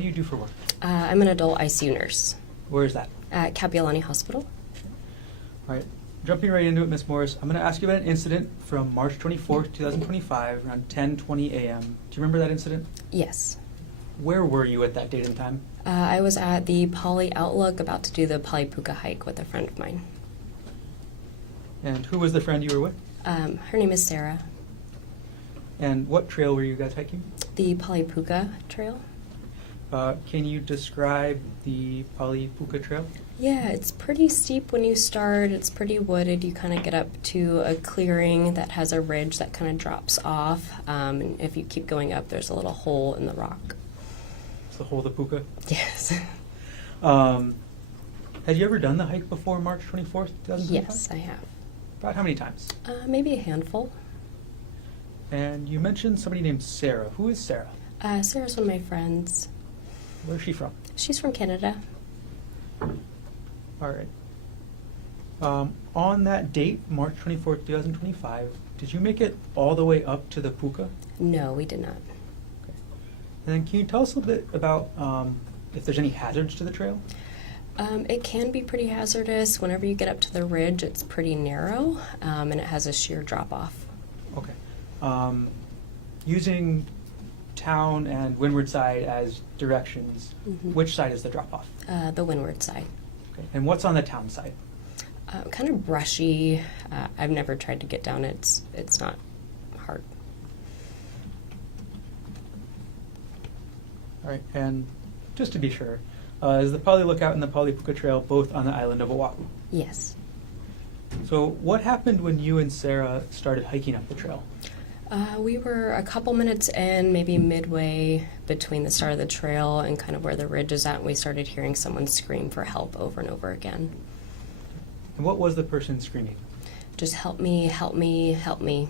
What do you do for work? I'm an adult ICU nurse Where is that? at Kapiolani Hospital. All right. Jumping right into it, Ms. Morris, I'm going to ask you about an incident from March 24th, 2025, around 10:20 a.m. Do you remember that incident? Yes. Where were you at that date and time? I was at the Poly Outlook about to do the Polypuka hike with a friend of mine. And who was the friend you were with? Her name is Sarah. And what trail were you guys hiking? The Polypuka Trail. Can you describe the Polypuka Trail? Yeah, it's pretty steep when you start. It's pretty wooded. You kind of get up to a clearing that has a ridge that kind of drops off. And if you keep going up, there's a little hole in the rock. It's the hole of the puka? Yes. Had you ever done the hike before March 24th, 2025? Yes, I have. About how many times? Maybe a handful. And you mentioned somebody named Sarah. Who is Sarah? Sarah's one of my friends. Where's she from? She's from Canada. All right. On that date, March 24th, 2025, did you make it all the way up to the puka? No, we did not. Okay. And then can you tell us a little bit about if there's any hazards to the trail? It can be pretty hazardous. Whenever you get up to the ridge, it's pretty narrow, and it has a sheer drop-off. Okay. Using town and windward side as directions, which side is the drop-off? The windward side. Okay. And what's on the town side? Kind of brushy. I've never tried to get down. It's not hard. All right. And just to be sure, is the Poly Lookout and the Polypuka Trail both on the island of Oahu? Yes. So what happened when you and Sarah started hiking up the trail? We were a couple minutes in, maybe midway between the start of the trail and kind of where the ridge is at, and we started hearing someone scream for help over and over again. And what was the person screaming? Just help me, help me, help me.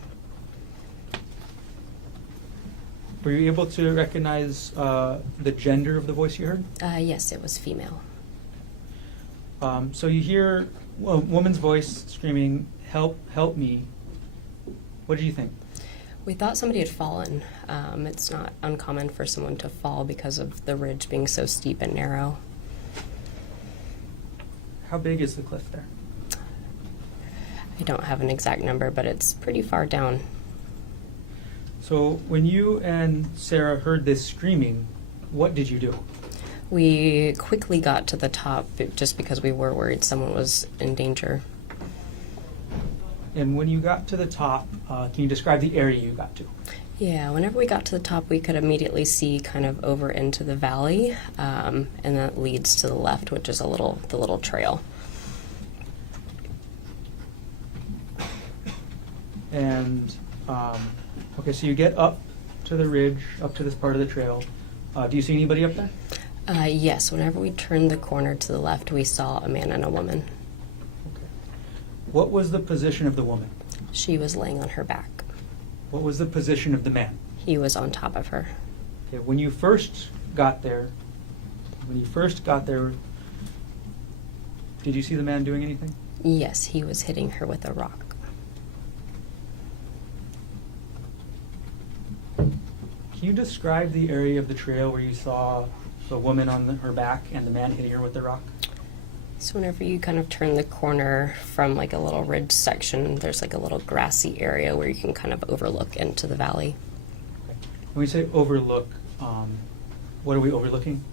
Were you able to recognize the gender of the voice you heard? Yes, it was female. So you hear a woman's voice screaming, "Help, help me." What did you think? We thought somebody had fallen. It's not uncommon for someone to fall because of the ridge being so steep and narrow. How big is the cliff there? I don't have an exact number, but it's pretty far down. So when you and Sarah heard this screaming, what did you do? We quickly got to the top just because we were worried someone was in danger. And when you got to the top, can you describe the area you got to? Yeah, whenever we got to the top, we could immediately see kind of over into the valley, and that leads to the left, which is the little trail. And okay, so you get up to the ridge, up to this part of the trail. Do you see anybody up there? Yes, whenever we turned the corner to the left, we saw a man and a woman. Okay. What was the position of the woman? She was laying on her back. What was the position of the man? He was on top of her. Okay, when you first got there, did you see the man doing anything? Yes, he was hitting her with a rock. Can you describe the area of the trail where you saw the woman on her back and the man hitting her with the rock? So whenever you kind of turn the corner from like a little ridge section, there's like a little grassy area where you can kind of overlook into the valley. Okay. When we say overlook, what are we overlooking?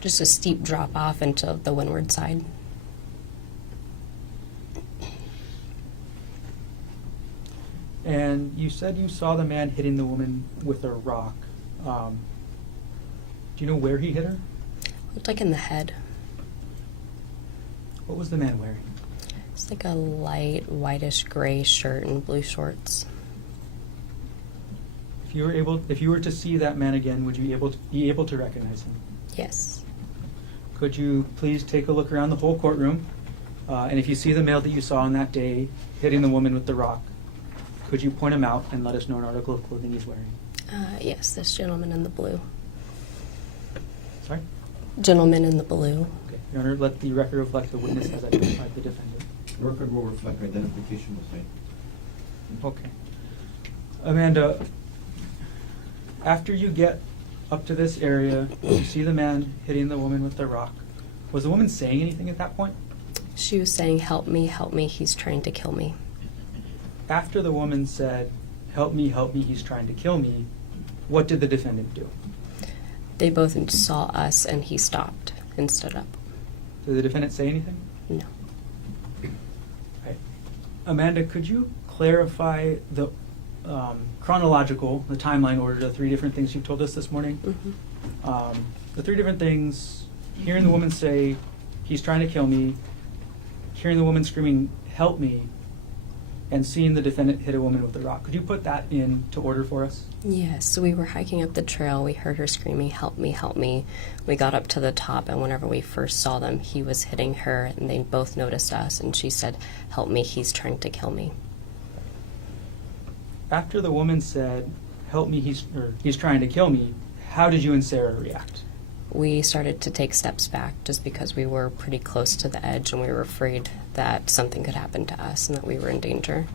Just a steep drop off into the windward side. And you said you saw the man hitting the woman with a rock. Do you know where he hit her? Looked like in the head. What was the man wearing? It's like a light whitish gray shirt and blue shorts. If you were to see that man again, would you be able to recognize him? Yes. Could you please take a look around the whole courtroom? And if you see the male that you saw on that day hitting the woman with the rock, could you point him out and let us know what article of clothing he's wearing? Yes, this gentleman in the blue. Sorry? Gentleman in the blue. Okay. Your Honor, let the record reflect the witness has identified the defendant. The record will reflect identification was made. Okay. Amanda, after you get up to this area. You see the man hitting the woman with the rock. Was the woman saying anything at that point? She was saying, help me, he's trying to kill me. After the woman said, help me, he's trying to kill me, what did the defendant do? They both saw us and he stopped and stood up. Did the defendant say anything? No. Right. Amanda, could you clarify the the timeline order, the three different things you told us this morning? Mm-hmm. The three different things, hearing the woman say, he's trying to kill me, hearing the woman screaming, help me, and seeing the defendant hit a woman with a rock. Could you put that into order for us? Yes, so we were hiking up the trail. We heard her screaming, help me, help me. We got up to the top, and whenever we first saw them, he was hitting her, and they both noticed us, and she said, help me, he's trying to kill me. After the woman said, help me, he's trying to kill me, how did you and Sarah react? We started to take steps back just because we were pretty close to the edge, and we were afraid that something could happen to us and that we were in danger.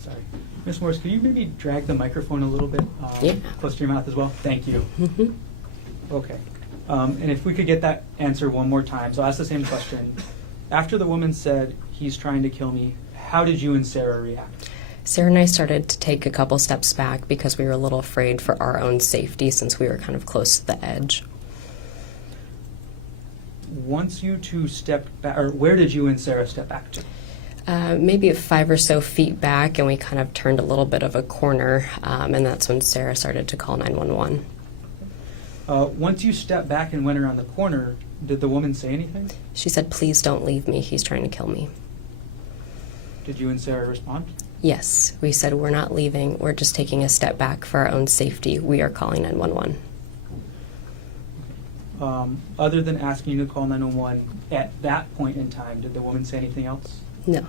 Sorry. Ms. Morris, could you maybe drag the microphone a little bit Yeah. close to your mouth as well? Thank you. Mm-hmm. Okay. And if we could get that answer one more time. So I'll ask the same question. After the woman said, he's trying to kill me, how did you and Sarah react? Sarah and I started to take a couple steps back because we were a little afraid for our own safety since we were kind of close to the edge. Once you two stepped back, or where did you and Sarah step back to? Maybe 5 or so feet back, and we kind of turned a little bit of a corner, and that's when Sarah started to call 911. Once you stepped back and went around the corner, did the woman say anything? She said, please don't leave me, he's trying to kill me. Did you and Sarah respond? Yes, we said we're not leaving, we're just taking a step back for our own safety. We are calling 911. Other than asking you to call 911, at that point in time, did the woman say anything else? No.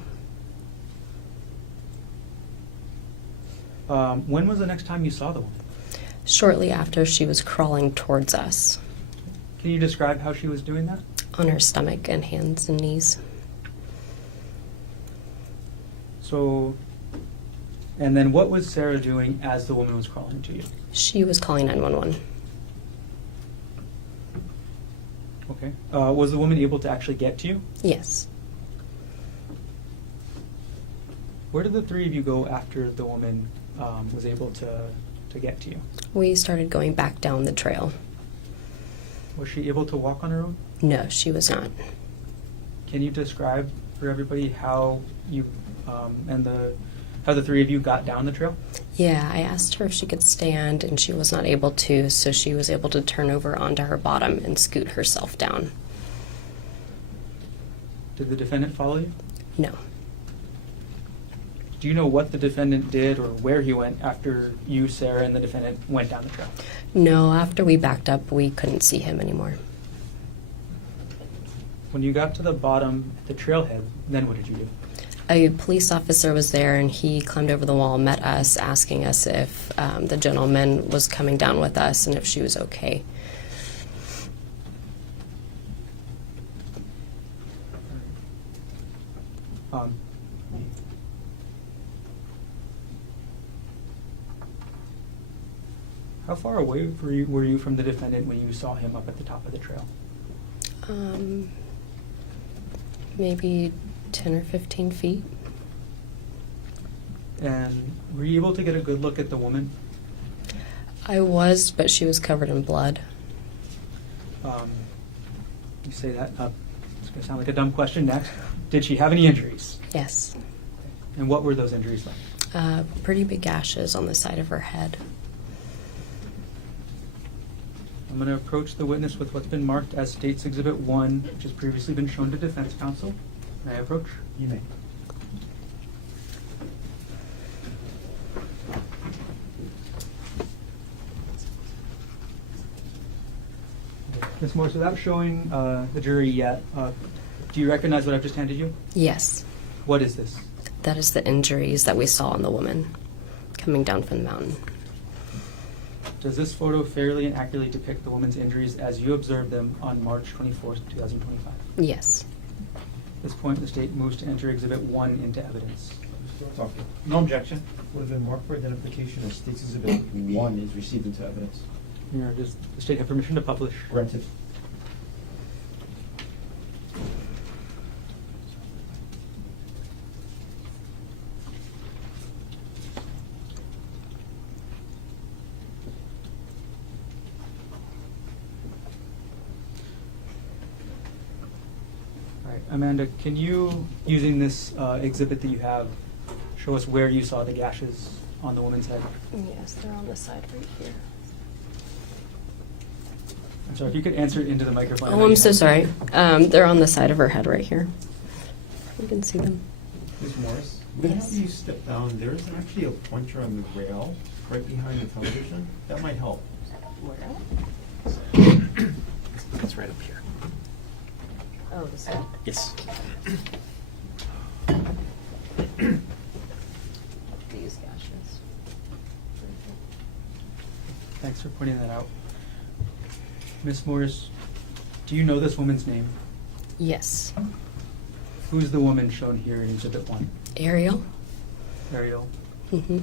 When was the next time you saw the woman? Shortly after, she was crawling towards us. Can you describe how she was doing that? On her stomach and hands and knees. So, and then what was Sarah doing as the woman was crawling to you? She was calling 911. Okay. Was the woman able to actually get to you? Yes. Where did the three of you go after the woman was able to get to you? We started going back down the trail. Was she able to walk on her own? No, she was not. Can you describe for everybody how you how the three of you got down the trail? Yeah, I asked her if she could stand, and she was not able to, so she was able to turn over onto her bottom and scoot herself down. Did the defendant follow you? No. Do you know what the defendant did or where he went after you, Sarah, and the defendant went down the trail? No, after we backed up, we couldn't see him anymore. When you got to the bottom, the trailhead, then what did you do? A police officer was there, and he climbed over the wall, met us, asking us if the gentleman was coming down with us and if she was okay. How far away were you from the defendant when you saw him up at the top of the trail? Maybe 10 or 15 feet. And were you able to get a good look at the woman? I was, but she was covered in blood. You say that, it's going to sound like a dumb question next. Did she have any injuries? Yes. And what were those injuries like? Pretty big gashes on the side of her head. I'm going to approach the witness with what's been marked as State's Exhibit 1, which has previously been shown to defense counsel. May I approach? You may. Ms. Morris, without showing the jury yet, do you recognize what I've just handed you? Yes. What is this? That is the injuries that we saw on the woman coming down from the mountain. Does this photo fairly and accurately depict the woman's injuries as you observed them on March 24th, 2025? Yes. At this point, the state moves to enter Exhibit 1 into evidence. Talking. No objection. Would have been marked for identification as State's Exhibit 1 is received into evidence. Your Honor, does the state have permission to publish? Granted. All right, Amanda, can you, using this exhibit that you have, show us where you saw the gashes on the woman's head? Yes, they're on the side right here. I'm sorry, if you could answer it into the microphone. Oh, I'm so sorry. They're on the side of her head right here. You can see them. Ms. Morris, whenever you step down, there is actually a pointer on the rail right behind the television. That might help. It's right up here. Oh, the side. Yes. These gashes. Thanks for pointing that out. Miss Morris, do you know this woman's name? Yes. Who's the woman shown here in Exhibit 1? Ariel. Ariel. Mm-hmm.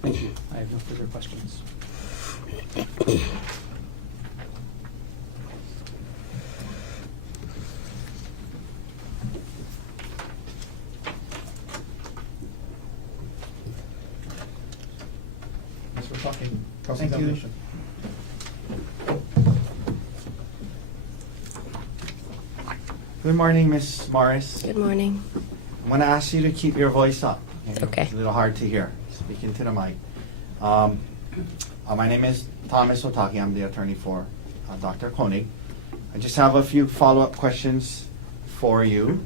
Thank you. I have no further questions. Thanks for talking. Thank you. Cross-examination. Good morning, Miss Morris. Good morning. I'm going to ask you to keep your voice up. Okay. It's a little hard to hear. Speaking to the mic. My name is Thomas Otaki. I'm the attorney for Dr. Konig. I just have a few follow-up questions for you.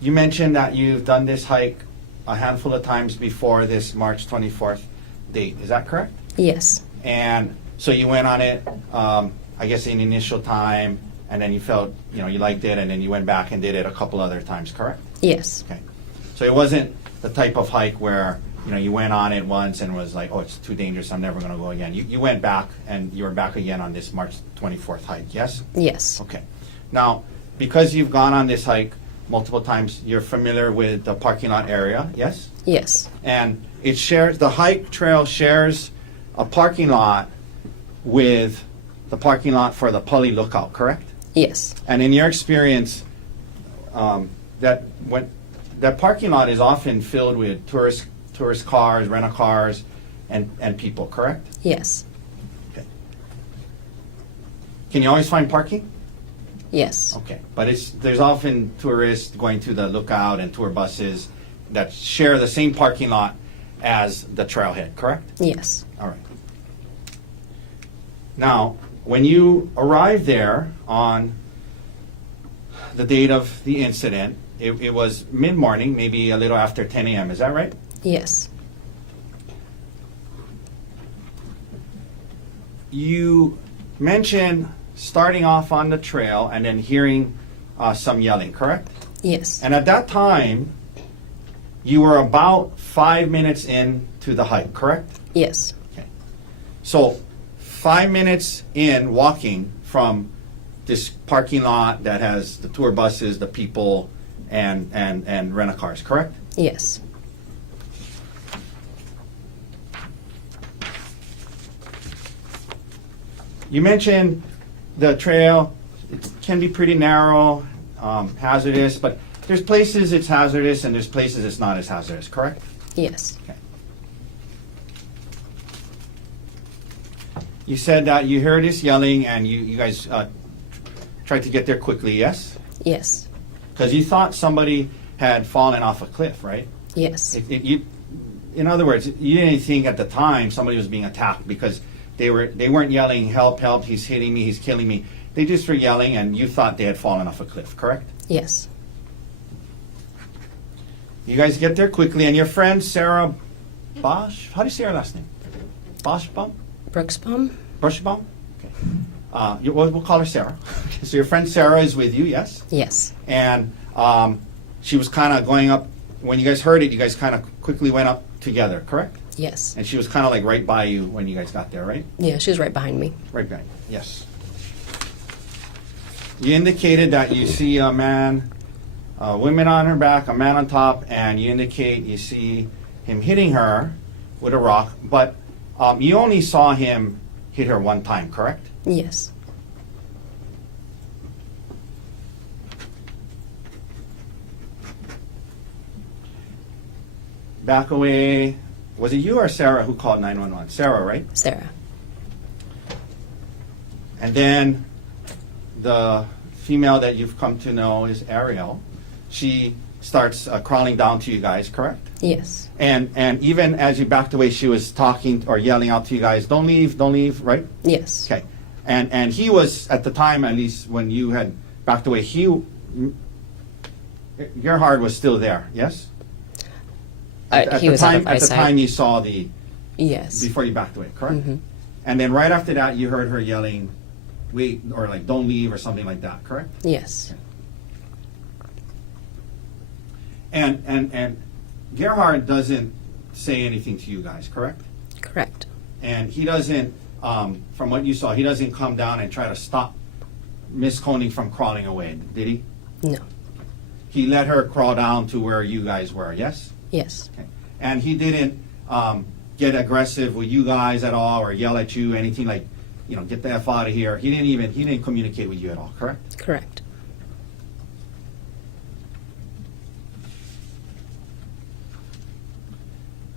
You mentioned that you've done this hike a handful of times before this March 24th date. Is that correct? Yes. And so you went on it, I guess, in initial time, and then you felt, you liked it, and then you went back and did it a couple other times, correct? Yes. Okay. So it wasn't the type of hike where, you went on it once and was like, oh, it's too dangerous, I'm never going to go again. You went back, and you were back again on this March 24th hike, yes? Yes. Okay. Now, because you've gone on this hike multiple times, you're familiar with the parking lot area, yes? Yes. And the hike trail shares a parking lot with the parking lot for the Pully Lookout, correct? Yes. And in your experience, that parking lot is often filled with tourist cars, rental cars, and people, correct? Yes. Okay. Can you always find parking? Yes. Okay, but there's often tourists going to the lookout and tour buses that share the same parking lot as the trailhead, correct? Yes. All right. Now, when you arrived there on the date of the incident, it was mid-morning, maybe a little after 10 a.m., is that right? Yes. You mentioned starting off on the trail and then hearing some yelling, correct? Yes. And at that time, you were about 5 minutes into the hike, correct? Yes. Okay. So 5 minutes in walking from this parking lot that has the tour buses, the people, and rental cars, correct? Yes. You mentioned the trail, it can be pretty narrow, hazardous, but there's places it's hazardous and there's places it's not as hazardous, correct? Yes. Okay. You said that you heard this yelling and you guys tried to get there quickly, yes? Yes. Because you thought somebody had fallen off a cliff, right? Yes. In other words, you didn't think at the time somebody was being attacked because they weren't yelling, help, help, he's hitting me, he's killing me. They just were yelling and you thought they had fallen off a cliff, correct? Yes. You guys get there quickly and your friend Sarah Bosch, how do you say her last name? Boschbaum? Brooksbaum? Brushbaum? Okay. We'll call her Sarah. So your friend Sarah is with you, yes? Yes. And she was kind of going up, when you guys heard it, you guys kind of quickly went up together, correct? Yes. And she was kind of like right by you when you guys got there, right? Yeah, she was right behind me. Right behind you, yes. You indicated that you see a man women on her back, a man on top, and you indicate you see him hitting her with a rock, but you only saw him hit her one time, correct? Yes. Back away. Was it you or Sarah who called 911? Sarah, right? Sarah. And then the female that you've come to know is Ariel. She starts crawling down to you guys, correct? Yes. And even as you backed away, she was talking or yelling out to you guys, don't leave, right? Yes. Okay. And he was, at the time, at least when you had backed away, Gerhardt was still there, yes? He was out of At the eyesight. time you saw the, Yes. before you backed away, correct? Mhm. And then right after that, you heard her yelling, wait, or like, don't leave, or something like that, correct? Yes. And Gerhardt doesn't say anything to you guys, correct? Correct. And he doesn't, from what you saw, he doesn't come down and try to stop Miss Konig from crawling away, did he? No. He let her crawl down to where you guys were, yes? Yes. Okay. And he didn't get aggressive with you guys at all, or yell at you, anything like, get the F out of here. He didn't communicate with you at all, correct? Correct.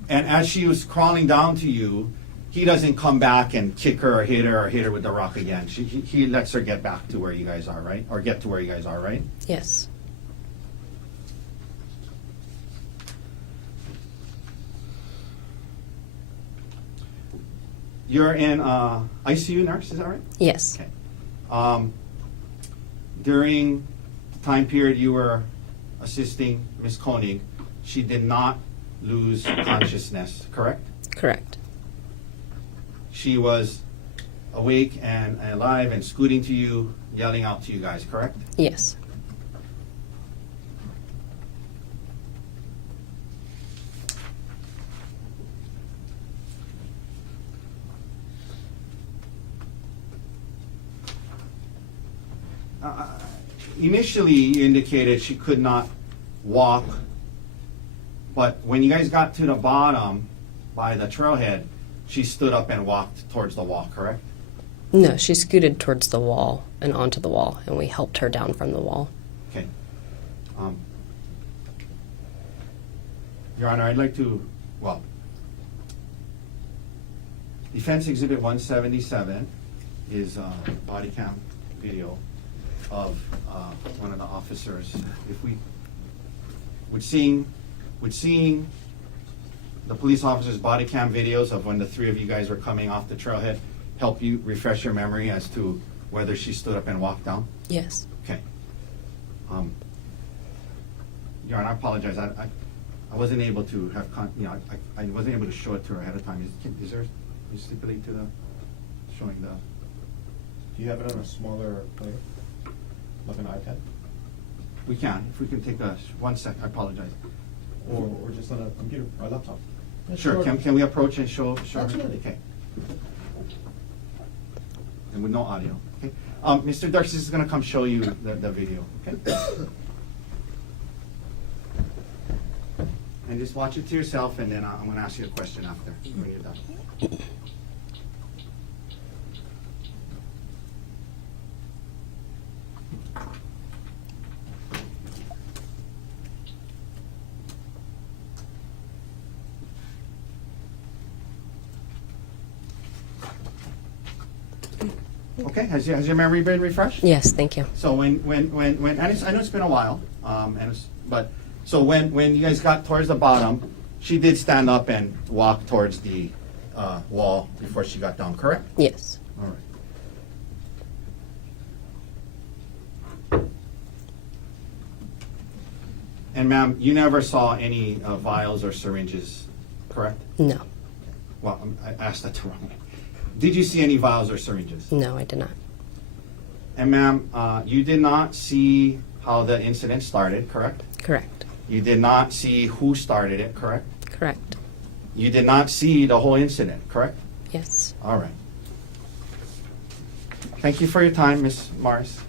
And as she was crawling down to you, he doesn't come back and kick her or hit her with the rock again. He lets her get back to where you guys are, right? Or get to where you guys are, right? Yes. You're in ICU nurse, is that right? Yes. Okay. During the time period you were assisting Miss Konig, she did not lose consciousness, correct? Correct. She was awake and alive and scooting to you, yelling out to you guys, correct? Yes. Initially, you indicated she could not walk, but when you guys got to the bottom by the trailhead, she stood up and walked towards the wall, correct? No, she scooted towards the wall and onto the wall, and we helped her down from the wall. Okay. Your Honor, I'd like to, Defense Exhibit 177 is a body cam video of one of the officers. If we would seeing the police officer's body cam videos of when the three of you guys were coming off the trailhead help you refresh your memory as to whether she stood up and walked down? Yes. Okay. Your Honor, I apologize. I wasn't able to have I wasn't able to show it to her ahead of time. Is there you stipulate to the showing the? Do you have it on a smaller player, like an iPad, We can, if we can take 1 sec. I apologize. or just on a computer or a laptop? Sure. Can we approach and show? Absolutely. Okay. And with no audio. Okay. Mr. Darcy is going to come show you the video. Okay. And just watch it to yourself, and then I'm going to ask you a question after when you're done. Okay. Has your memory been refreshed? Yes, thank you. So when and I know it's been a while, so when you guys got towards the bottom, she did stand up and walk towards the wall before she got down, correct? Yes. All right. And ma'am, you never saw any vials or syringes, correct? No. Well, I asked that the wrong way. Did you see any vials or syringes? No, I did not. And ma'am, you did not see how the incident started, correct? Correct. You did not see who started it, correct? Correct. You did not see the whole incident, correct? Yes. All right. Thank you for your time, Ms. Mars.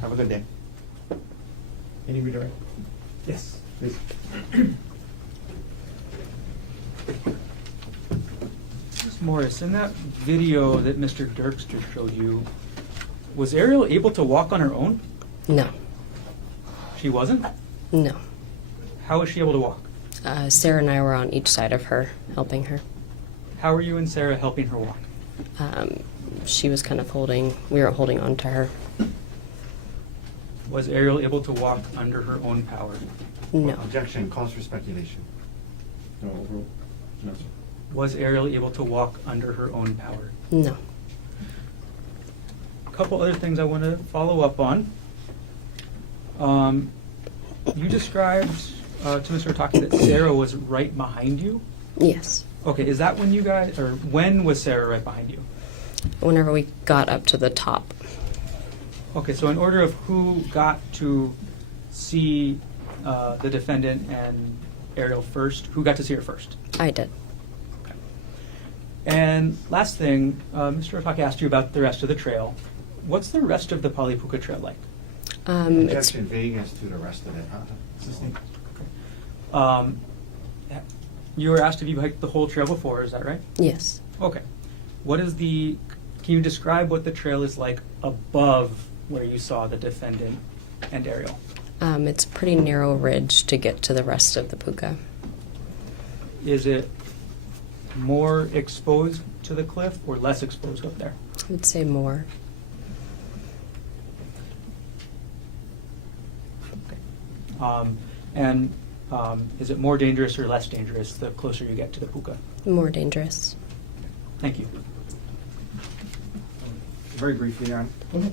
Have a good day. Any redirect? Yes. Please. Ms. Morris, in that video that Mr. Dirkster showed you, was Ariel able to walk on her own? No. She wasn't? No. How was she able to walk? Sarah and I were on each side of her, helping her. How were you and Sarah helping her walk? She was kind of we were holding on to her. Was Ariel able to walk under her own power? No. Objection, calls for speculation. No, overruled. No, sir. Was Ariel able to walk under her own power? No. A couple other things I want to follow up on. You described to Mr. Otake that Sarah was right behind you. Yes. Okay, is that when you guys, or when was Sarah right behind you? Whenever we got up to the top. Okay, so in order of who got to see the defendant and Ariel first, who got to see her first? I did. Okay. And last thing, Mr. Otake asked you about the rest of the trail. What's the rest of the Palipuka Trail like? It's Objection, vague as to the rest of it, huh? Sustained. You were asked if you hiked the whole trail before, is that right? yes. Okay. Can you describe what the trail is like above where you saw the defendant and Ariel? It's a pretty narrow ridge to get to the rest of the puka. Is it more exposed to the cliff or less exposed up there? I would say more. Is it more dangerous or less dangerous the closer you get to the puka? More dangerous. Thank you. Very briefly, Your Honor. Okay.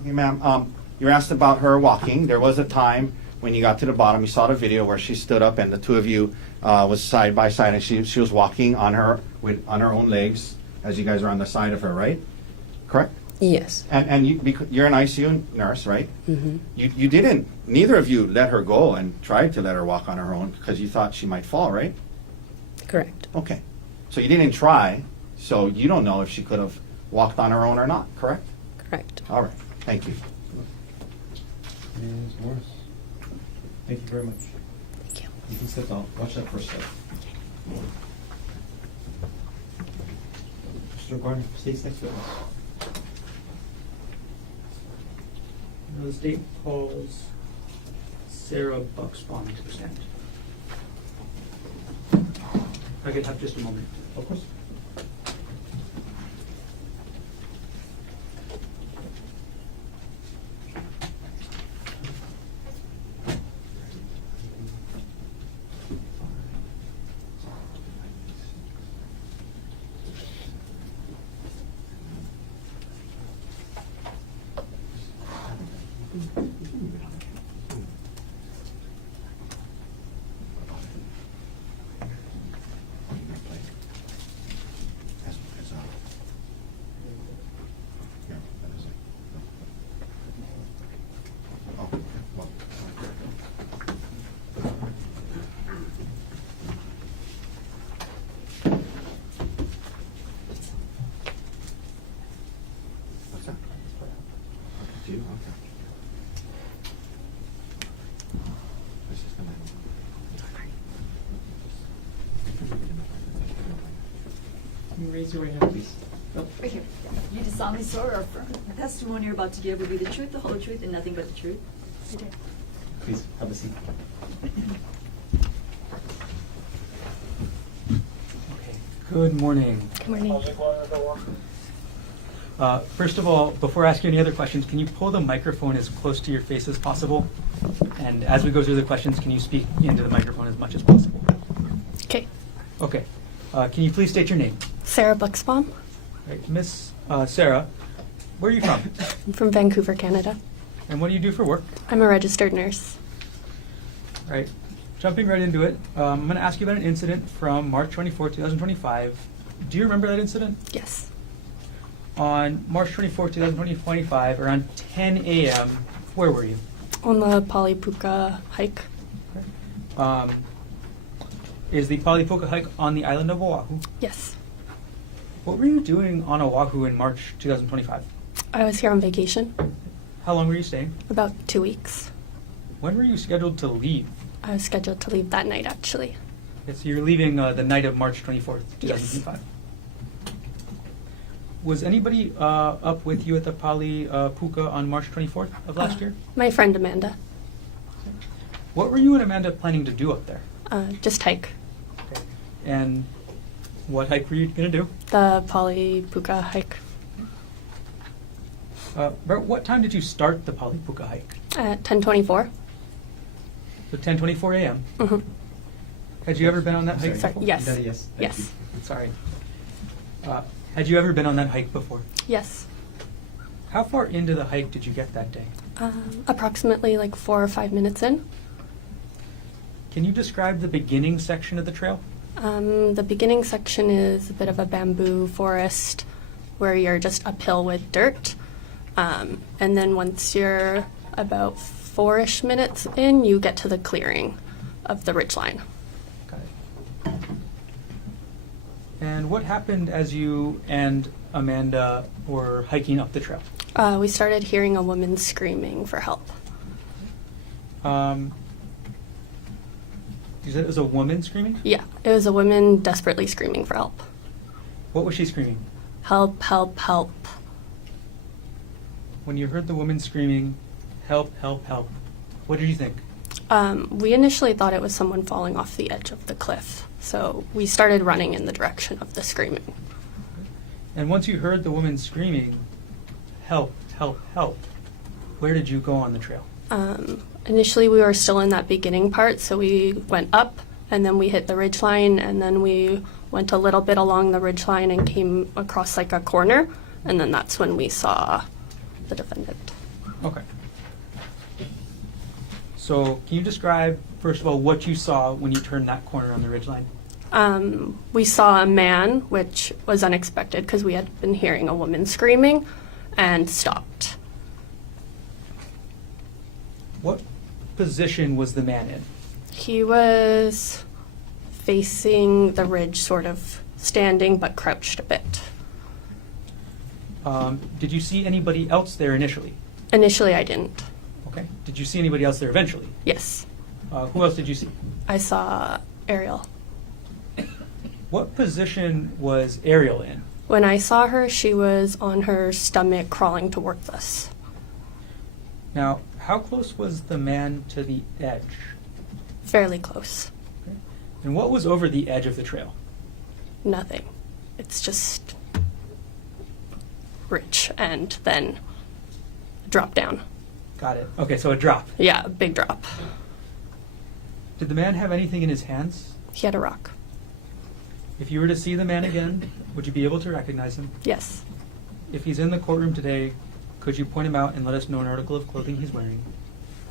Okay, ma'am, you were asked about her walking. There was a time when you got to the bottom, you saw the video where she stood up and the two of you was side by side, and she was walking on her own legs as you guys were on the side of her, right? Correct? Yes. And you're an ICU nurse, right? Mm-hmm. You didn't, neither of you let her go and tried to let her walk on her own because you thought she might fall, right? Correct. Okay. So you didn't try, so you don't know if she could have walked on her own or not, correct? Correct. All right. Thank you. Ms. Morris. Thank you very much. Thank you. You can sit down. Watch that first step. Mr. Garner, state's next witness. The state calls Sarah Buckspawn to stand. If I could have just a moment. Of course. What's that? Do you? Okay. This is gonna- Can you raise your right hand, please? Right here. You do solemnly swear or affirm the testimony you're about to give will be the truth, the whole truth, and nothing but the truth? I do. Please, have a seat. Okay. Good morning. Good morning. First of all, before asking any other questions, can you pull the microphone as close to your face as possible? And as we go through the questions, can you speak into the microphone as much as possible? Okay. Okay. Can you please state your name? Sarah Bucksbaum. Right. Miss Sarah, where are you from? I'm from Vancouver, Canada. And what do you do for work? I'm a registered nurse. All right. Jumping right into it, I'm going to ask you about an incident from March 24, 2025. Do you remember that incident? Yes. On March 24, 2025, around 10 a.m., where were you? On the Palipuka hike. Is the Palipuka hike on the island of Oahu? Yes. What were you doing on Oahu in March 2025? I was here on vacation How long were you staying? about 2 weeks. When were you scheduled to leave? I was scheduled to leave that night, actually. Okay, so you're leaving the night of March 24th, 2005. Was anybody up with you at the Pali Puka on March 24th of last year? My friend Amanda. What were you and Amanda planning to do up there? Just hike. Okay. And what hike were you going to do? The Pali Puka hike About what time did you start the Pali Puka hike? at 10:24. So 10:24 a.m. Mm-hmm. Had you ever been on that hike Sorry, before? yes. Daddy, yes. Thank Yes. Sorry. Had you ever been on that hike before? Yes. How far into the hike did you get that day? Approximately like 4 or 5 minutes in. Can you describe the beginning section of the trail? The beginning section is a bit of a bamboo forest where you're just uphill with dirt. And then once you're about 4-ish minutes in, you get to the clearing of the ridgeline. Got it. And what happened as you and Amanda were hiking up the trail? We started hearing a woman screaming for help. You said it was a woman screaming? Yeah, it was a woman desperately screaming for help. What was she screaming? Help, help, help. When you heard the woman screaming, help, help, help, what did you think? We initially thought it was someone falling off the edge of the cliff, so we started running in the direction of the screaming. And once you heard the woman screaming, help, help, help, where did you go on the trail? Initially, we were still in that beginning part, so we went up, and then we hit the ridgeline, and then we went a little bit along the ridgeline and came across like a corner, and then that's when we saw the defendant. Okay. So can you describe, first of all, what you saw when you turned that corner on the ridgeline? We saw a man, which was unexpected because we had been hearing a woman screaming, and stopped. What position was the man in? He was facing the ridge, sort of standing but crouched a bit. Did you see anybody else there initially? Initially, I didn't. Okay. Did you see anybody else there eventually? Yes. Who else did you see? I saw Ariel. What position was Ariel in? When I saw her, she was on her stomach crawling towards us. Now, how close was the man to the edge? Fairly close. Okay. And what was over the edge of the trail? Nothing. It's just ridge and then drop down. Got it. Okay, so a drop. Yeah, a big drop. Did the man have anything in his hands? He had a rock. If you were to see the man again, would you be able to recognize him? Yes. If he's in the courtroom today, could you point him out and let us know an article of clothing he's wearing?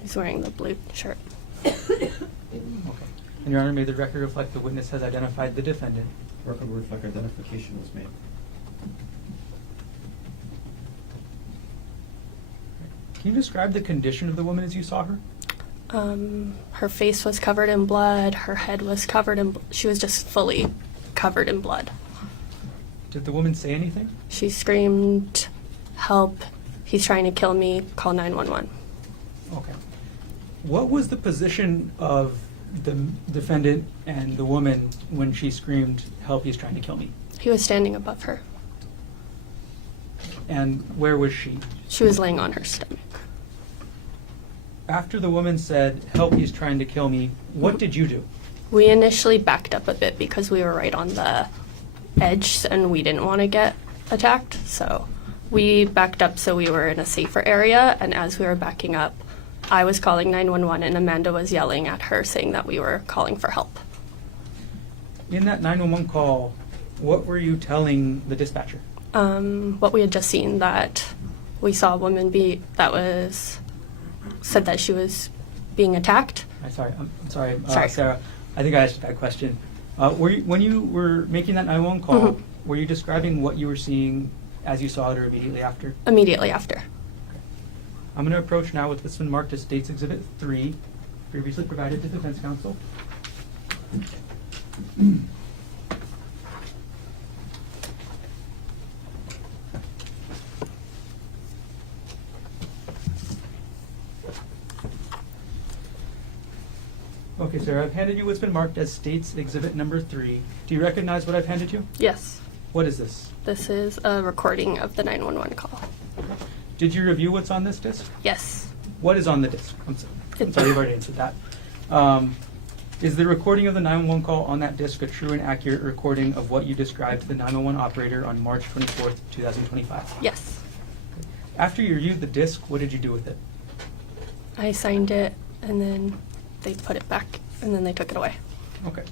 He's wearing the blue shirt. Okay. And Your Honor, may the record reflect the witness has identified the defendant. Record will reflect identification was made. Can you describe the condition of the woman as you saw her? Her face was covered in blood. Her head was covered in. She was just fully covered in blood. Did the woman say anything? She screamed, "Help! He's trying to kill me. Call 911." Okay. What was the position of the defendant and the woman when she screamed, "Help, he's trying to kill me"? He was standing above her. And where was she? She was laying on her stomach. After the woman said, "Help, he's trying to kill me," what did you do? We initially backed up a bit because we were right on the edge and we didn't want to get attacked. So we backed up so we were in a safer area. And as we were backing up, I was calling 911 and Amanda was yelling at her saying that we were calling for help. In that 911 call, what were you telling the dispatcher? What we had just seen, that we saw a woman said that she was being attacked. I'm sorry, Sorry. Sarah. I think I asked you that question. When you were making that 911 call, were you describing what you were seeing as you saw it or immediately after? Immediately after. I'm going to approach now with this one marked as State's Exhibit 3, previously provided to defense counsel. Okay, Sarah, I've handed you what's been marked as State's Exhibit Number 3. Do you recognize what I've handed you? Yes. What is this? This is a recording of the 911 call. Did you review what's on this disc? Yes. What is on the disc? I'm sorry, you've already answered that. Is the recording of the 911 call on that disc a true and accurate recording of what you described to the 911 operator on March 24th, 2025? Yes. After you reviewed the disc, what did you do with it? I signed it, and then they put it back, and then they took it away. Okay.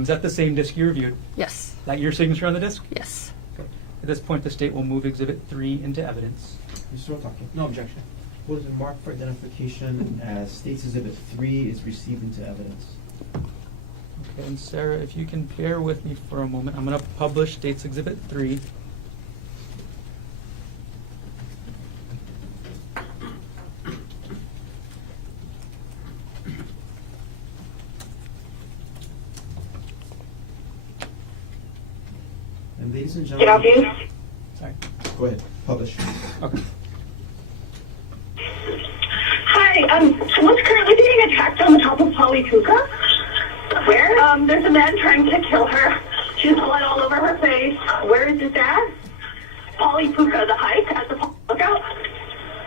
Is that the same disc you reviewed? Yes. That your signature on the disc? Yes. Okay. At this point, the state will move Exhibit 3 into evidence. You're still talking. No objection. What is marked for identification as State's Exhibit 3 is received into evidence. Okay, and Sarah, if you can bear with me for a moment, I'm going to publish State's Exhibit 3. And ladies and Get off gentlemen, you. Sorry. go ahead, publish. Okay. Hi, someone's currently being attacked on the top of Polypuka. Where? There's a man trying to kill her. She's blood all over her face. Where is this at? Polypuka, the hike at the lookout.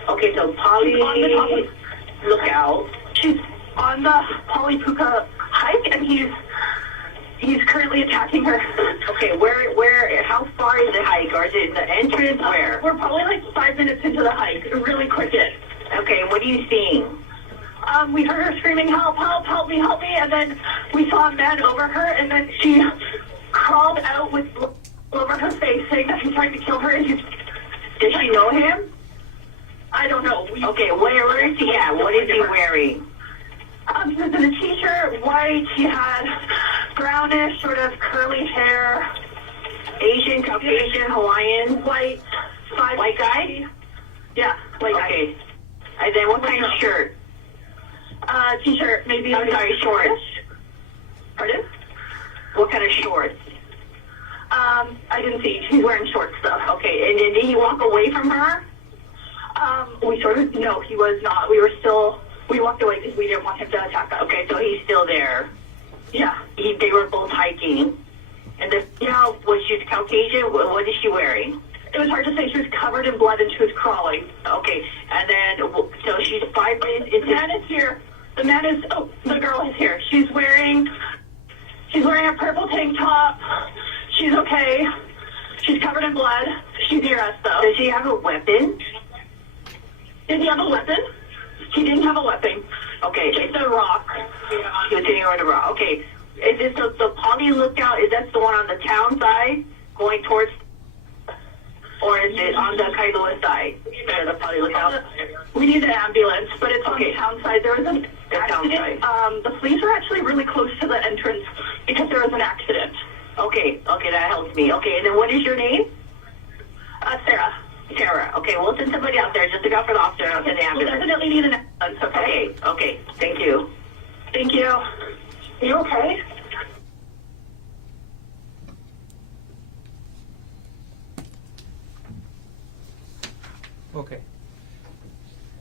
Okay, so Poly on the top of lookout. She's on the Polypuka hike, and he's currently attacking her. Okay, where, how far is the hike? Or is it the entrance? Where? We're probably like 5 minutes into the hike. Really quick in. Okay, what are you seeing? We heard her screaming, help, help, help me, and then we saw a man over her, and then she crawled out with blood over her face, saying that he's trying to kill her, and Does she know him? I don't know. Okay, where is he at? What is he wearing? He was in a t-shirt, white, he had brownish, sort of curly hair. Asian, Caucasian, Hawaiian? White. White guy? Yeah, white guy. Okay. And then what kind of shirt? T-shirt, maybe. I'm sorry, shorts. Pardon? What kind of shorts? I didn't see. He's wearing short stuff. Okay, and then did he walk away from her? No, he was not. We walked away because we didn't want him to attack us. Okay, so he's still there. Yeah. They were both hiking. And was she Caucasian? What is she wearing? It was hard to say. She was covered in blood and she was crawling. Okay, and then, so she's 5 minutes into... The man is here. The girl is here. She's wearing a purple tank top. She's okay. She's covered in blood. She's near us, though. Does she have a weapon? Did he have a weapon? He didn't have a weapon. Okay. It's a rock. He was sitting on a rock. Okay. Is this the Poly lookout? Is that the one on the town side going towards... Or is it on the Kailua side? The Poly lookout? We need an ambulance, but it's on the town side. There was an accident. The police are actually really close to the entrance because there was an accident. Okay, that helps me. Okay, and then what is your name? Sarah. Sarah. Okay, we'll send somebody out there just to go for the officer and the ambulance. We'll definitely need an ambulance. Okay. Thank you. Thank you. Are you okay? Okay.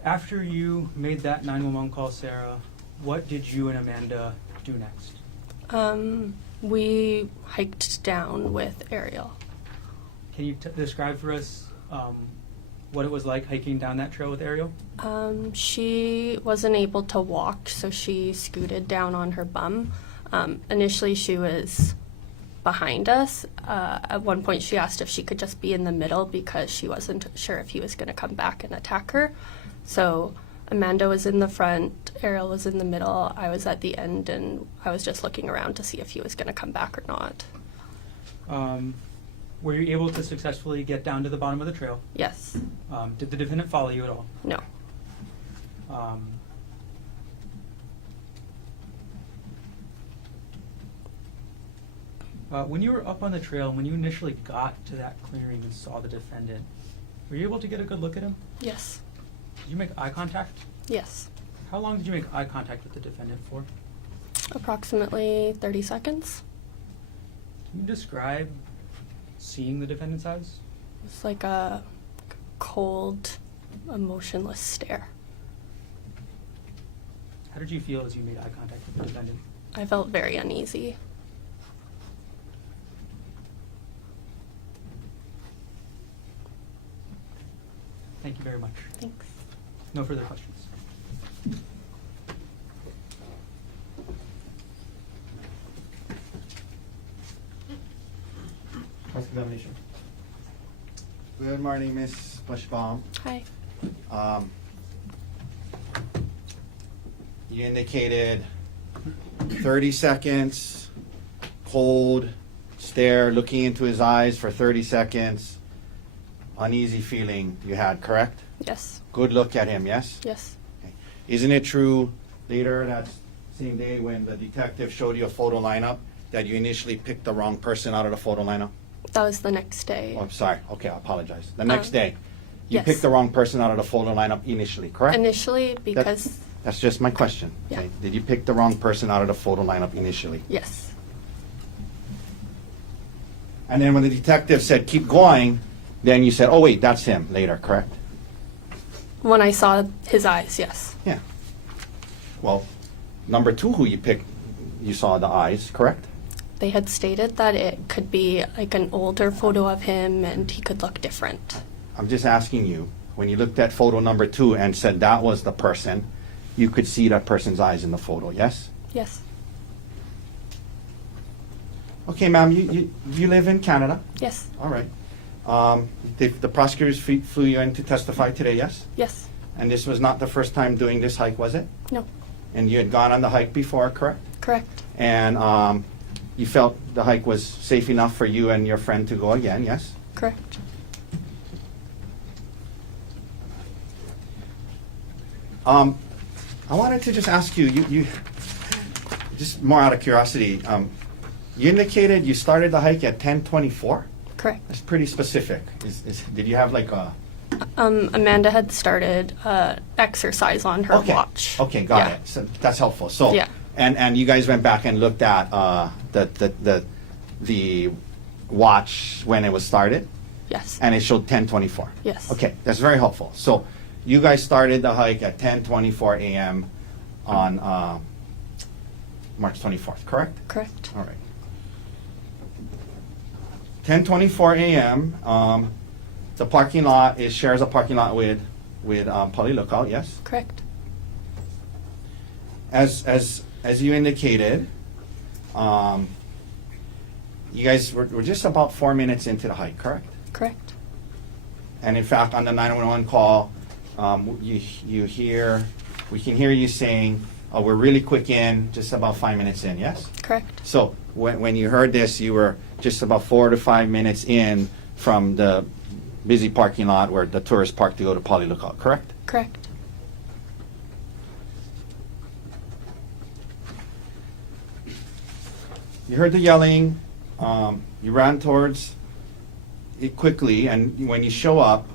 After you made that 911 call, Sarah, what did you and Amanda do next? We hiked down with Ariel. Can you describe for us what it was like hiking down that trail with Ariel? She wasn't able to walk, so she scooted down on her bum. Initially, she was behind us. At one point, she asked if she could just be in the middle because she wasn't sure if he was going to come back and attack her. So Amanda was in the front, Ariel was in the middle, I was at the end, and I was just looking around to see if he was going to come back or not. Were you able to successfully get down to the bottom of the trail? Yes. Did the defendant follow you at all? No. When you were up on the trail, when you initially got to that clearing and saw the defendant, were you able to get a good look at him? Yes. Did you make eye contact? Yes. How long did you make eye contact with the defendant for? Approximately 30 seconds. Can you describe seeing the defendant's eyes? It's like a cold, emotionless stare. How did you feel as you made eye contact with the defendant? I felt very uneasy. Thank you very much. Thanks. No further questions. Cross-examination. Good morning, Miss Bushbaum. Hi. You indicated 30 seconds, cold stare, looking into his eyes for 30 seconds, uneasy feeling you had, correct? Yes. Good look at him, yes? Yes. Okay. Isn't it true later that same day when the detective showed you a photo lineup that you initially picked the wrong person out of the photo lineup? That was the next day. Oh, I'm sorry. Okay, I apologize. The next day, you yes. picked the wrong person out of the photo lineup initially, correct? Initially, because That's just my question. Yeah. Okay? Did you pick the wrong person out of the photo lineup initially? yes. And then when the detective said, keep going, then you said, oh, wait, that's him later, correct? When I saw his eyes, yes. Yeah. Well, number two who you picked, you saw the eyes, correct? They had stated that it could be like an older photo of him and he could look different. I'm just asking you, when you looked at photo number 2 and said that was the person, you could see that person's eyes in the photo, yes? Yes. Okay, ma'am, you live in Canada? Yes. All right. The prosecutors flew you in to testify today, yes? Yes. And this was not the first time doing this hike, was it? No. And you had gone on the hike before, correct? Correct. And you felt the hike was safe enough for you and your friend to go again, yes? Correct. I wanted to just ask you, you just more out of curiosity, you indicated you started the hike at 10:24? Correct. That's pretty specific. Did you have like a... Amanda had started exercise on her Okay. watch. Okay, got Yeah. it. So that's helpful. So, Yeah. and you guys went back and looked at the watch when it was started, Yes. and it showed 10:24. Yes. Okay, that's very helpful. So, you guys started the hike at 10:24 a.m. on March 24th, correct? Correct. All right. 10:24 a.m. The parking lot shares a parking lot with Poly Lookout, yes? Correct. As you indicated, you guys were just about 4 minutes into the hike, correct? Correct. And in fact, on the 911 call, we can hear you saying, oh, we're really quick in, just about 5 minutes in, yes? Correct. So when you heard this, you were just about 4 to 5 minutes in from the busy parking lot where the tourists park to go to Poly Lookout, correct? Correct. You heard the yelling, you ran towards it quickly, and when you show up,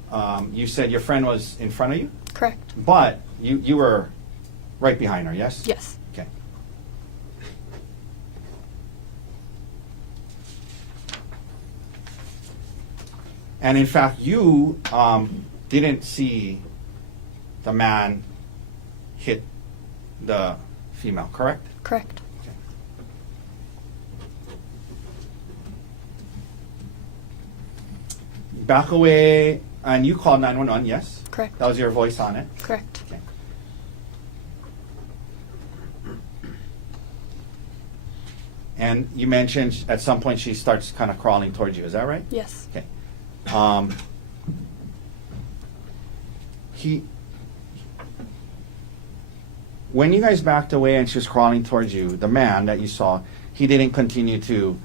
you said your friend was in front of you, Correct. but you were right behind her, yes? Yes. Okay. And in fact, you didn't see the man hit the female, correct? Correct. Back away, and you called 911, yes? Correct. That was your voice on it? Correct. Okay. And you mentioned at some point she starts kind of crawling towards you, is that right? Yes. Okay. When you guys backed away and she was crawling towards you, the man that you saw, he didn't continue to,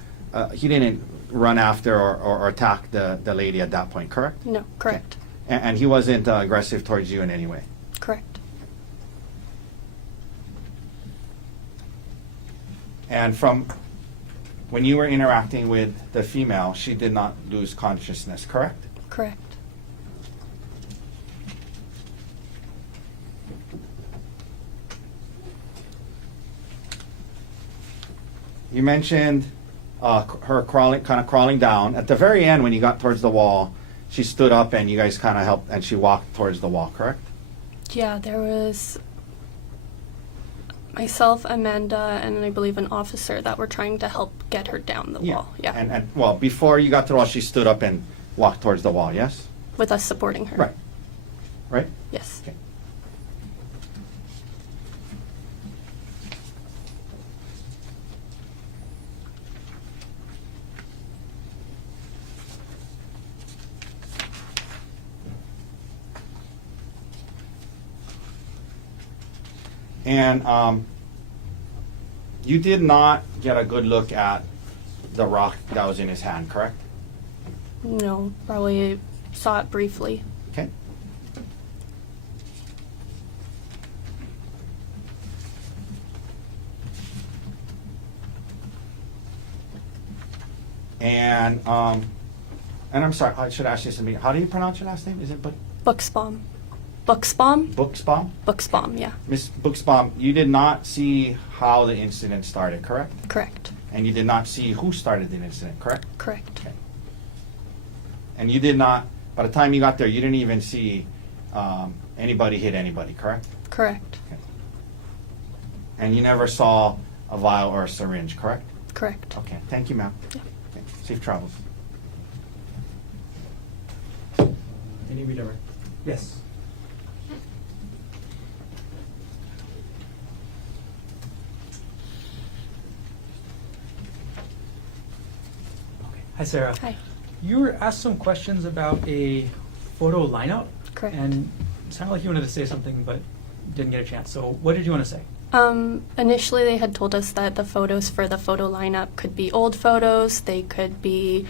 he didn't run after or attack the lady at that point, correct? No. Correct. And he wasn't aggressive towards you in any way? Correct. And from when you were interacting with the female, she did not lose consciousness, correct? Correct. You mentioned her crawling down. At the very end, when you got towards the wall, she stood up and you guys kind of helped, and she walked towards the wall, correct? Yeah, there was Myself, Amanda, and I believe an officer that were trying to help get her down the wall. Yeah. And well, before you got to the wall, she stood up and walked towards the wall, yes? With us supporting her. Right. Right? Yes. Okay. And you did not get a good look at the rock that was in his hand, correct? No, probably saw it briefly. Okay. And I'm sorry, I should ask you something. How do you pronounce your last name? Is it Buxbaum. Buxbaum? Buxbaum? Buxbaum, yeah. Miss Buxbaum, you did not see how the incident started, correct? Correct. And you did not see who started the incident, correct? Correct. Okay. And you did not, by the time you got there, you didn't even see anybody hit anybody, correct? Correct. Okay. And you never saw a vial or a syringe, correct? Correct. Okay, thank you, ma'am. Yeah. Okay. Safe travels. Any redirect? Yes. Hi, Sarah. Hi. You were asked some questions about a photo lineup. Correct. And it sounded like you wanted to say something, but didn't get a chance. So what did you want to say? Initially, they had told us that the photos for the photo lineup could be old photos. They could be,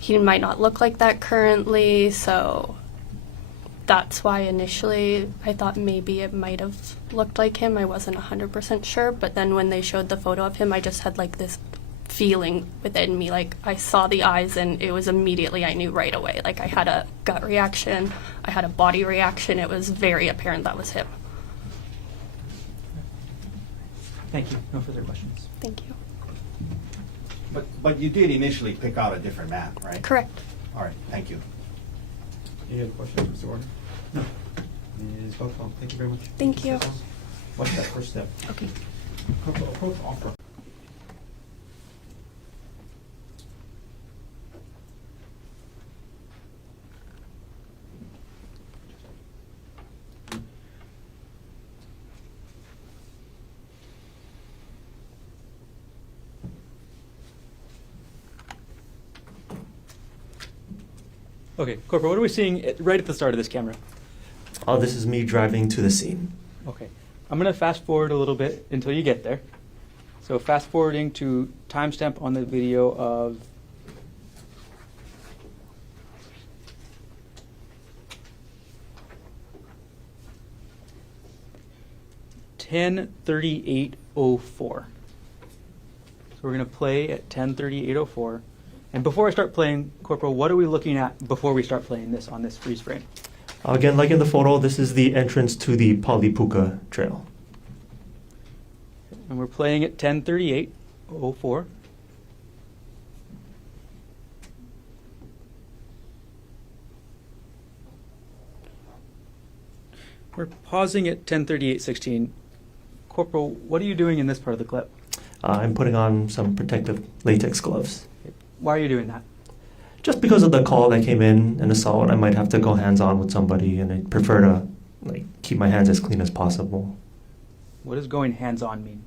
he might not look like that currently, so that's why initially I thought maybe it might have looked like him. I wasn't 100% sure, but then when they showed the photo of him, I just had like this feeling within me, like I saw the eyes and it was immediately, I knew right away. Like I had a gut reaction, I had a body reaction. It was very apparent that was him. Thank you. No further questions. Thank you. But you did initially pick out a different man, right? Correct. All right, thank you. Any other questions, Mr. Warden? No. Ms. Buckbaum, thank you very much. Thank you. What's that first step? Okay. Approach offer. Okay, Corporal, what are we seeing right at the start of this camera? This is me driving to the scene. Okay. I'm going to fast forward a little bit until you get there. So fast forwarding to timestamp on the video of (10:38:04). So we're going to play at 10:38:04. And before I start playing, Corporal, what are we looking at before we start playing this on this freeze frame? Again, like in the photo, this is the entrance to the Palipuka Trail. And we're playing at 10:38:04. We're pausing at 10:38:16. Corporal, what are you doing in this part of the clip? I'm putting on some protective latex gloves. Why are you doing that? Just because of the call that came in, an assault, I might have to go hands-on with somebody, and I prefer to keep my hands as clean as possible. What does going hands-on mean?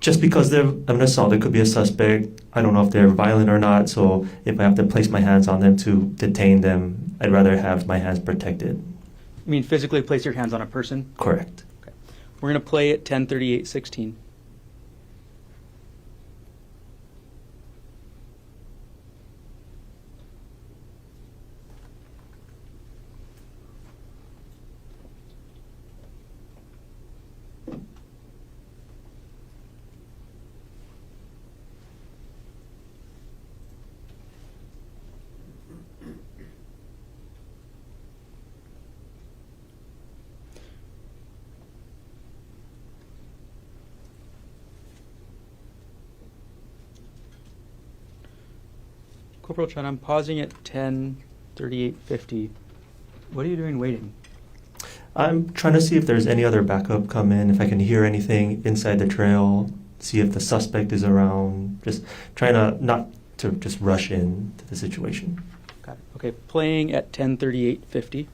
Just because they're an assault, it could be a suspect. I don't know if they're violent or not, so if I have to place my hands on them to detain them, I'd rather have my hands protected. You mean physically place your hands on a person? Correct. Okay. We're going to play at 10:38:16. Corporal Chen, I'm pausing at 10:38:50. What are you doing waiting? I'm trying to see if there's any other backup come in, if I can hear anything inside the trail, see if the suspect is around, just trying to not to just rush into the situation. Got it. Okay, playing at 10:38:50.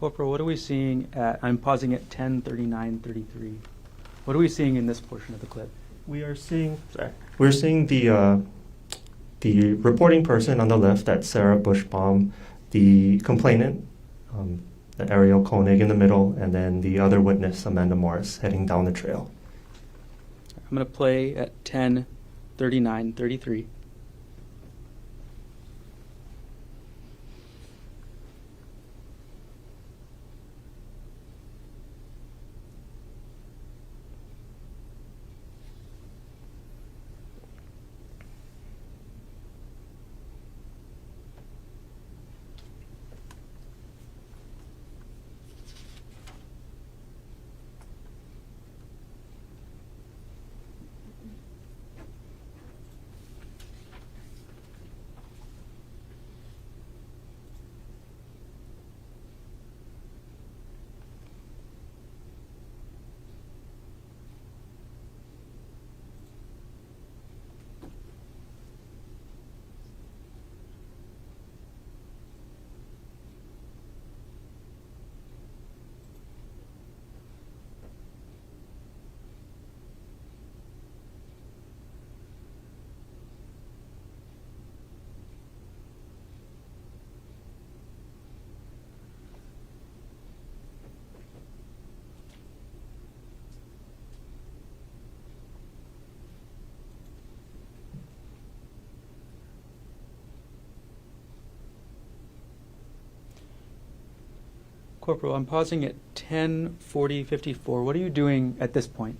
Corporal, what are we seeing at, I'm pausing at 10:39:33. What are we seeing in this portion of the clip? We're seeing the reporting person on the left, that's Sarah Bushbaum, the complainant, the Arielle Konig in the middle, and then the other witness, Amanda Morris, heading down the trail. I'm going to play at 10:39:33. Corporal, I'm pausing at 10:40:54. What are you doing at this point?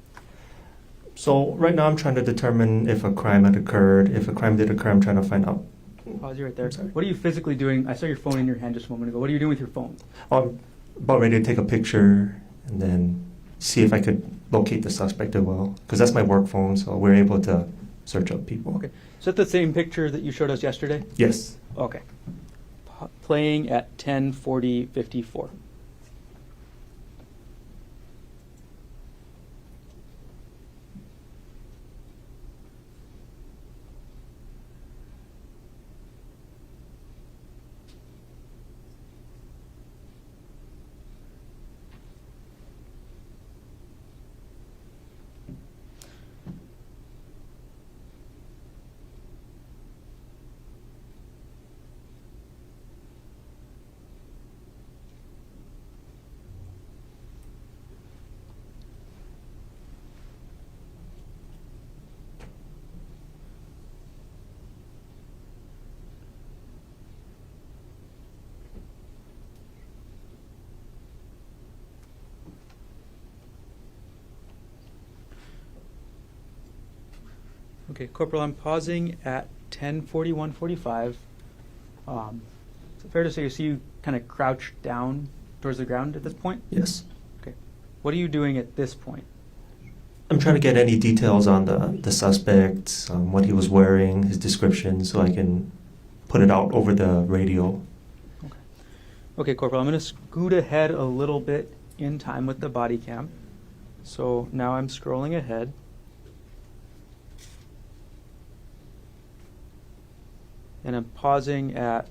So right now I'm trying to determine if a crime had occurred. If a crime did occur, I'm trying to find out. Pause you right there. I'm sorry. What are you physically doing? I saw your phone in your hand just a moment ago. What are you doing with your phone? I'm about ready to take a picture and then see if I could locate the suspect as well, because that's my work phone, so we're able to search up people. Okay. Is that the same picture that you showed us yesterday? Yes. Okay. Playing at 10:40:54. Okay, Corporal, I'm pausing at 10:41:45. Is it fair to say you see you kind of crouched down towards the ground at this point? Yes. Okay. What are you doing at this point? I'm trying to get any details on the suspect, what he was wearing, his description, so I can put it out over the radio. Okay. Okay, Corporal, I'm going to scoot ahead a little bit in time with the body cam. So now I'm scrolling ahead. And I'm pausing at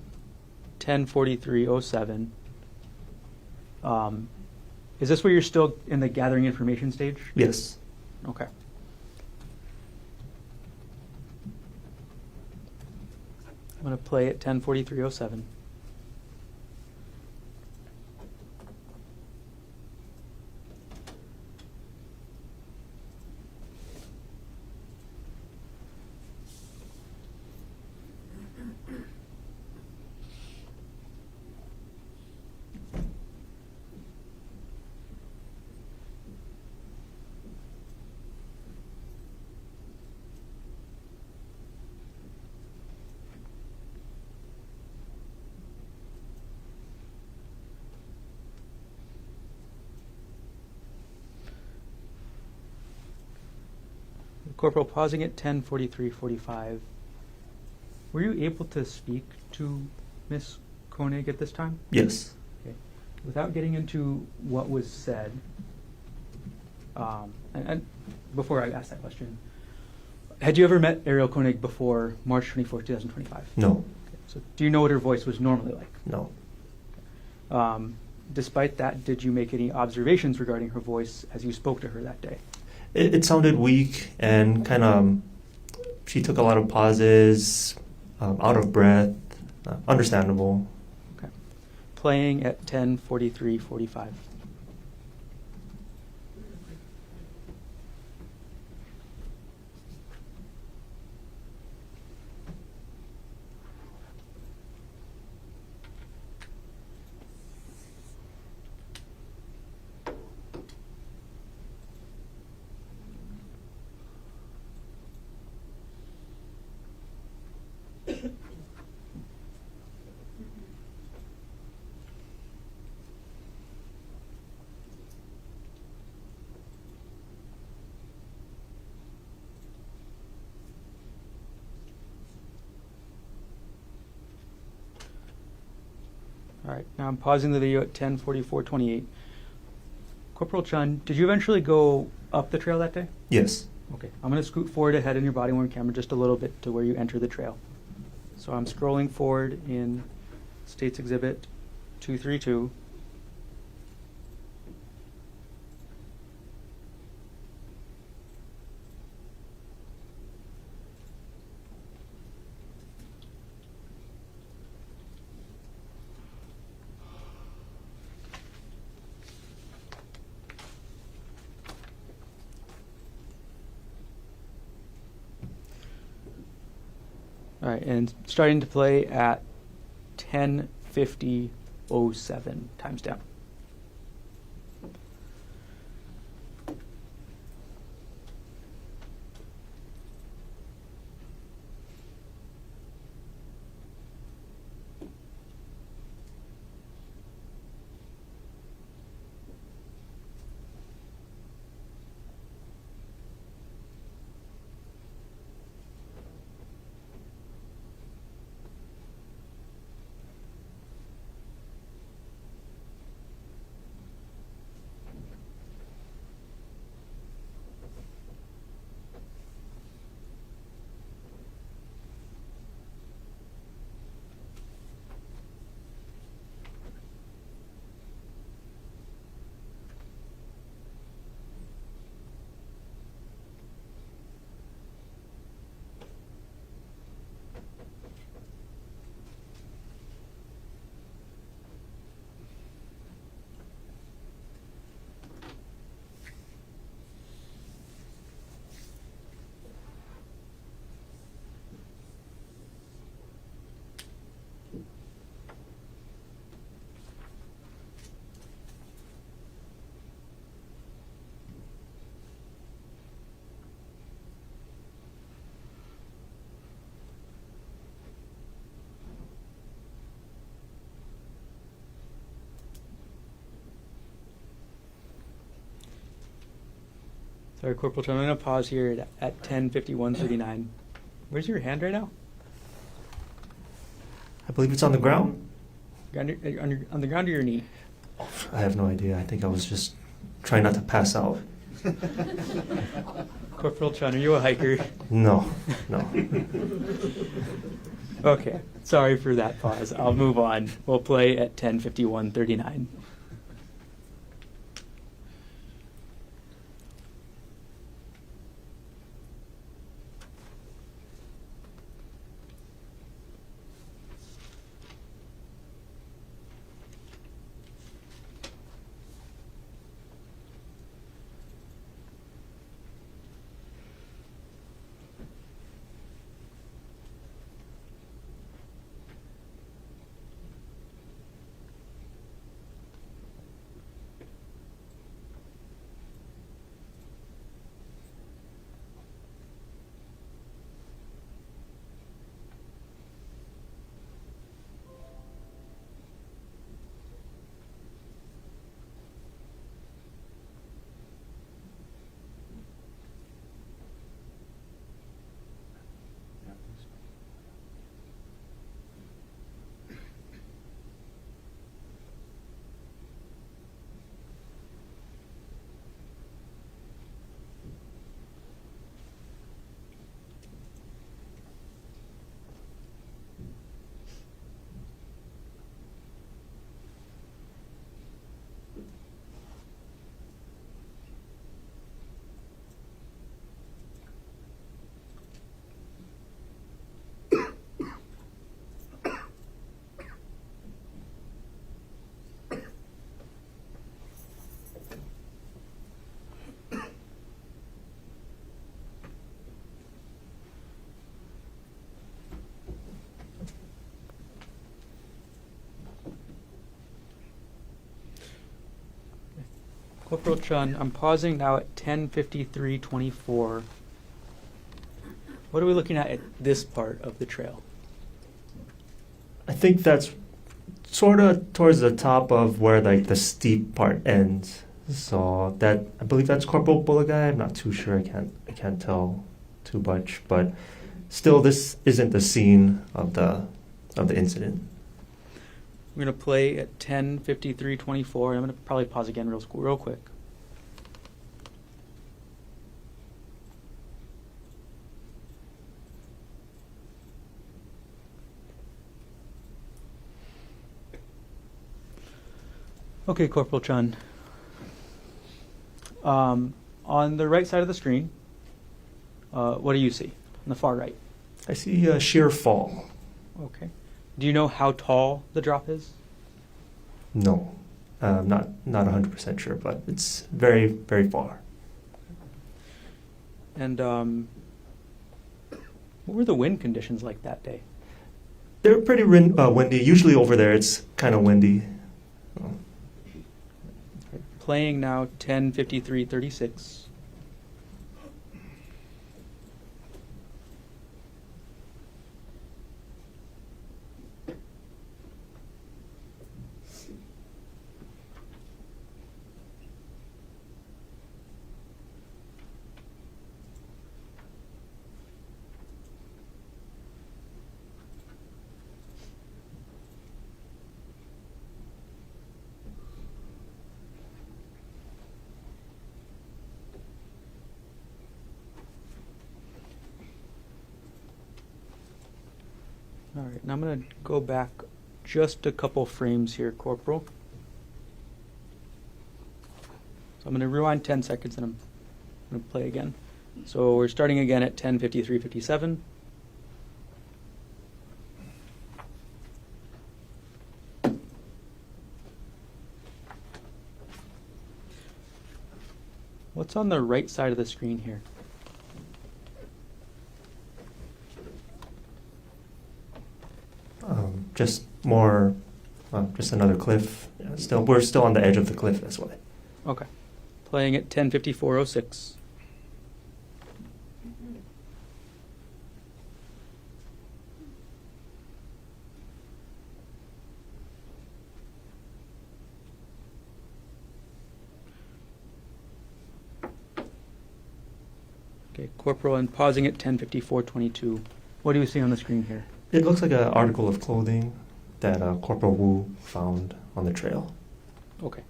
10:43:07. Is this where you're still in the gathering information stage? Yes. Okay. I'm going to play at 10:43:07. Corporal, pausing at 10:43:45. Were you able to speak to Miss Konig at this time? Yes. Okay. Without getting into what was said, and before I ask that question, had you ever met Arielle Konig before March 24, 2025? No. Okay. So do you know what her voice was normally like? No. Despite that, did you make any observations regarding her voice as you spoke to her that day? It sounded weak and kind of, she took a lot of pauses, out of breath, understandable. Okay. Playing at 10:43:45. All right, now I'm pausing the video at 10:44:28. Corporal Chun, did you eventually go up the trail that day? Yes. Okay, I'm going to scoot forward ahead in your body-worn camera just a little bit to where you enter the trail. So I'm scrolling forward in States Exhibit 232. All right, and starting to play at 10:50:07, times down. Sorry, Corporal Chun, I'm going to pause here at 10:51:39. Where's your hand right now? I believe it's on the ground. On the ground or your knee? I have no idea. I think I was just trying not to pass out. Corporal Chun, are you a hiker? No, no. Okay, sorry for that pause. I'll move on. We'll play at 10:51:39. Corporal Chun, I'm pausing now at 10:53:24. What are we looking at this part of the trail? I think that's sort of towards the top of where like the steep part ends. So that I believe that's Corporal Bulagai. I'm not too sure. I can't tell too much, but still, this isn't the scene of the incident. We're going to play at 10:53:24. I'm going to probably pause again real quick. Okay, Corporal Chun. On the right side of the screen, what do you see? On the far right. I see a sheer fall. Okay. Do you know how tall the drop is? No, not 100% sure, but it's very, very far. And what were the wind conditions like that day? They're pretty windy. Usually over there, it's kind of windy. Playing now 10:53:36. All right, now I'm going to go back just a couple frames here, Corporal. So I'm going to rewind 10 seconds and I'm going to play again. So we're starting again at 10:53:57. What's on the right side of the screen here? Just more, just another cliff. Yeah, we're still on the edge of the cliff, that's why. Okay. Playing at 10:54:06. Okay, Corporal, and pausing at 10:54:22. What do you see on the screen here? It looks like an article of clothing that Corporal Wu found on the trail. Okay.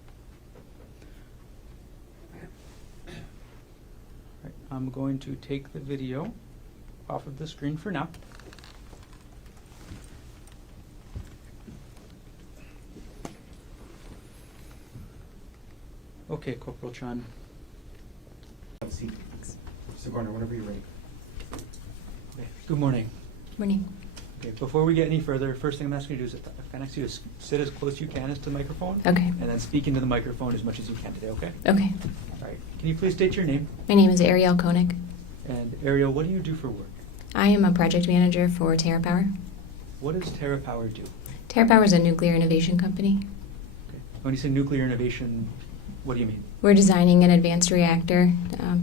Right, I'm going to take the video off of the screen for now. Okay, Corporal Chun. Have a seat. Mr. Garner, whenever you're ready. Okay, good morning. Morning. Okay, before we get any further, first thing I'm asking you to do is, can I ask you to sit as close as you can as to the microphone? Okay. And then speak into the microphone as much as you can today, okay? Okay. All right. Can you please state your name? My name is Arielle Konig. And Ariel, what do you do for work? I am a project manager for TerraPower. What does TerraPower do? TerraPower is a nuclear innovation company. Okay. When you say nuclear innovation, what do you mean? We're designing an advanced reactor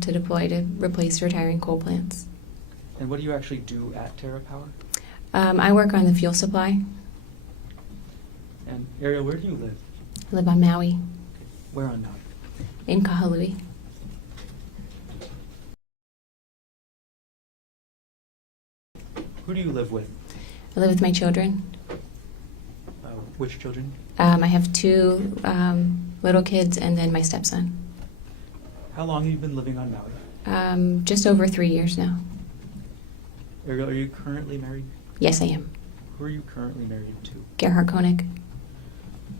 to deploy to replace retiring coal plants. And what do you actually do at TerraPower? I work on the fuel supply. And Ariel, where do you live? I live on Maui, Where on Maui? in Kahului. Who do you live with? I live with my children. Which children? I have two little kids and then my stepson. How long have you been living on Maui? Just over 3 years now. Ariel, are you currently married? Yes, I am. Who are you currently married to? Gerhardt Konig.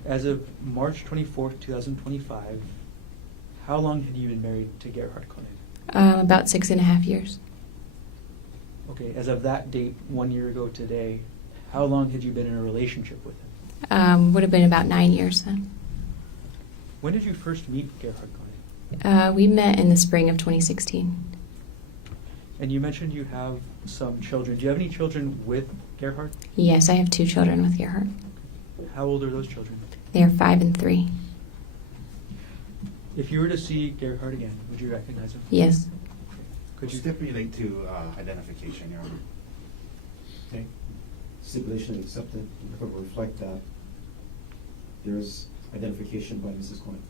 As of March 24th, 2025, how long had you been married to Gerhardt Konig? About 6.5 years. Okay, as of that date, 1 year ago today, how long had you been in a relationship with him? Would have been about 9 years then. When did you first meet Gerhardt Konig? We met in the spring of 2016. And you mentioned you have some children. Do you have any children with Gerhardt? Yes, I have 2 children with Gerhardt. How old are those children? They are 5 and 3. If you were to see Gerhardt again, would you recognize him? Yes. Could you stipulate to identification, Your Honor? Okay. Stipulation accepted. The record will reflect that there is identification by Mrs. Konig.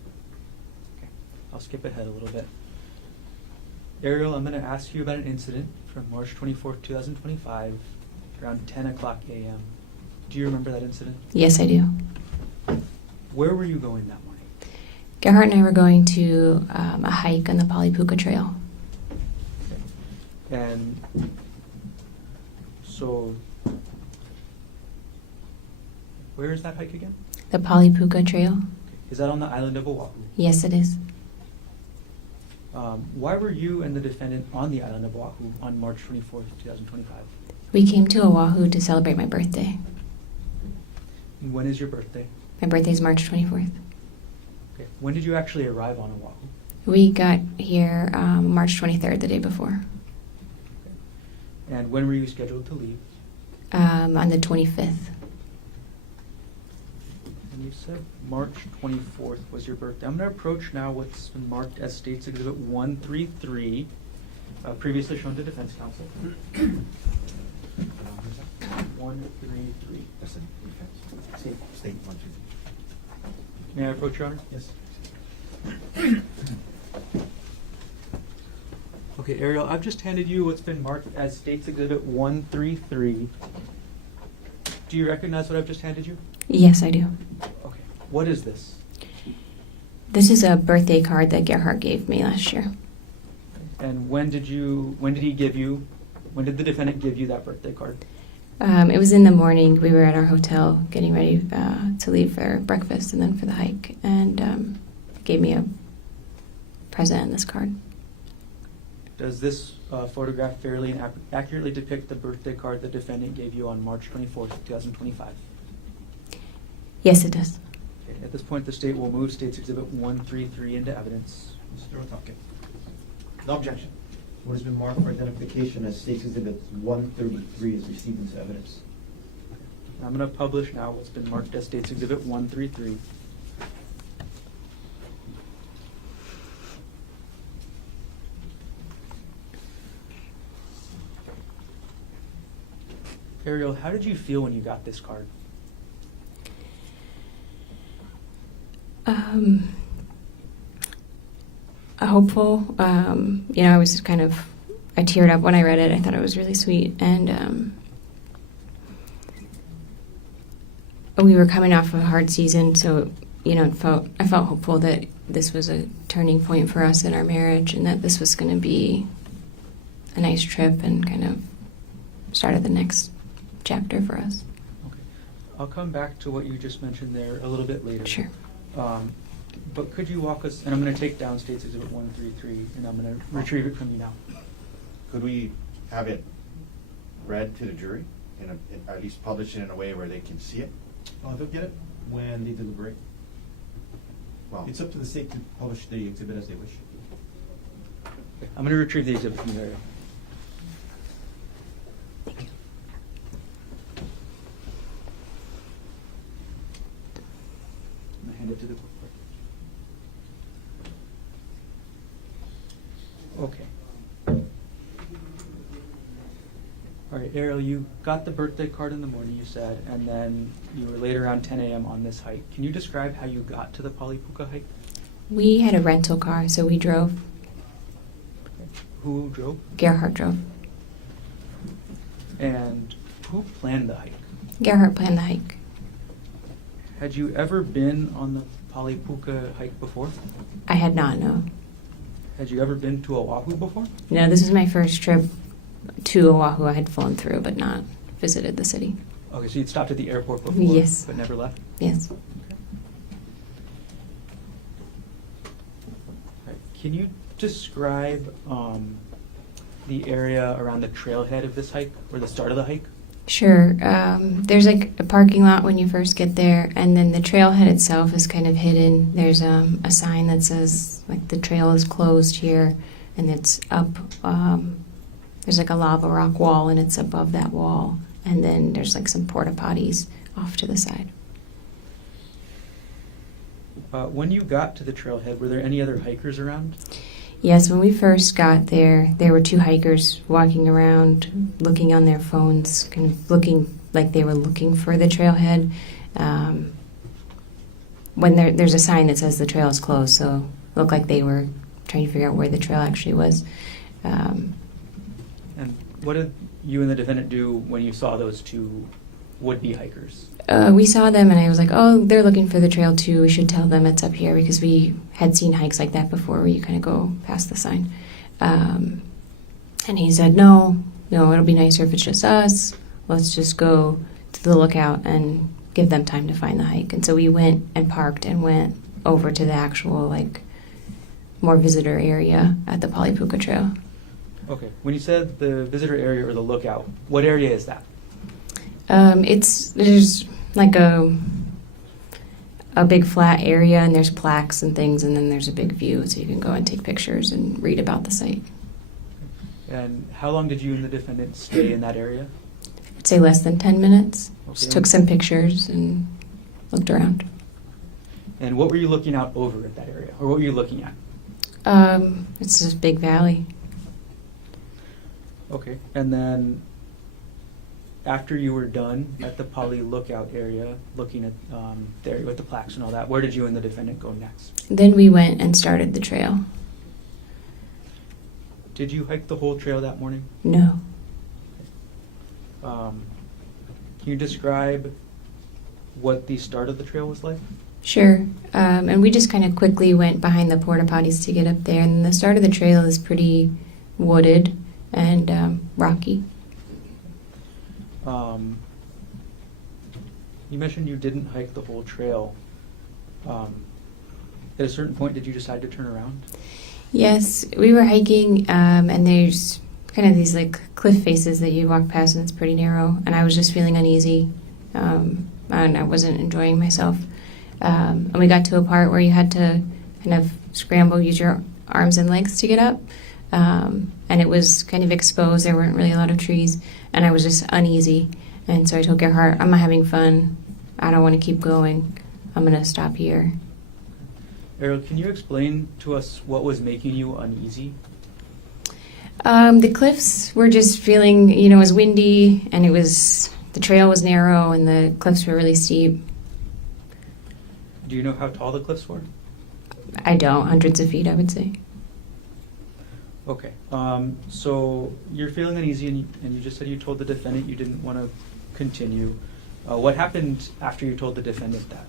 Okay. I'll skip ahead a little bit. Ariel, I'm going to ask you about an incident from March 24th, 2025, around 10 o'clock a.m. Do you remember that incident? Yes, I do. Where were you going that morning? Gerhardt and I were going to a hike on the Palipuka Trail. And so, where is that hike again? The Palipuka Trail? Is that on the island of Oahu? Yes, it is. Why were you and the defendant on the island of Oahu on March 24th, 2025? We came to Oahu to celebrate my birthday. And when is your birthday? My birthday is March 24th. Okay. When did you actually arrive on Oahu? We got here March 23rd, the day before, And when were you scheduled to leave? on the 25th. And you said March 24th was your birthday. I'm going to approach now what's been marked as State's Exhibit 133, previously shown to defense counsel. 133. That's the defense. State 133. May I approach, Your Honor? Yes. Okay, Ariel, I've just handed you what's been marked as State's Exhibit 133. Do you recognize what I've just handed you? Yes, I do. Okay. What is this? This is a birthday card that Gerhardt gave me last year. And when did the defendant give you that birthday card? It was in the morning. We were at our hotel getting ready to leave for breakfast and then for the hike, and gave me a present and this card. Does this photograph fairly and accurately depict the birthday card the defendant gave you on March 24th, 2025? Yes, it does. Okay. At this point, the state will move State's Exhibit 133 into evidence. Mr. Otake. No objection. What has been marked for identification as State's Exhibit 133 is received into evidence. I'm going to publish now what's been marked as State's Exhibit 133. Ariel, how did you feel when you got this card? Hopeful. I was I teared up when I read it. I thought it was really sweet. And we were coming off of a hard season, so, I felt hopeful that this was a turning point for us in our marriage and that this was going to be a nice trip and kind of started the next chapter for us. Okay. I'll come back to what you just mentioned there a little bit later. Sure. But could you walk us, and I'm going to take down State's Exhibit 133, and I'm going to retrieve it from you now. Could we have it read to the jury, at least publish it in a way where they can see it? They'll get it when they deliberate. Well, It's up to the state to publish the exhibit as they wish. Okay. I'm going to retrieve the exhibit from you, Ariel. I'm going to hand it to the court. Okay. All right, Ariel, you got the birthday card in the morning, you said, and then you were late around 10 a.m. on this hike. Can you describe how you got to the Palipuka hike? We had a rental car, so we drove. Okay. Who drove? Gerhardt drove. And who planned the hike? Gerhardt planned the hike. Had you ever been on the Palipuka hike before? I had not, no. Had you ever been to Oahu before? No, this is my first trip to Oahu. I had flown through, but not visited the city. Okay, so you'd stopped at the airport before, Yes. but never left? Yes. Right. Can you describe the area around the trailhead of this hike, or the start of the hike? Sure. There's like a parking lot when you first get there, and then the trailhead itself is kind of hidden. There's a sign that says like the trail is closed here, and it's up. There's like a lava rock wall, and it's above that wall, and then there's like some porta potties off to the side. When you got to the trailhead, were there any other hikers around? Yes, when we first got there were 2 hikers walking around, looking on their phones, kind of looking like they were looking for the trailhead. When there's a sign that says the trail is closed, so it looked like they were trying to figure out where the trail actually was. And what did you and the defendant do when you saw those 2 would-be hikers? We saw them, and I was like, oh, they're looking for the trail too. We should tell them it's up here, because we had seen hikes like that before where you kind of go past the sign. And he said, no, it'll be nicer if it's just us. Let's just go to the lookout and give them time to find the hike. And so we went and parked and went over to the actual, like, more visitor area at the Polypuka Trail. Okay. When you said the visitor area or the lookout, what area is that? There's like a big flat area, and there's plaques and things, and then there's a big view, so you can go and take pictures and read about the site. And how long did you and the defendant stay in that area? I'd say less than 10 minutes. Just Okay. took some pictures and looked around. And what were you looking out over at that area? Or what were you looking at? It's this big valley. Okay. And then after you were done at the Poly lookout area, looking at the area with the plaques and all that, where did you and the defendant go next? Then we went and started the trail. Did you hike the whole trail that morning? No. Can you describe what the start of the trail was like? Sure. And we just kind of quickly went behind the porta potties to get up there. And the start of the trail is pretty wooded and rocky. You mentioned you didn't hike the whole trail. At a certain point, did you decide to turn around? Yes, we were hiking, and there's kind of these like cliff faces that you walk past, and it's pretty narrow. And I was just feeling uneasy, and I wasn't enjoying myself. And we got to a part where you had to kind of scramble, use your arms and legs to get up. And it was kind of exposed. There weren't really a lot of trees, and I was just uneasy. And so I told Gerhardt, I'm not having fun. I don't want to keep going. I'm going to stop here. Ariel, can you explain to us what was making you uneasy? The cliffs were just feeling, it was windy, and the trail was narrow, and the cliffs were really steep. Do you know how tall the cliffs were? I don't, hundreds of feet, I would say. Okay. So you're feeling uneasy, and you just said you told the defendant you didn't want to continue. What happened after you told the defendant that?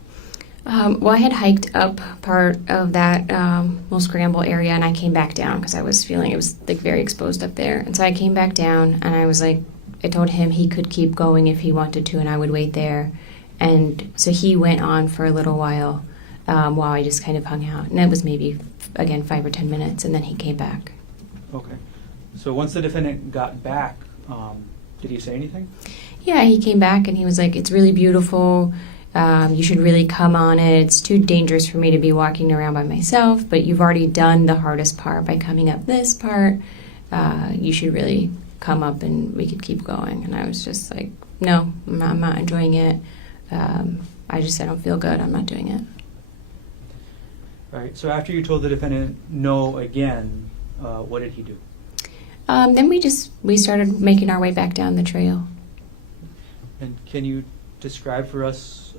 Well, I had hiked up part of that little scramble area, and I came back down because I was feeling it was like very exposed up there. And so I came back down, and I was like, I told him he could keep going if he wanted to, and I would wait there. And so he went on for a little while I just kind of hung out. And it was maybe, again, 5 or 10 minutes, and then he came back. Okay. So once the defendant got back, did he say anything? Yeah, he came back, and he was like, it's really beautiful. You should really come on it. It's too dangerous for me to be walking around by myself, but you've already done the hardest part by coming up this part. You should really come up and we could keep going. And I was just like, no, I'm not enjoying it. I don't feel good. I'm not doing it. All right. So after you told the defendant no again, what did he do? Then we started making our way back down the trail. And can you describe for us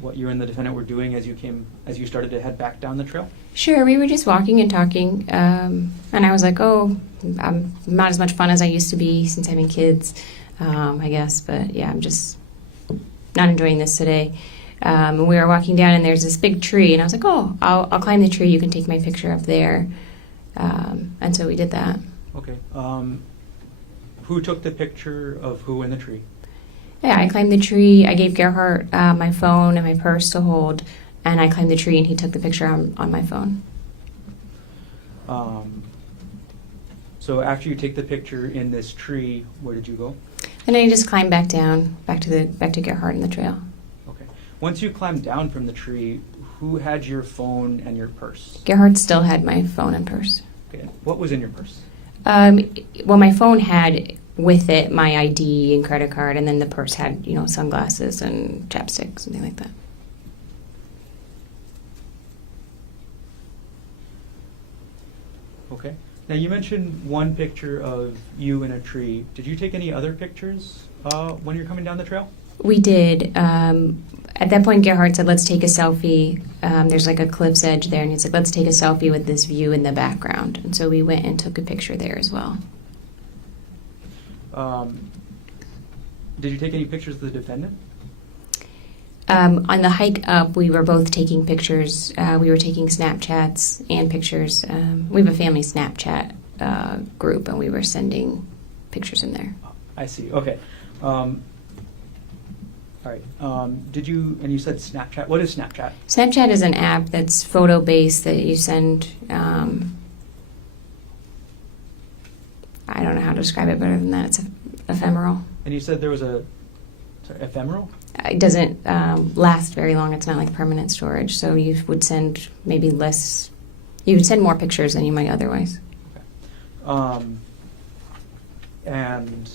what you and the defendant were doing as you started to head back down the trail? Sure, we were just walking and talking, and I was like, oh, I'm not as much fun as I used to be since having kids, I guess, but yeah, I'm just not enjoying this today. And we were walking down, and there's this big tree, and I was like, oh, I'll climb the tree, you can take my picture up there. And so we did that. Okay. Who took the picture of who in the tree? Yeah, I climbed the tree. I gave Gerhardt my phone and my purse to hold, and I climbed the tree, and he took the picture on my phone. So after you take the picture in this tree, where did you go? And I just climbed back down, back to Gerhardt and the trail. Okay. Once you climbed down from the tree, who had your phone and your purse? Gerhardt still had my phone and purse. Okay. What was in your purse? Well, my phone had with it my ID and credit card, and then the purse had, sunglasses and chapstick, something like that. Okay. Now you mentioned one picture of you in a tree. Did you take any other pictures when you're coming down the trail? We did. At that point, Gerhardt said, let's take a selfie. There's like a cliff's edge there, and he's like, let's take a selfie with this view in the background. And so we went and took a picture there as well. Did you take any pictures of the defendant? On the hike up, we were both taking pictures. We were taking Snapchats and pictures. We have a family Snapchat group, and we were sending pictures in there. I see. Okay. All right. Did you, and you said Snapchat. What is Snapchat? Snapchat is an app that's photo-based that you send. I don't know how to describe it better than that. It's ephemeral. And you said there was ephemeral? It doesn't last very long. It's not like permanent storage. So you would send maybe less. You would send more pictures than you might otherwise. Okay. And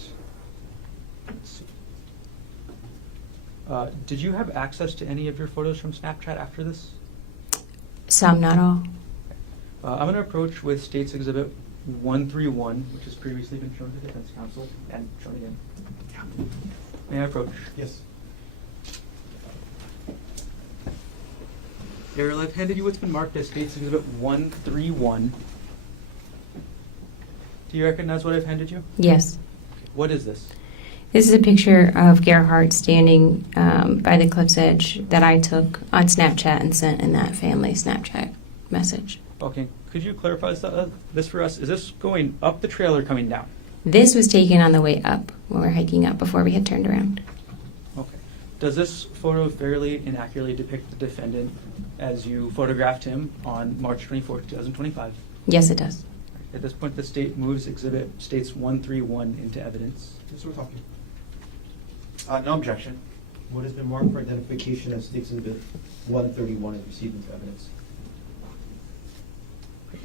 let's see. Did you have access to any of your photos from Snapchat after this? Some, not all. I'm going to approach with State's Exhibit 131, which has previously been shown to the defense counsel and shown again. May I approach? Yes. Ariel, I've handed you what's been marked as State's Exhibit 131. Do you recognize what I've handed you? Yes. What is this? This is a picture of Gerhardt standing by the cliff's edge that I took on Snapchat and sent in that family Snapchat message. Okay, could you clarify this for us? Is this going up the trail or coming down? This was taken on the way up when we were hiking up before we had turned around. Okay. Does this photo fairly and accurately depict the defendant as you photographed him on March 24th, 2025? Yes, it does. At this point, the state moves Exhibit States 131 into evidence. Yes, we're talking. No objection. What has been marked for identification as State's Exhibit 131 is received into evidence.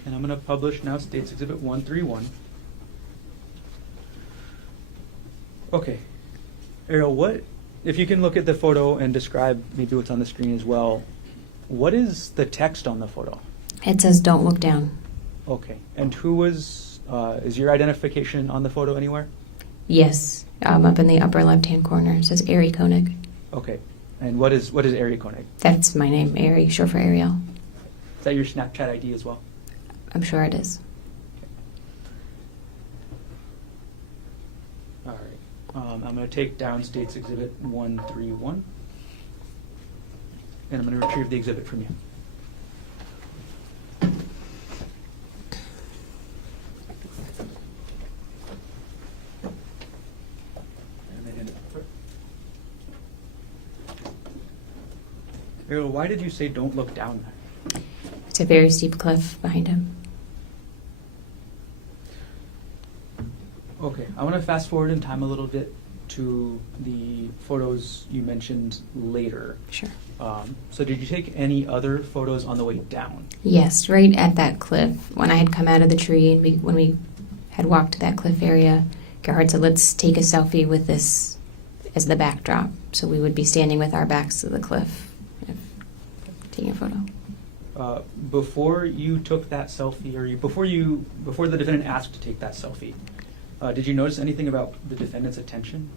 And I'm going to publish now States Exhibit 131. Okay. Ariel, what, if you can look at the photo and describe maybe what's on the screen as well, what is the text on the photo? It says, "Don't look down." Okay. And who was, is your identification on the photo anywhere? Yes, up in the upper left-hand corner. It says Arielle Konig. Okay. And what is Arielle Konig? That's my name, Ari, short for Ariel. Is that your Snapchat ID as well? I'm sure it is. All right. I'm going to take down States Exhibit 131. And I'm going to retrieve the exhibit from you. And then hand it over. Ariel, why did you say don't look down there? It's a very steep cliff behind him. Okay, I want to fast forward in time a little bit to the photos you mentioned later. Sure. So did you take any other photos on the way down? Yes, right at that cliff. When I had come out of the tree and when we had walked to that cliff area, Gerhardt said, let's take a selfie with this as the backdrop. So we would be standing with our backs to the cliff, taking a photo. Before you took that selfie, or before the defendant asked to take that selfie, did you notice anything about the defendant's attention?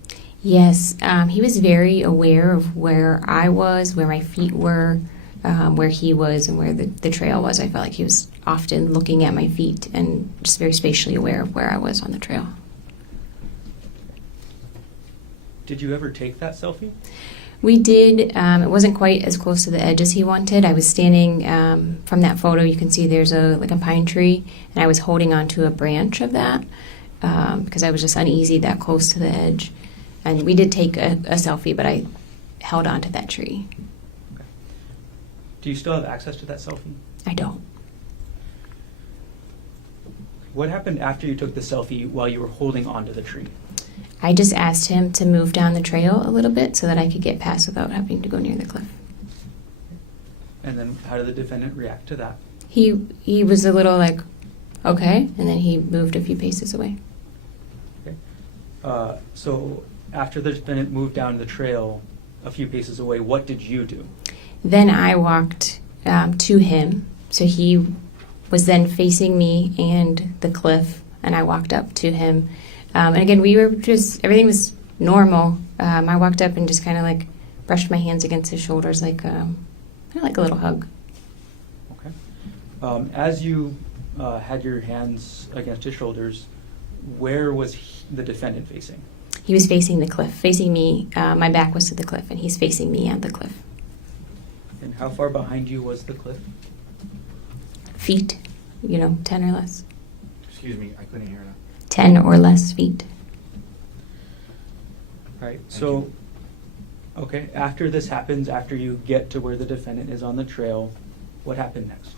Yes, he was very aware of where I was, where my feet were, where he was, and where the trail was. I felt like he was often looking at my feet and just very spatially aware of where I was on the trail. Did you ever take that selfie? We did. It wasn't quite as close to the edge as he wanted. I was standing from that photo. You can see there's a pine tree, and I was holding onto a branch of that because I was just uneasy that close to the edge. And we did take a selfie, but I held onto that tree. Okay. Do you still have access to that selfie? I don't. What happened after you took the selfie while you were holding onto the tree? I just asked him to move down the trail a little bit so that I could get past without having to go near the cliff. And then how did the defendant react to that? He was a little like, okay, and then he moved a few paces away. Okay. So after the defendant moved down the trail a few paces away, what did you do? Then I walked to him, so he was then facing me and the cliff, and I walked up to him. And again, everything was normal. I walked up and just kind of like brushed my hands against his shoulders, like kind of like a little hug. Okay. As you had your hands against his shoulders, where was the defendant facing? He was facing the cliff, facing me. My back was to the cliff, and he's facing me and the cliff. And how far behind you was the cliff? Feet, 10 or less. Excuse me, I couldn't hear that. 10 or less feet. All right. So, okay. After this happens, after you get to where the defendant is on the trail, what happened next?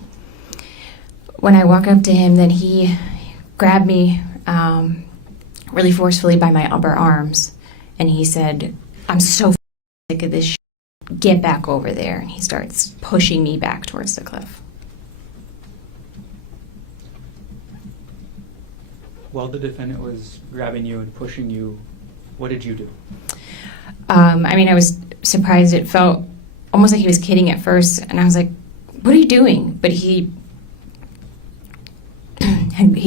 When I walk up to him, then he grabbed me really forcefully by my upper arms, and he said, "I'm so sick of this shit. Get back over there." And he starts pushing me back towards the cliff. While the defendant was grabbing you and pushing you, what did you do? I was surprised. It felt almost like he was kidding at first, and I was like, "What are you doing?" But he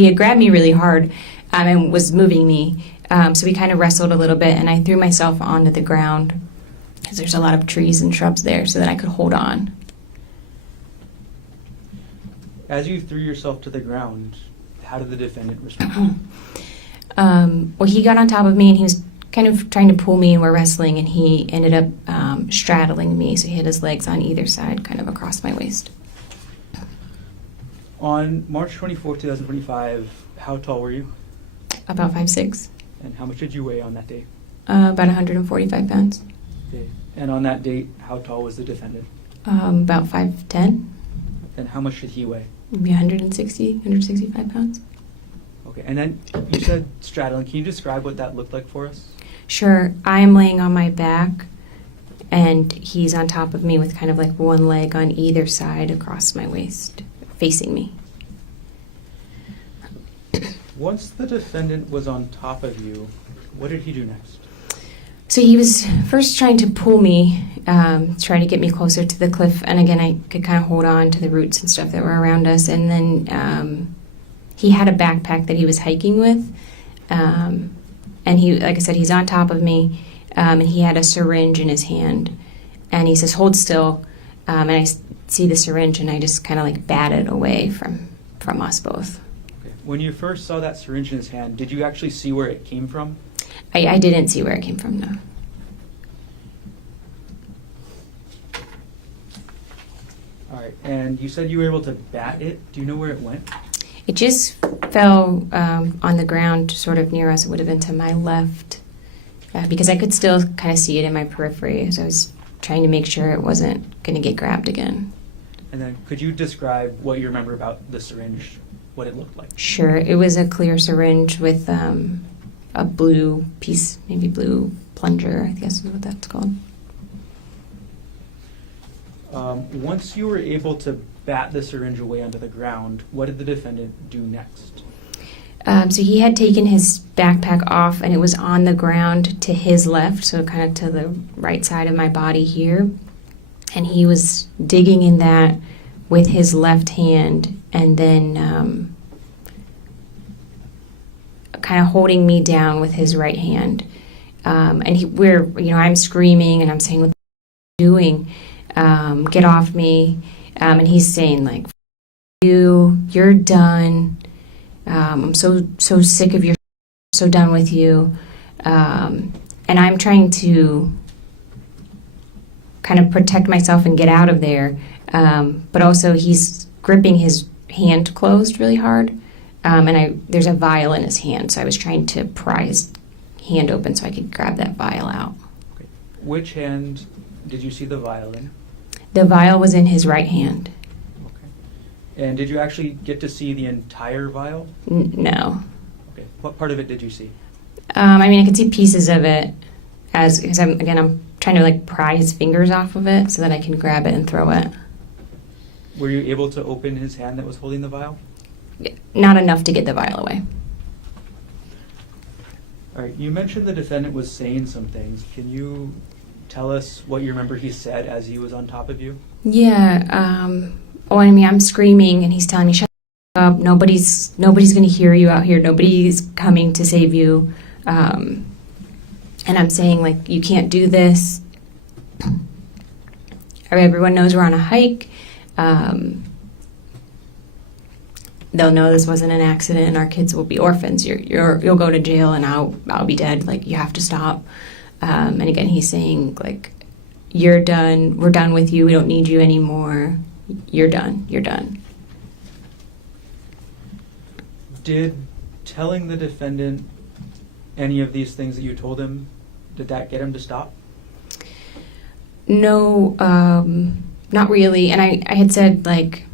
had grabbed me really hard and was moving me. So we kind of wrestled a little bit, and I threw myself onto the ground because there's a lot of trees and shrubs there so that I could hold on. As you threw yourself to the ground, how did the defendant respond? Well, he got on top of me, and he was kind of trying to pull me, and we're wrestling, and he ended up straddling me, so he had his legs on either side, kind of across my waist. On March 24, 2025, how tall were you? About 5'6". And how much did you weigh on that day? About 145 pounds. Okay. And on that date, how tall was the defendant? About 5'10". And how much did he weigh? Maybe 165 pounds. Okay. And then you said straddling. Can you describe what that looked like for us? Sure. I am laying on my back, and he's on top of me with kind of like one leg on either side across my waist, facing me. Once the defendant was on top of you, what did he do next? So he was first trying to pull me, try to get me closer to the cliff. And again, I could kind of hold on to the roots and stuff that were around us. And then he had a backpack that he was hiking with. And he, like I said, he's on top of me. And he had a syringe in his hand. And he says, "Hold still." And I see the syringe, and I just kind of like bat it away from us both. Okay. When you first saw that syringe in his hand, did you actually see where it came from? I didn't see where it came from, no. All right. And you said you were able to bat it. Do you know where it went? It just fell on the ground sort of near us. It would have been to my left because I could still kind of see it in my periphery as I was trying to make sure it wasn't going to get grabbed again. And then could you describe what you remember about the syringe, what it looked like? Sure. It was a clear syringe with a blue piece, maybe blue plunger, I guess is what that's called. Once you were able to bat the syringe away onto the ground, what did the defendant do next? So he had taken his backpack off, and it was on the ground to his left, so kind of to the right side of my body here. And he was digging in that with his left hand, and then kind of holding me down with his right hand. And I'm screaming, and I'm saying, "What are you doing? Get off me." And he's saying, like, "You're done. I'm so sick of your so done with you." And I'm trying to kind of protect myself and get out of there. But also he's gripping his hand closed really hard. And there's a vial in his hand, so I was trying to pry his hand open so I could grab that vial out. Okay. Which hand did you see the vial in? The vial was in his right hand. Okay. And did you actually get to see the entire vial? No. Okay. What part of it did you see? I could see pieces of it because I'm trying to like pry his fingers off of it so that I can grab it and throw it. Were you able to open his hand that was holding the vial? Not enough to get the vial away. All right. You mentioned the defendant was saying some things. Can you tell us what you remember he said as he was on top of you? Yeah. I'm screaming, and he's telling me, "Shut up. Nobody's going to hear you out here. Nobody's coming to save you. And I'm saying, like, you can't do this. Everyone knows we're on a hike. They'll know this wasn't an accident, and our kids will be orphans. You'll go to jail, and I'll be dead. Like, you have to stop. And again, he's saying, like, you're done. We're done with you. We don't need you anymore. You're done. You're done. Did telling the defendant any of these things that you told him, did that get him to stop? No, not really. And I had said, like,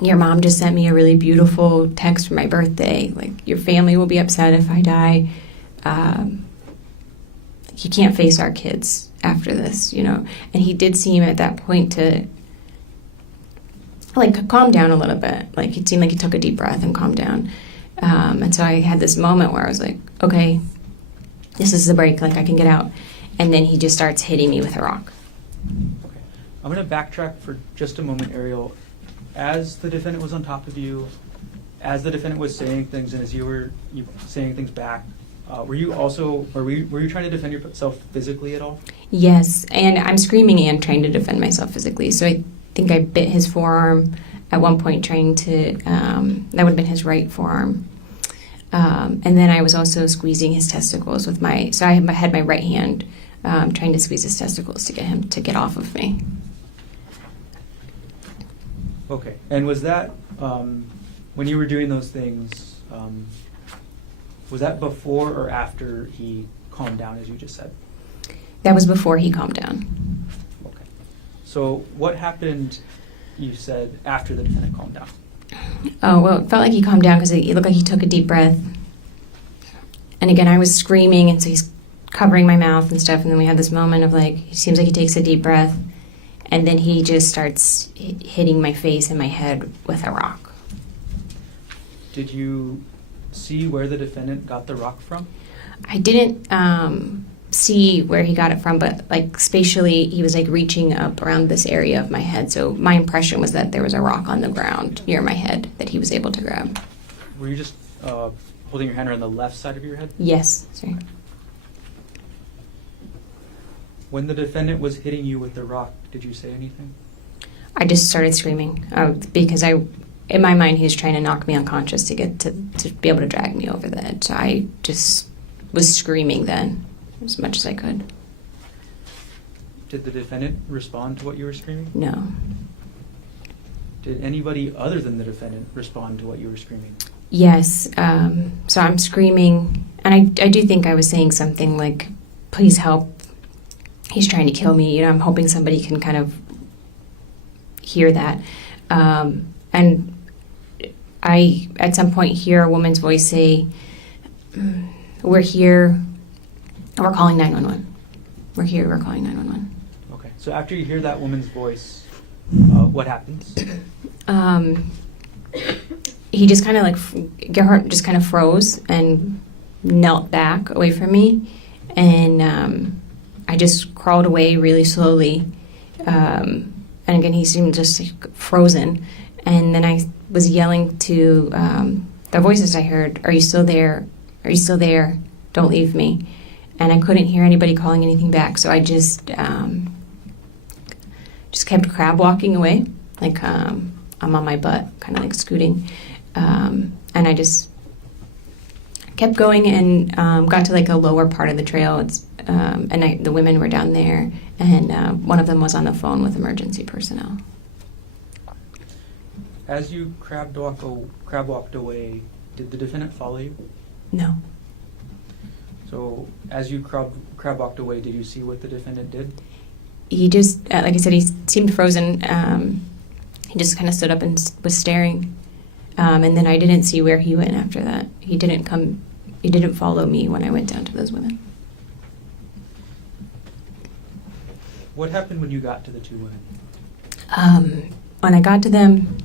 your mom just sent me a really beautiful text for my birthday. Like, your family will be upset if I die. You can't face our kids after this, you know. And he did seem at that point to, like, calm down a little bit. Like, it seemed like he took a deep breath and calmed down. And so I had this moment where I was like, okay, this is the break. Like, I can get out. And then he just starts hitting me with a rock. Okay. I'm going to backtrack for just a moment, Ariel. As the defendant was on top of you, as the defendant was saying things, and as you were saying things back, were you trying to defend yourself physically at all? Yes, and I'm screaming and trying to defend myself physically. So I think I bit his forearm at one point, trying to, that would have been his right forearm. And then I was also squeezing his testicles with so I had my right hand trying to squeeze his testicles to get him to get off of me. Okay. And was that, when you were doing those things, was that before or after he calmed down, as you just said? That was before he calmed down. Okay. So what happened, you said, after the defendant calmed down? Oh, well, it felt like he calmed down because it looked like he took a deep breath. And again, I was screaming, and so he's covering my mouth and stuff. And then we had this moment of, like, it seems like he takes a deep breath. And then he just starts hitting my face and my head with a rock. Did you see where the defendant got the rock from? I didn't see where he got it from, but, like, spatially, he was, like, reaching up around this area of my head. So my impression was that there was a rock on the ground near my head that he was able to grab. Were you just holding your hand around the left side of your head? Yes, sorry. When the defendant was hitting you with the rock, did you say anything? I just started screaming because in my mind, he was trying to knock me unconscious to get to be able to drag me over the edge. So I just was screaming then as much as I could. Did the defendant respond to what you were screaming? No. Did anybody other than the defendant respond to what you were screaming? Yes. So I'm screaming, and I do think I was saying something like, please help. He's trying to kill me. You know, I'm hoping somebody can kind of hear that. And I, at some point, hear a woman's voice say, we're here, we're calling 911. We're here, we're calling 911. Okay. So after you hear that woman's voice, what happens? He just kind of like, Gerhardt just kind of froze and knelt back away from me. And I just crawled away really slowly. And again, he seemed just like frozen. And then I was yelling to the voices I heard, are you still there? Are you still there? Don't leave me. And I couldn't hear anybody calling anything back. So I just kept crab walking away. Like I'm on my butt, kind of like scooting. And I just kept going and got to like a lower part of the trail. And the women were down there, and one of them was on the phone with emergency personnel. As you crab walked away, did the defendant follow you? No. So as you crab walked away, did you see what the defendant did? He just, like I said, he seemed frozen. He just kind of stood up and was staring. And then I didn't see where he went after that. He didn't follow me when I went down to those women. What happened when you got to the two women? When I got to them,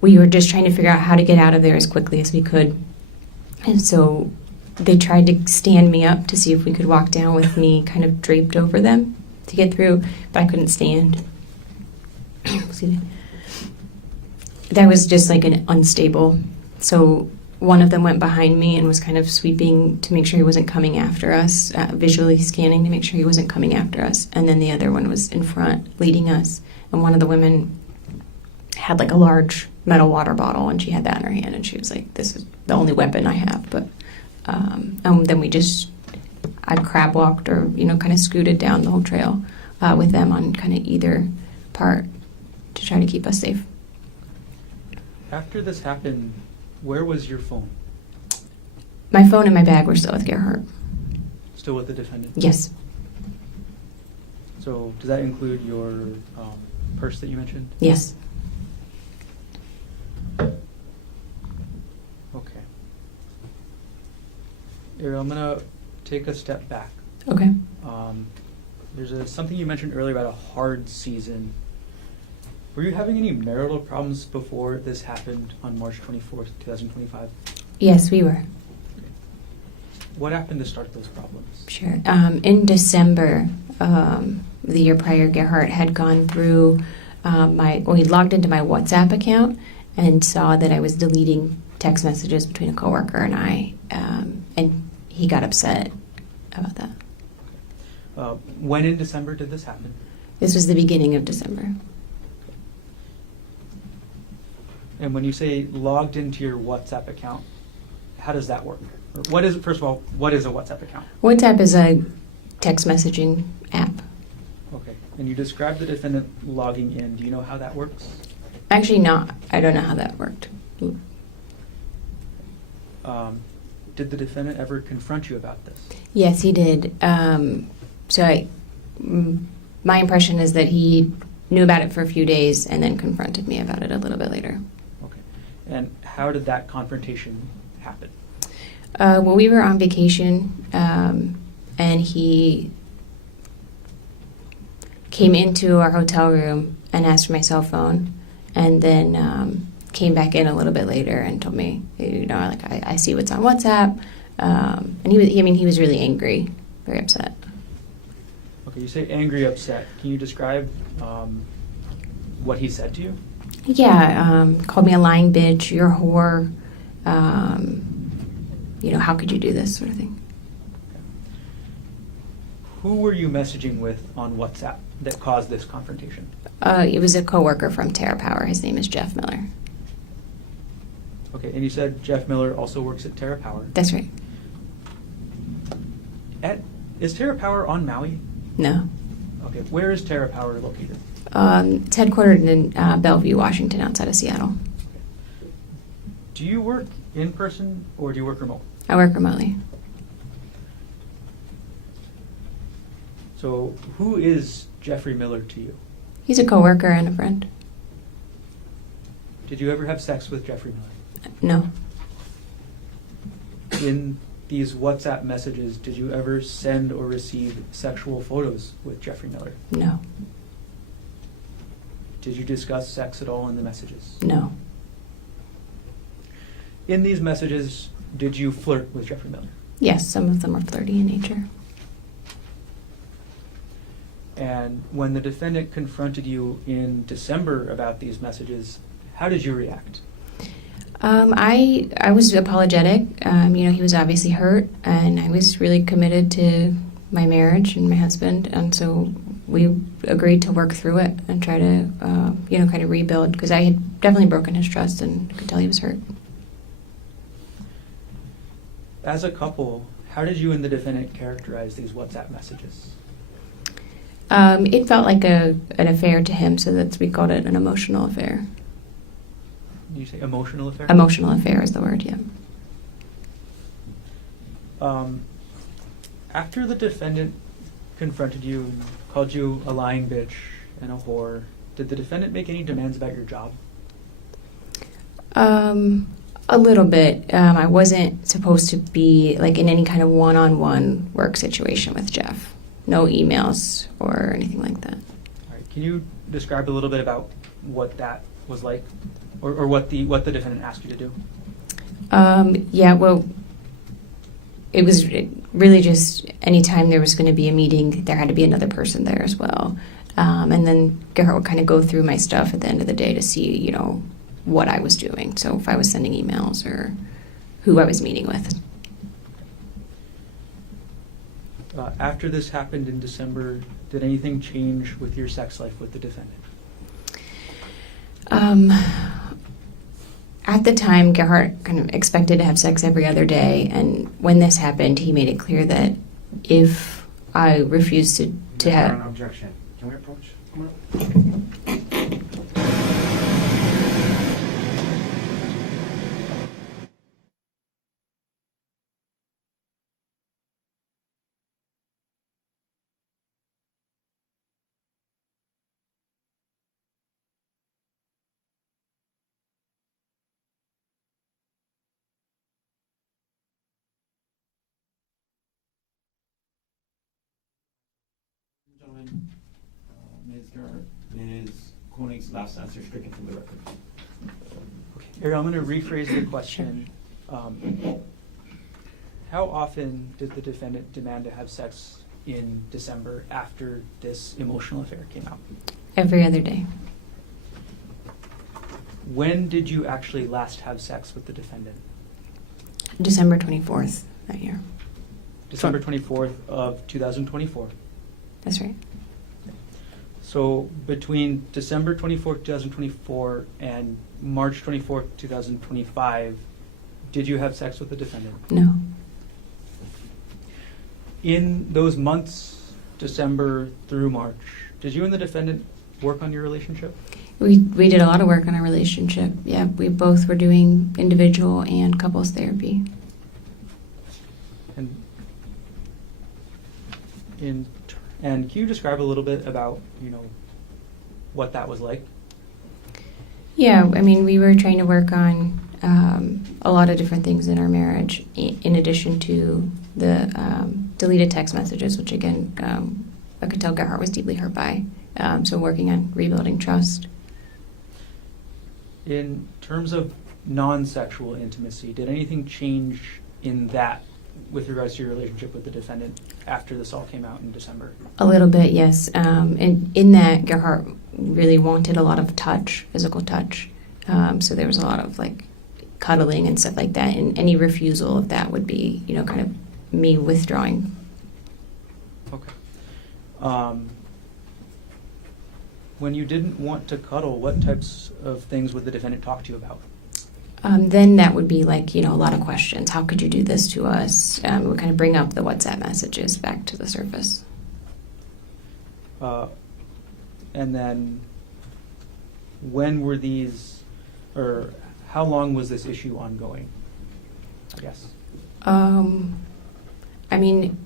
we were just trying to figure out how to get out of there as quickly as we could. And so they tried to stand me up to see if we could walk down with me kind of draped over them to get through, but I couldn't stand. Excuse me. that was just like an unstable. So one of them went behind me and was kind of sweeping to make sure he wasn't coming after us, visually scanning to make sure he wasn't coming after us. And then the other one was in front, leading us. And one of the women had like a large metal water bottle, and she had that in her hand, and she was like, "This is the only weapon I have." But and then I crab walked, or kind of scooted down the whole trail with them on kind of either part to try to keep us safe. After this happened, where was your phone? My phone and my bag were still with Gerhardt. Still with the defendant? Yes. So does that include your purse that you mentioned? Yes. Okay. Ariel, I'm going to take a step back. Okay. There's something you mentioned earlier about a hard season. Were you having any marital problems before this happened on March 24th, 2025? Yes, we were. What happened to start those problems? Sure. In December, the year prior, Gerhardt had gone through he logged into my WhatsApp account and saw that I was deleting text messages between a coworker and I, and he got upset about that. When in December did this happen? This was the beginning of December. And when you say logged into your WhatsApp account, how does that work? Or what is, first of all, what is a WhatsApp account? WhatsApp is a text messaging app. Okay. And you described the defendant logging in. Do you know how that works? Actually, not. I don't know how that worked. Did the defendant ever confront you about this? Yes, he did. My impression is that he knew about it for a few days and then confronted me about it a little bit later. Okay. And how did that confrontation happen? Well, we were on vacation, and he came into our hotel room and asked for my cell phone, and then came back in a little bit later and told me, I see what's on WhatsApp, and he was really angry, very upset. Okay, you say angry, upset. Can you describe what he said to you? Yeah, called me a lying bitch, you're a whore, how could you do this sort of thing. Who were you messaging with on WhatsApp that caused this confrontation? It was a coworker from Terra Power. His name is Jeff Miller. Okay, and you said Jeff Miller also works at Terra Power. That's right. Is Terra Power on Maui? No. Okay, where is Terra Power located? It's headquartered in Bellevue, Washington, outside of Seattle. Do you work in person or do you work remote? I work remotely. So who is Jeffrey Miller to you? He's a coworker and a friend. Did you ever have sex with Jeffrey Miller? No. In these WhatsApp messages, did you ever send or receive sexual photos with Jeffrey Miller? No. Did you discuss sex at all in the messages? No. In these messages, did you flirt with Jeffrey Miller? Yes, some of them are flirty in nature. And when the defendant confronted you in December about these messages, how did you react? I was apologetic. He was obviously hurt, and I was really committed to my marriage and my husband, and so we agreed to work through it and try to, kind of rebuild, because I had definitely broken his trust and could tell he was hurt. As a couple, how did you and the defendant characterize these WhatsApp messages? It felt like an affair to him, so we called it an emotional affair. Did you say emotional affair? Emotional affair is the word, yeah. After the defendant confronted you and called you a lying bitch and a whore, did the defendant make any demands about your job? A little bit. I wasn't supposed to be in any kind of one-on-one work situation with Jeff. No emails or anything like that. All right. Can you describe a little bit about what that was like, or what the defendant asked you to do? It was really just anytime there was going to be a meeting, there had to be another person there as well. And then Gerhardt would kind of go through my stuff at the end of the day to see, what I was doing. So if I was sending emails or who I was meeting with. After this happened in December, did anything change with your sex life with the defendant? At the time, Gerhardt kind of expected to have sex every other day, and when this happened, he made it clear that if I refused to have... Objection. Can we approach? Come on. Gentlemen, Ms. Konig's last answer stricken from the record. Okay, Ariel, I'm going to rephrase the question. How often did the defendant demand to have sex in December after this emotional affair came out? Every other day. When did you actually last have sex with the defendant? December 24th that year. December 24th of 2024. That's right. So between December 24th, 2024 and March 24th, 2025, did you have sex with the defendant? No. In those months, December through March, did you and the defendant work on your relationship? We did a lot of work on our relationship. Yeah, we both were doing individual and couples therapy. And can you describe a little bit about, what that was like? Yeah, I mean, we were trying to work on a lot of different things in our marriage, in addition to the deleted text messages, which again, I could tell Gerhardt was deeply hurt by. So working on rebuilding trust. In terms of non-sexual intimacy, did anything change in that with regards to your relationship with the defendant after this all came out in December? A little bit, yes. And in that, Gerhardt really wanted a lot of touch, physical touch. So there was a lot of cuddling and stuff like that. And any refusal of that would be, kind of me withdrawing. Okay. When you didn't want to cuddle, what types of things would the defendant talk to you about? Then that would be a lot of questions. How could you do this to us? It would kind of bring up the WhatsApp messages back to the surface. And then when were these, or how long was this issue ongoing, I guess? I mean,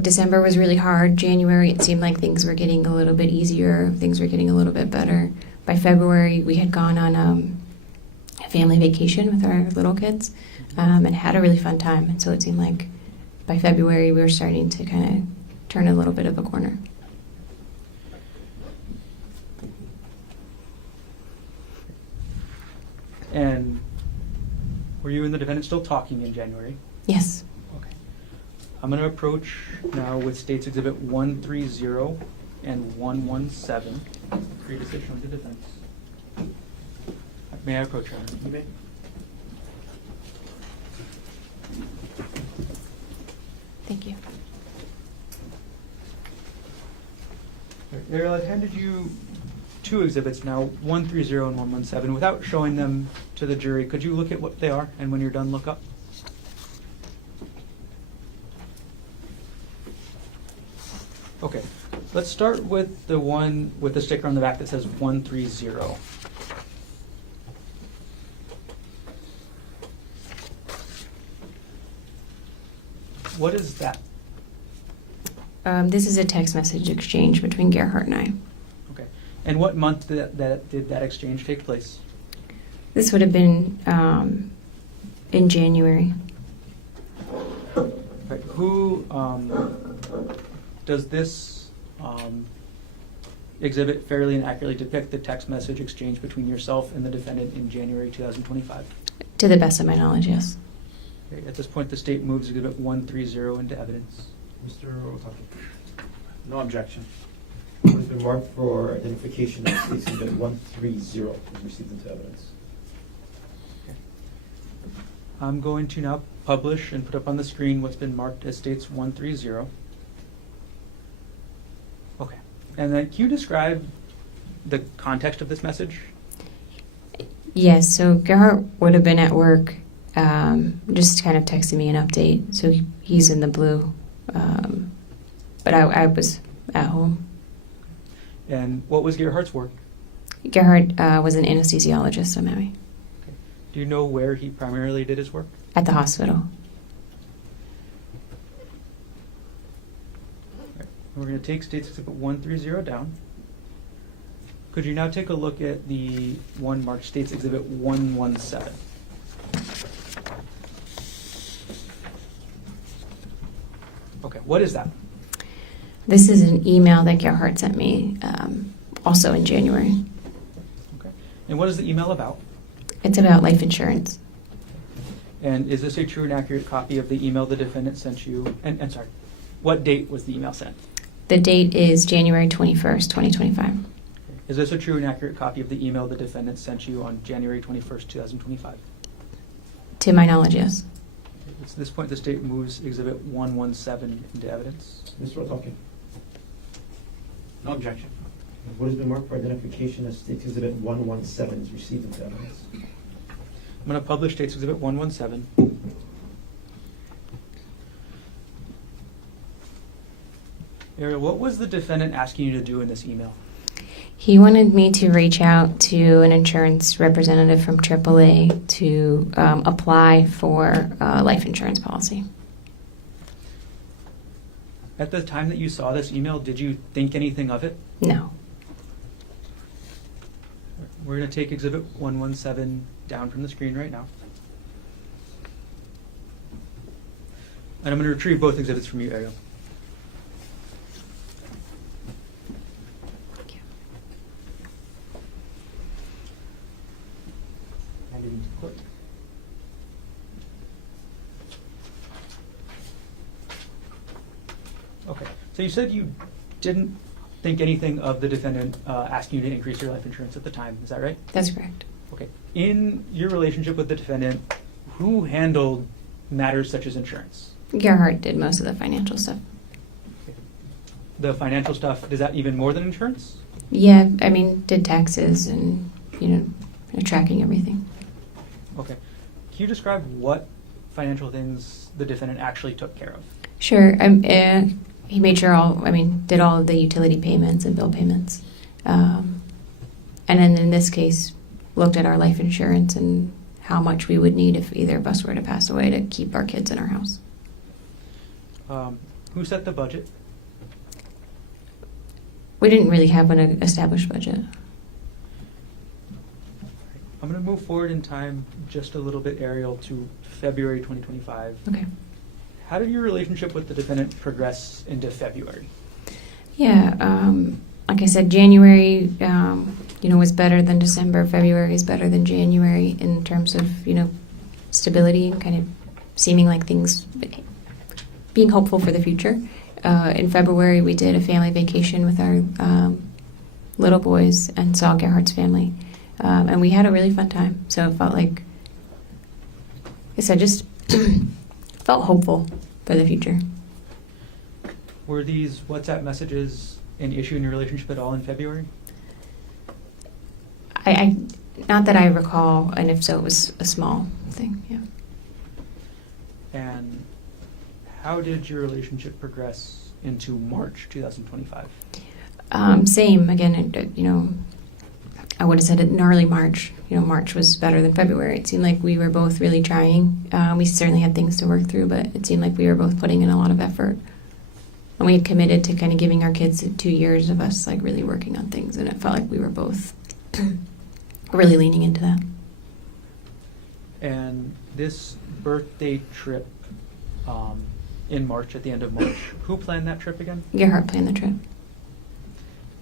December was really hard. January, it seemed like things were getting a little bit easier. Things were getting a little bit better. By February, we had gone on a family vacation with our little kids and had a really fun time. And so it seemed like by February, we were starting to kind of turn a little bit of a corner. And were you and the defendant still talking in January? Yes. Okay. I'm going to approach now with States Exhibit 130 and 117, pre-decision with the defense. May I approach, Your Honor? You may. Thank you. Ariel, I've handed you two exhibits now, 130 and 117. Without showing them to the jury, could you look at what they are, and when you're done, look up? Okay, let's start with the one with the sticker on the back that says 130. What is that? This is a text message exchange between Gerhardt and I. Okay, and what month did that exchange take place? This would have been in January. Right. Who does this exhibit fairly and accurately depict the text message exchange between yourself and the defendant in January 2025? To the best of my knowledge, yes. Okay. At this point, the state moves exhibit 130 into evidence. Mr. Otake. No objection. It has been marked for identification of States Exhibit 130 was received into evidence. I'm going to now publish and put up on the screen what's been marked as states 130. Okay. And then can you describe the context of this message? Yes, so Gerhardt would have been at work, just kind of texting me an update. So he's in the blue, but I was at home. And what was Gerhardt's work? Gerhardt was an anesthesiologist at Maui, Do you know where he primarily did his work? at the hospital. We're going to take States Exhibit 130 down. Could you now take a look at the one marked States Exhibit 117? Okay, what is that? This is an email that Gerhardt sent me, also in January. Okay. And what is the email about? It's about life insurance. And is this a true and accurate copy of the email the defendant sent you? And sorry, what date was the email sent? The date is January 21st, 2025. Is this a true and accurate copy of the email the defendant sent you on January 21st, 2025? To my knowledge, yes. At this point, the state moves Exhibit 117 into evidence. Mr. Otake, No objection. what has been marked for identification as State's Exhibit 117 is received into evidence? I'm going to publish States Exhibit 117. Ariel, what was the defendant asking you to do in this email? He wanted me to reach out to an insurance representative from AAA to apply for a life insurance policy. At the time that you saw this email, did you think anything of it? No. We're going to take Exhibit 117 down from the screen right now. And I'm going to retrieve both exhibits from you, Ariel. I didn't click. Okay, so you said you didn't think anything of the defendant asking you to increase your life insurance at the time. Is that right? That's correct. Okay. In your relationship with the defendant, who handled matters such as insurance? Gerhardt did most of the financial stuff. The financial stuff, is that even more than insurance? Yeah, I mean, did taxes and, tracking everything. Okay. Can you describe what financial things the defendant actually took care of? Sure. He made sure did all of the utility payments and bill payments. And then in this case, looked at our life insurance and how much we would need if either of us were to pass away to keep our kids in our house. Who set the budget? We didn't really have an established budget. I'm going to move forward in time just a little bit, Ariel, to February 2025. Okay. How did your relationship with the defendant progress into February? Yeah, like I said, January, was better than December. February is better than January in terms of, stability and kind of seeming like things, being hopeful for the future. In February, we did a family vacation with our little boys and saw Gerhardt's family. And we had a really fun time. So it felt like I said, just felt hopeful for the future. Were these WhatsApp messages an issue in your relationship at all in February? I not that I recall, and if so, it was a small thing, yeah. And how did your relationship progress into March 2025? Same, again, I would have said in early March. March was better than February. It seemed like we were both really trying. We certainly had things to work through, but it seemed like we were both putting in a lot of effort. And we had committed to kind of giving our kids 2 years of us like really working on things, and it felt like we were both really leaning into that. And this birthday trip in March, at the end of March, who planned that trip again? Gerhardt planned the trip.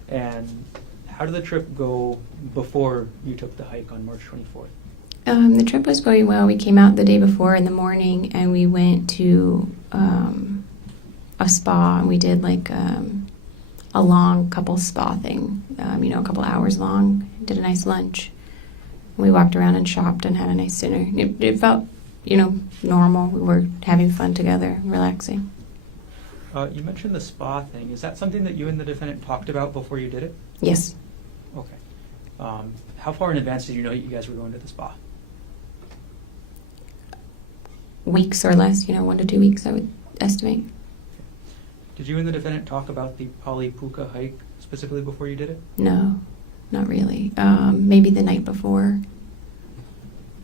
And how did the trip go before you took the hike on March 24th? The trip was going well. We came out the day before in the morning, and we went to a spa, and we did like a long couple spa thing, a couple hours long. Did a nice lunch. We walked around and shopped and had a nice dinner. It felt normal. We were having fun together, relaxing. You mentioned the spa thing. Is that something that you and the defendant talked about before you did it? Yes. Okay. How far in advance did you know that you guys were going to the spa? Weeks or less, 1 to 2 weeks, I would estimate. Did you and the defendant talk about the Polypuka hike specifically before you did it? No, not really. Maybe the night before.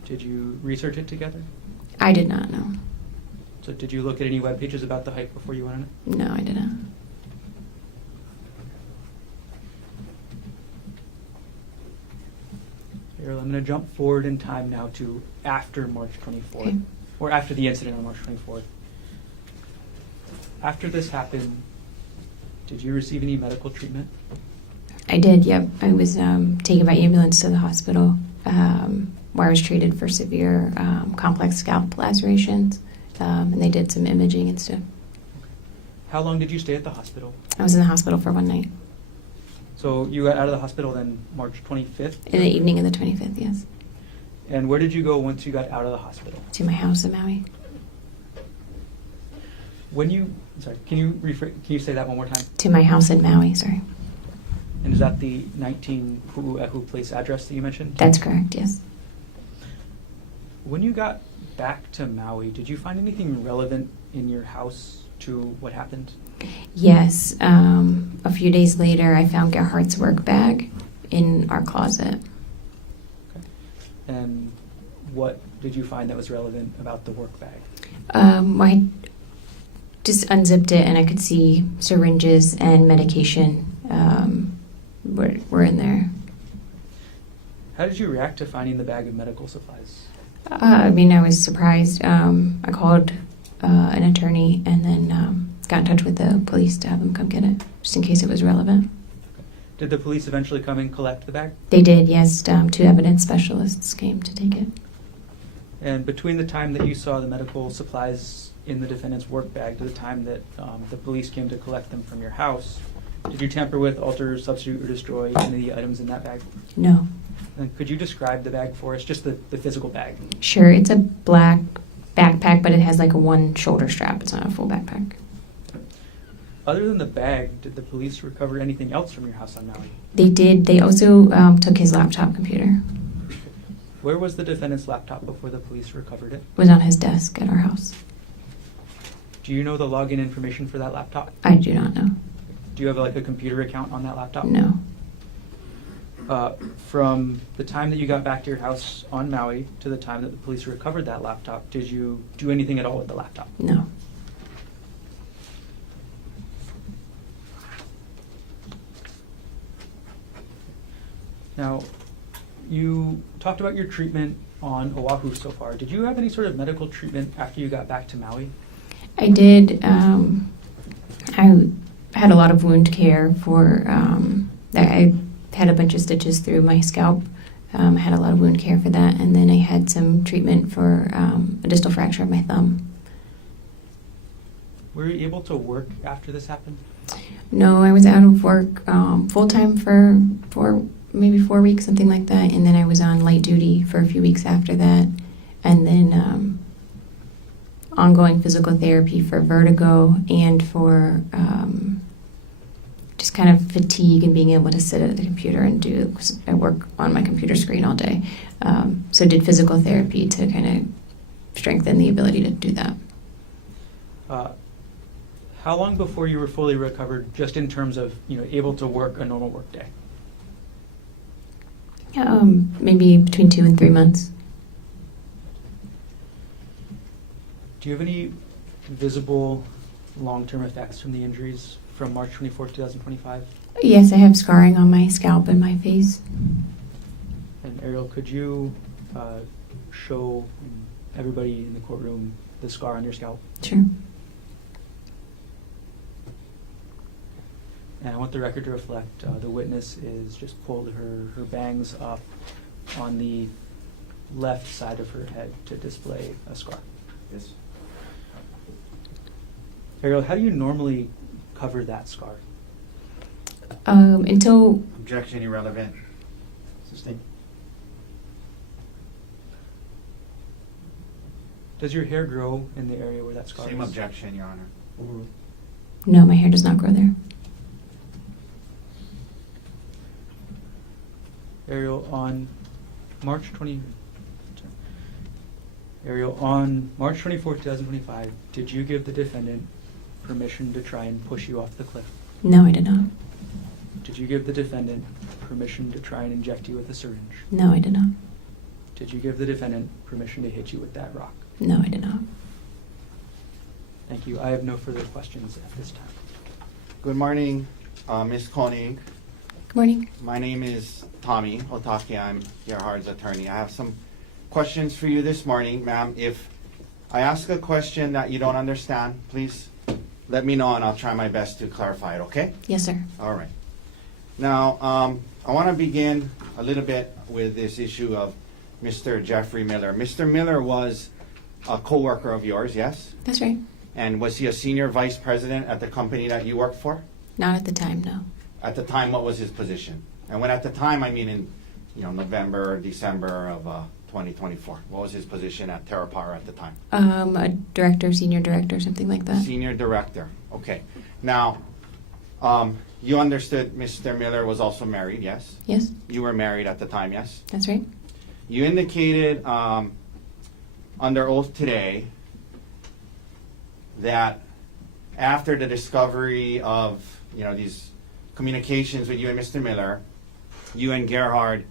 Did you research it together? I did not know. So did you look at any web pages about the hike before you went on it? No, I didn't. Ariel, I'm going to jump forward in time now to after March 24th, Okay. or after the incident on March 24th. After this happened, did you receive any medical treatment? I did, yep. I was taken by ambulance to the hospital where I was treated for severe complex scalp lacerations, and they did some imaging and stuff. How long did you stay at the hospital? I was in the hospital for 1 night. So you got out of the hospital then March 25th? In the evening of the 25th, yes. And where did you go once you got out of the hospital? To my house in Maui. When you, sorry, can you say that one more time? To my house in Maui, sorry. And is that the 19 Pu'uehu Place address that you mentioned? That's correct, yes. When you got back to Maui, did you find anything relevant in your house to what happened? Yes. A few days later, I found Gerhardt's work bag in our closet. Okay. And what did you find that was relevant about the work bag? I just unzipped it and I could see syringes and medication were in there. How did you react to finding the bag of medical supplies? I was surprised. I called an attorney and then got in touch with the police to have them come get it, just in case it was relevant. Did the police eventually come and collect the bag? They did, yes. 2 evidence specialists came to take it. And between the time that you saw the medical supplies in the defendant's work bag to the time that the police came to collect them from your house, did you tamper with, alter, substitute, or destroy any of the items in that bag? No. And could you describe the bag for us, just the physical bag? Sure, it's a black backpack, but it has like a 1 shoulder strap. It's not a full backpack. Other than the bag, did the police recover anything else from your house on Maui? They did. They also took his laptop computer. Where was the defendant's laptop before the police recovered it? It was on his desk at our house. Do you know the login information for that laptop? I do not know. Do you have like a computer account on that laptop? No. From the time that you got back to your house on Maui to the time that the police recovered that laptop, did you do anything at all with the laptop? No. Now, you talked about your treatment on Oahu so far. Did you have any sort of medical treatment after you got back to Maui? I did. I had a lot of wound care for. I had a bunch of stitches through my scalp. I had a lot of wound care for that, and then I had some treatment for a distal fracture of my thumb. Were you able to work after this happened? No, I was out of work full time for maybe 4 weeks, something like that, and then I was on light duty for a few weeks after that, and then ongoing physical therapy for vertigo and for just kind of fatigue and being able to sit at the computer and do. 'Cause I work on my computer screen all day, so did physical therapy to kind of strengthen the ability to do that. How long before you were fully recovered, just in terms of able to work a normal work day? Maybe between 2 and 3 months. Do you have any visible long-term effects from the injuries from March 24, 2025? Yes, I have scarring on my scalp and my face. And Ariel, could you show everybody in the courtroom the scar on your scalp? Sure. And I want the record to reflect the witness is just pulled her bangs up on the left side of her head to display a scar. Yes. Ariel, how do you normally cover that scar? Until Objection irrelevant. Sustain. Does your hair grow in the area where that scar Same is? objection, Your Honor. Overruled. No, my hair does not grow there. Ariel, on March 20. Ariel, on March 24th, 2025, did you give the defendant permission to try and push you off the cliff? No, I did not. Did you give the defendant permission to try and inject you with a syringe? No, I did not. Did you give the defendant permission to hit you with that rock? No, I did not. Thank you. I have no further questions at this time. Good morning, Ms. Konig. Good morning. My name is Tommy Otake. I'm Gerhardt's attorney. I have some questions for you this morning, ma'am. If I ask a question that you don't understand, please let me know and I'll try my best to clarify it, okay? Yes, sir. All right. Now, I want to begin a little bit with this issue of Mr. Jeffrey Miller. Mr. Miller was a coworker of yours, yes? That's right. And was he a senior vice president at the company that you worked for? Not at the time, no. At the time, what was his position? And when at the time, I mean in November or December of 2024. What was his position at TerraPower at the time? A director, senior director, something like that. Senior director. Okay. Now, you understood Mr. Miller was also married, yes? Yes, You were married at the time, yes? that's right. You indicated under oath today that after the discovery of these communications with you and Mr. Miller, you and Gerhardt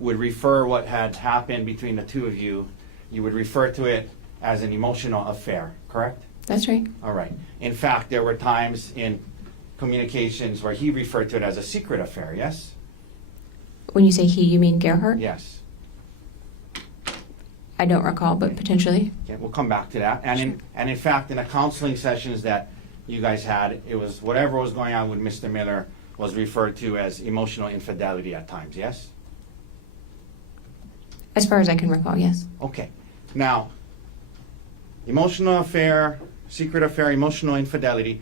would refer what had happened between the two of you, you would refer to it as an emotional affair, correct? That's right. All right. In fact, there were times in communications where he referred to it as a secret affair, yes? When you say he, you mean Gerhardt? Yes. I don't recall, but potentially. Okay, we'll come back to that. And in fact, in the counseling sessions that you guys had, it was whatever was going on with Mr. Miller was referred to as emotional infidelity at times, yes? As far as I can recall, yes. Okay. Now, emotional affair, secret affair, emotional infidelity.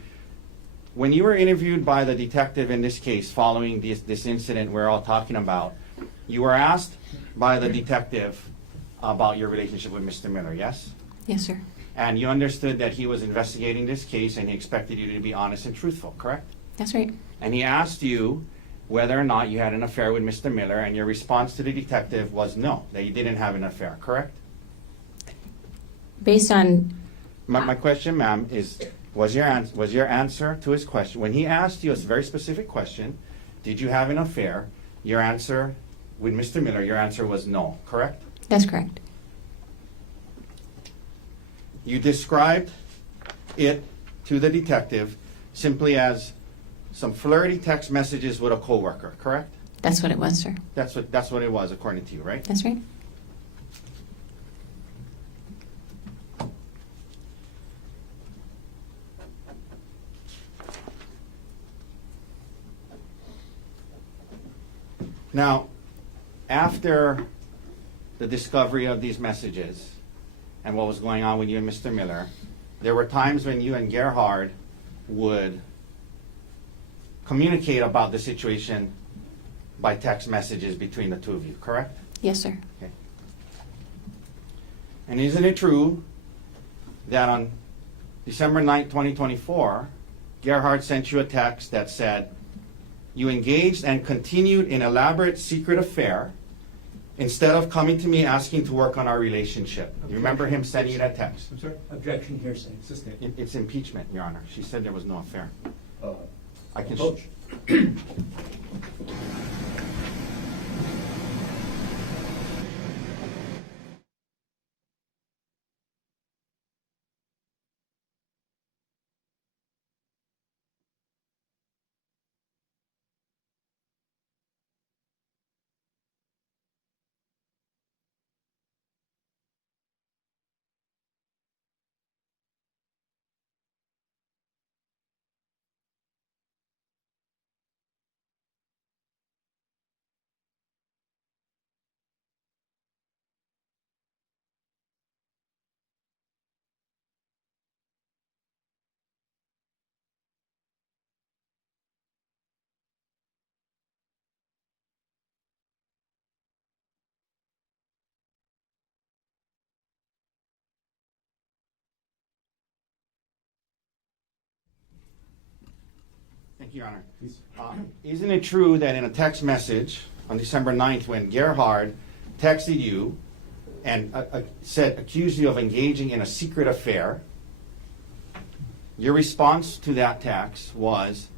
When you were interviewed by the detective in this case following this incident we're all talking about, you were asked by the detective about your relationship with Mr. Miller, yes? Yes, sir. And you understood that he was investigating this case and he expected you to be honest and truthful, correct? That's right. And he asked you whether or not you had an affair with Mr. Miller, and your response to the detective was no, that you didn't have an affair, correct? Based on, My question, ma'am, is was your answer to his question, when he asked you a very specific question, did you have an affair, your answer with Mr. Miller, your answer was no, correct? that's correct. You described it to the detective simply as some flirty text messages with a coworker, correct? That's what it was, sir. That's what it was, according to you, right? That's right. Now, after the discovery of these messages and what was going on with you and Mr. Miller, there were times when you and Gerhard would communicate about the situation by text messages between the two of you, correct? Yes, sir. Okay. And isn't it true that on December 9th, 2024, Gerhard sent you a text that said, you engaged and continued an elaborate secret affair instead of coming to me asking to work on our relationship? You remember him sending you that text? I'm sorry? Objection, hearsay. Sustain. It's impeachment, Your Honor. She said there was no affair. I can. Approach. you, Your Honor. Please. Isn't it true that in a text message on December 9th, when Gerhardt texted you and accused you of engaging in a secret affair, your response to that text was,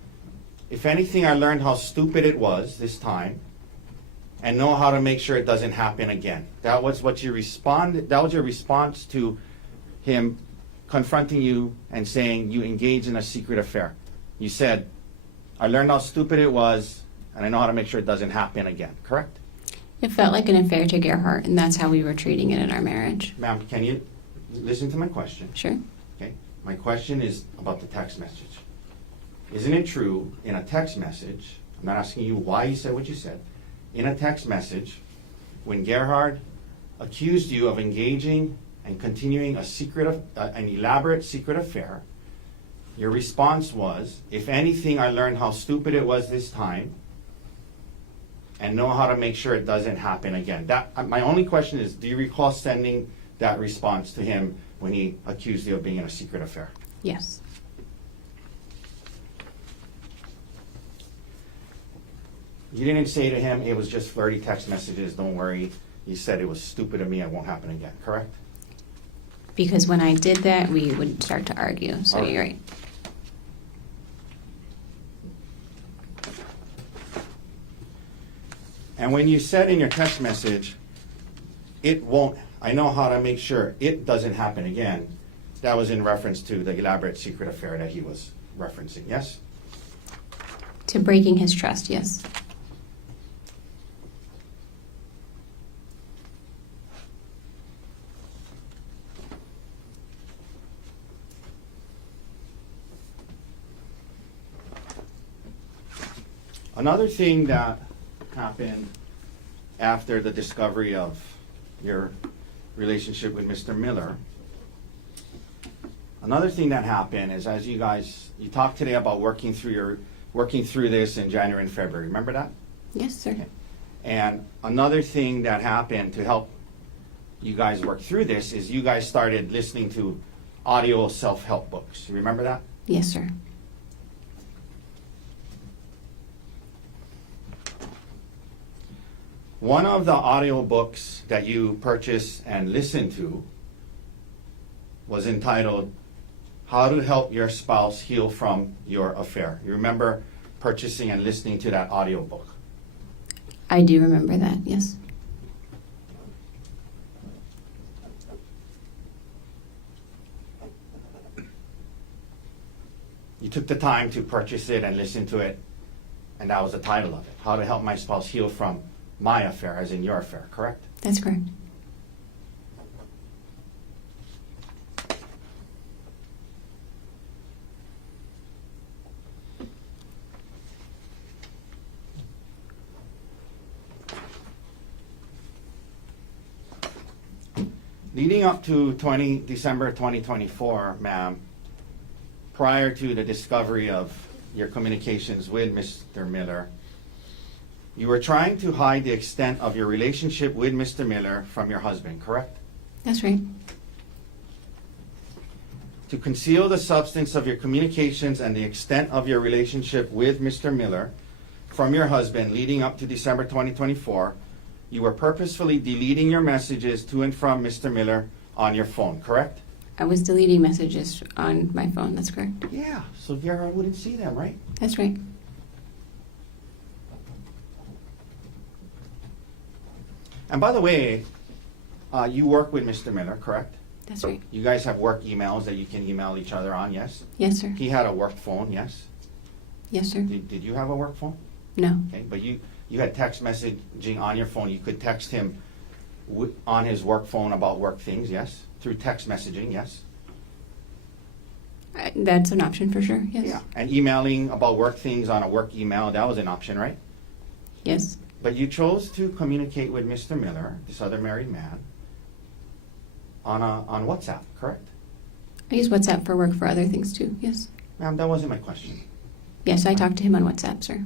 if anything, I learned how stupid it was this time and know how to make sure it doesn't happen again. That was what you responded. That was your response to him confronting you and saying you engaged in a secret affair. You said, I learned how stupid it was, and I know how to make sure it doesn't happen again, correct? It felt like an affair to Gerhardt, and that's how we were treating it in our marriage. Ma'am, can you listen to my question? Sure. Okay. My question is about the text message. Isn't it true in a text message, I'm not asking you why you said what you said, in a text message, when Gerhardt accused you of engaging and continuing an elaborate secret affair, your response was, if anything, I learned how stupid it was this time and know how to make sure it doesn't happen again. My only question is, do you recall sending that response to him when he accused you of being in a secret affair? Yes. You didn't say to him, it was just flirty text messages, don't worry. You said it was stupid of me, it won't happen again, correct? Because when I did that, we would start to argue, so All right. you're right. And when you said in your text message, I know how to make sure it doesn't happen again, that was in reference to the elaborate secret affair that he was referencing, yes? To breaking his trust, yes. Another thing that happened after the discovery of your relationship with Mr. Miller, another thing that happened is, as you talked today about working through this in January and February. Remember that? Yes, sir. Okay. And another thing that happened to help you guys work through this is you guys started listening to audio self-help books. You remember that? Yes, sir. One of the audio books that you purchased and listened to was entitled How to Help Your Spouse Heal from Your Affair. You remember purchasing and listening to that audio book? I do remember that, yes. You took the time to purchase it and listen to it, and that was the title of it, How to Help My Spouse Heal from My Affair, as in your affair, correct? That's correct. Leading up to December 2024, ma'am, prior to the discovery of your communications with Mr. Miller, you were trying to hide the extent of your relationship with Mr. Miller from your husband, correct? That's right. To conceal the substance of your communications and the extent of your relationship with Mr. Miller from your husband leading up to December 2024, you were purposefully deleting your messages to and from Mr. Miller on your phone, correct? I was deleting messages on my phone, that's correct. Yeah, so Gerhardt wouldn't see them, right? That's right. And by the way, you work with Mr. Miller, correct? That's right. You guys have work emails that you can email each other on, yes? Yes, sir. He had a work phone, yes? Yes, sir. Did you have a work phone? No. Okay, but you had text messaging on your phone. You could text him on his work phone about work things, yes? Through text messaging, yes? That's an option for sure, yes. Yeah, and emailing about work things on a work email, that was an option, right? Yes. But you chose to communicate with Mr. Miller, this other married man, on WhatsApp, correct? I use WhatsApp for work for other things too, yes. Ma'am, that wasn't my question. Yes, I talked to him on WhatsApp, sir.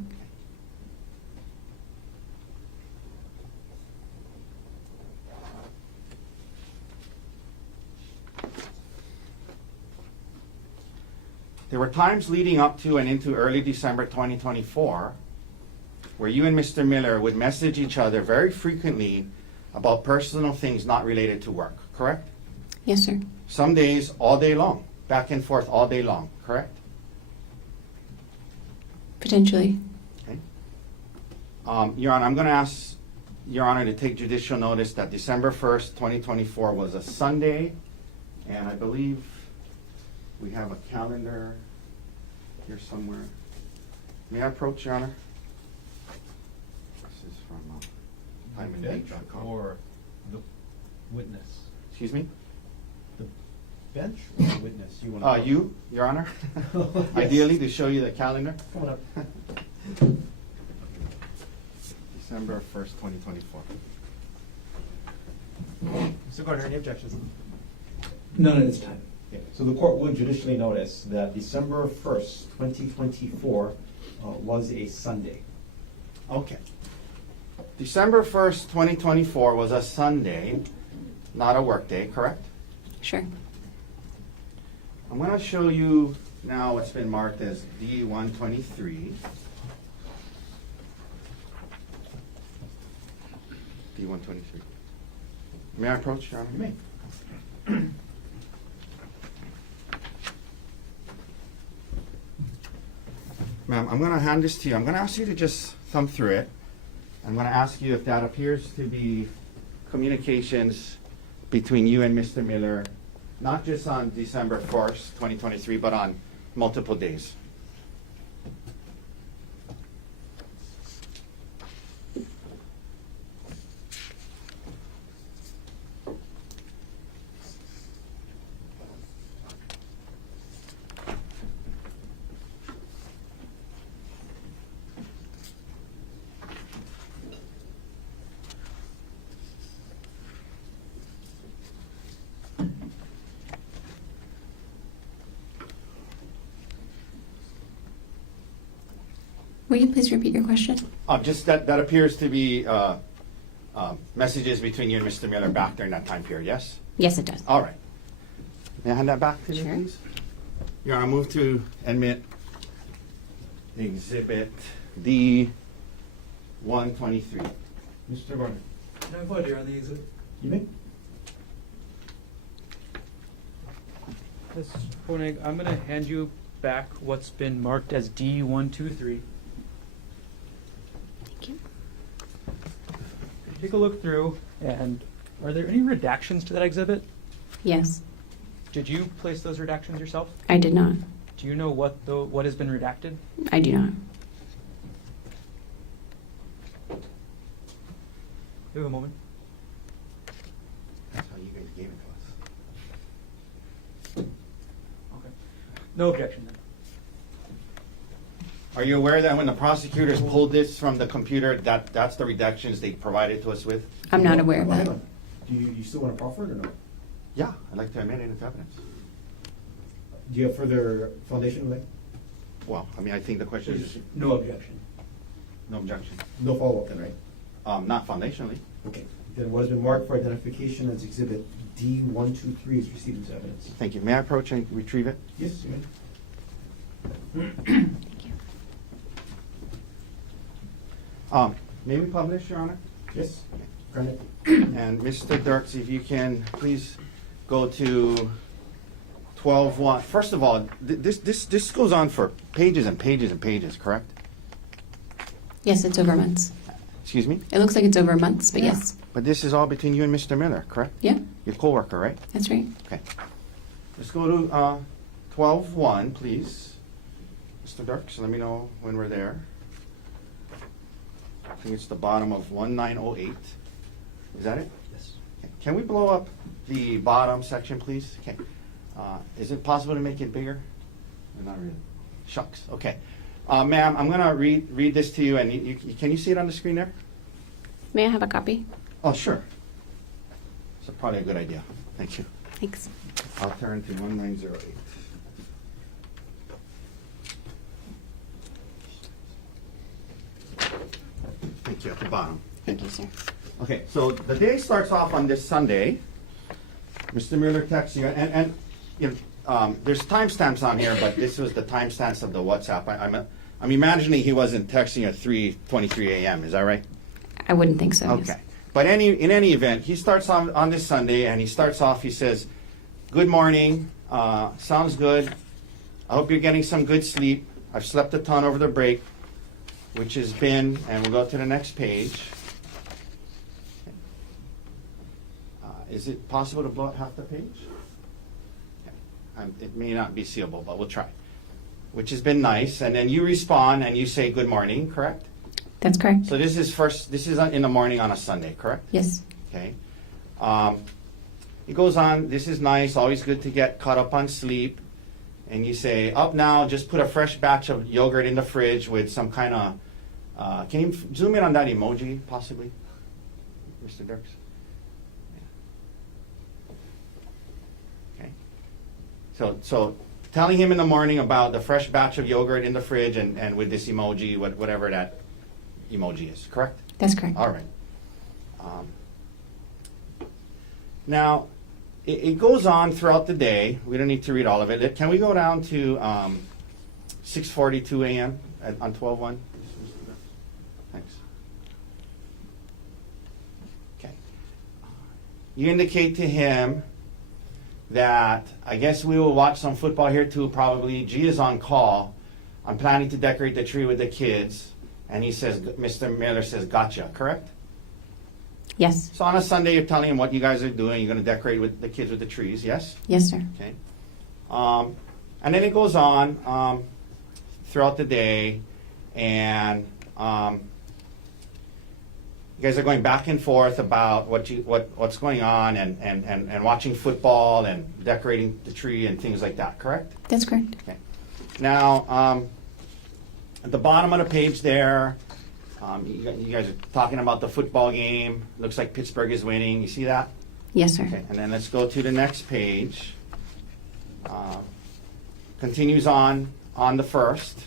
there were times leading up to and into early December 2024 where you and Mr. Miller would message each other very frequently about personal things not related to work, correct? Yes, sir. Some days all day long, back and forth all day long, correct? Potentially. Okay. Your Honor, I'm going to ask Your Honor to take judicial notice that December 1st, 2024 was a Sunday, and I believe we have a calendar here somewhere. May I approach, Your Honor? This is from timeanddate.com. Or the witness. Excuse me? The bench or the witness? You want to You, Your Honor? Yes. Ideally, to show you the calendar. Come on up. December 1st, 2024. Mr. Gardner, any objections? None at this time. Okay, so the court would judicially notice that December 1st, 2024 was a Sunday. Okay. December 1st, 2024 was a Sunday, not a work day, correct? Sure. I'm going to show you now what's been marked as D123. D123. May I approach, Your Honor? You may. Ma'am, I'm going to hand this to you. I'm going to ask you to just thumb through it. I'm going to ask you if that appears to be communications between you and Mr. Miller, not just on December 1st, 2023, but on multiple days. Will you please repeat your question? Just that appears to be messages between you and Mr. Miller back during that time period, yes? Yes, it does. All right. May I hand that back to you, Sure. please? Your Honor, I move to admit Exhibit D123. Mr. Gardner, Can I put here on the exhibit? you may. Ms. Konig, I'm going to hand you back what's been marked as D123. Thank you. Take a look through, and are there any redactions to that exhibit? Yes, Did you place those redactions yourself? I did not. Do you know what has been redacted? I do not. You have a moment. That's how you guys gave it to us. Okay. No objection then. Are you aware that when the prosecutors pulled this from the computer, that's the redactions they provided to us with? I'm not aware of Hang that. on. Do you still want to proffer it or no? Yeah, I'd like to admit it into evidence. Do you have further foundation, like? Well, I mean, I think the question is, No objection. no objection. No follow-up then, right? Not foundationally. Okay. Then what has been marked for identification as Exhibit D123 is received into evidence. Thank you. May I approach and retrieve it? Yes, you may. May we publish, Your Honor? Yes. Granted. And Mr. Dirks, if you can please go to 12:1. First of all, this goes on for pages and pages and pages, correct? Yes, it's over months. Excuse me? It looks like it's over months, but yes. But this is all between you and Mr. Miller, correct? Yeah, Your coworker, right? that's right. Okay. Let's go to 12:1, please. Mr. Dirks, let me know when we're there. I think it's the bottom of 1908. Is that it? Yes. Okay. Can we blow up the bottom section, please? Okay. Is it possible to make it bigger? Not really. Shucks. Okay. Ma'am, I'm going to read this to you, and can you see it on the screen there? May I have a copy? Oh, sure. That's probably a good idea. Thank you. Thanks. I'll turn to 1908. Thank you, at the bottom. Thank you, sir. Okay, so the day starts off on this Sunday. Mr. Miller texts you, and you know, there's timestamps on here, but this was the timestamps of the WhatsApp. I'm imagining he wasn't texting at 3:23 a.m. Is that right? I wouldn't think so. Okay. Yes. But in any event, he starts on this Sunday, and he starts off, he says, "Good morning, sounds good. I hope you're getting some good sleep. I've slept a ton over the break," which has been, and we'll go to the next page. Is it possible to blow up half the page? It may not be seeable, but we'll try. Which has been nice, and then you respond and you say good morning, correct? That's correct. So this is in the morning on a Sunday, correct? Yes. Okay. He goes on, this is nice, always good to get caught up on sleep. And you say, up now, just put a fresh batch of yogurt in the fridge with some kind of, can you zoom in on that emoji, possibly, Mr. Dirks? Okay. So telling him in the morning about the fresh batch of yogurt in the fridge and with this emoji, whatever that emoji is, correct? That's correct. All right. Now, it goes on throughout the day. We don't need to read all of it. Can we go down to 6:42 a.m. on 12/1? Thanks. Okay. You indicate to him that I guess we will watch some football here too, probably. G is on call. I'm planning to decorate the tree with the kids. And he says, Mr. Miller says, gotcha, correct? Yes. So on a Sunday, you're telling him what you guys are doing. You're going to decorate with the kids with the trees, yes? Yes, sir. Okay. And then it goes on throughout the day, and you guys are going back and forth about what's going on and watching football and decorating the tree and things like that, correct? That's correct. Okay. Now, at the bottom of the page there, you guys are talking about the football game. Looks like Pittsburgh is winning. You see that? Yes, sir. Okay, and then let's go to the next page. Continues on the first.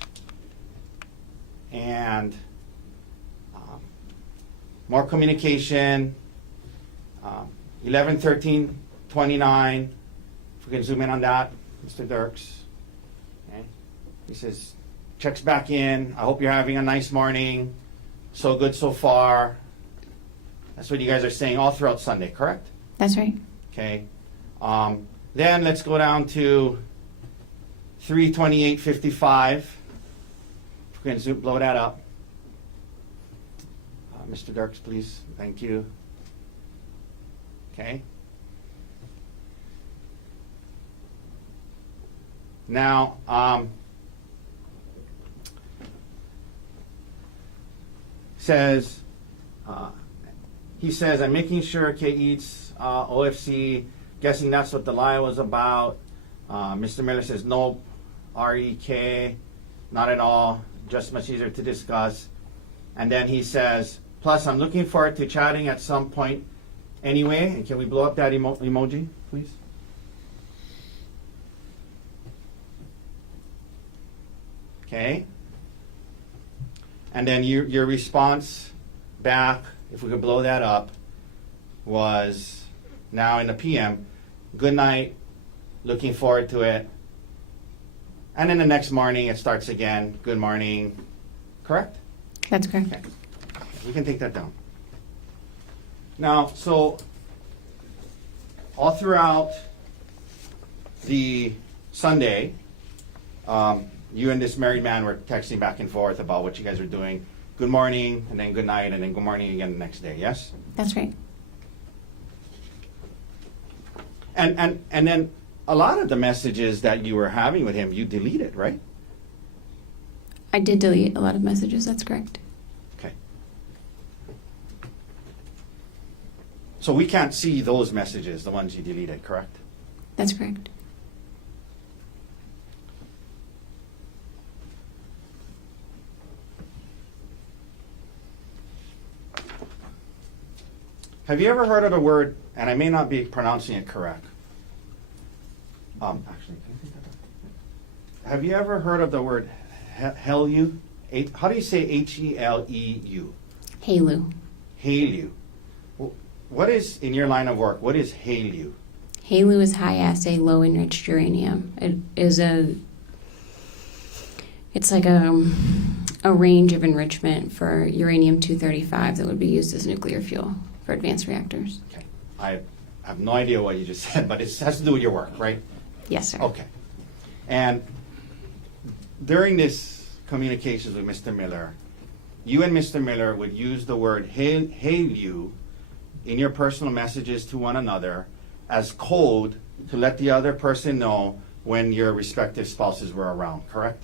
And more communication. 11:13:29. If we can zoom in on that, Mr. Dirks. Okay. He says, checks back in. I hope you're having a nice morning. So good so far. That's what you guys are saying all throughout Sunday, correct? That's right. Okay. Then let's go down to 3:28:55. If we can blow that up. Mr. Dirks, please. Thank you. Okay. Now, he says, I'm making sure Kay eats OFC, guessing that's what the lie was about. Mr. Miller says, nope, REK, not at all, just much easier to discuss. And then he says, plus I'm looking forward to chatting at some point anyway. And can we blow up that emoji, please? Okay. And then your response back, if we could blow that up, was now in the PM, good night, looking forward to it. And then the next morning it starts again, good morning, correct? That's correct. Okay. We can take that down. Now, so all throughout the Sunday, you and this married man were texting back and forth about what you guys are doing. Good morning, and then good night, and then good morning again the next day, yes? That's right. And then a lot of the messages that you were having with him, you deleted, right? I did delete a lot of messages. That's correct. Okay. So we can't see those messages, the ones you deleted, correct? That's correct. Have you ever heard of the word, and I may not be pronouncing it correct. Actually, can I take that back? Have you ever heard of the word Heleu? How do you say H-E-L-E-U? Helu. Heleu. What is, in your line of work, what is Heleu? HALU is high assay, low enriched uranium. It's like a range of enrichment for uranium-235 that would be used as nuclear fuel for advanced reactors. Okay. I have no idea what you just said, but it has to do with your work, right? Yes, sir. Okay. And during this communications with Mr. Miller, you and Mr. Miller would use the word HALU in your personal messages to one another as code to let the other person know when your respective spouses were around, correct?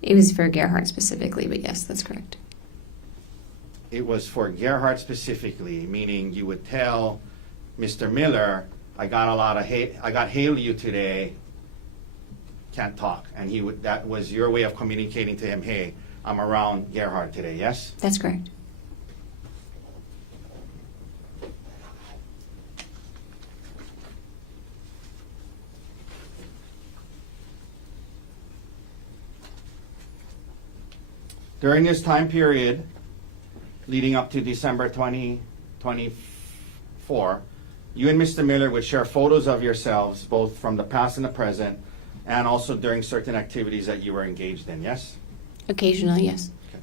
It was for Gerhardt specifically, but yes, that's correct. It was for Gerhardt specifically, meaning you would tell Mr. Miller, I got HALU today, can't talk. And that was your way of communicating to him, hey, I'm around Gerhardt today, yes? That's correct. During this time period, leading up to December 2024, you and Mr. Miller would share photos of yourselves, both from the past and the present, and also during certain activities that you were engaged in, yes? Occasionally, yes. Okay.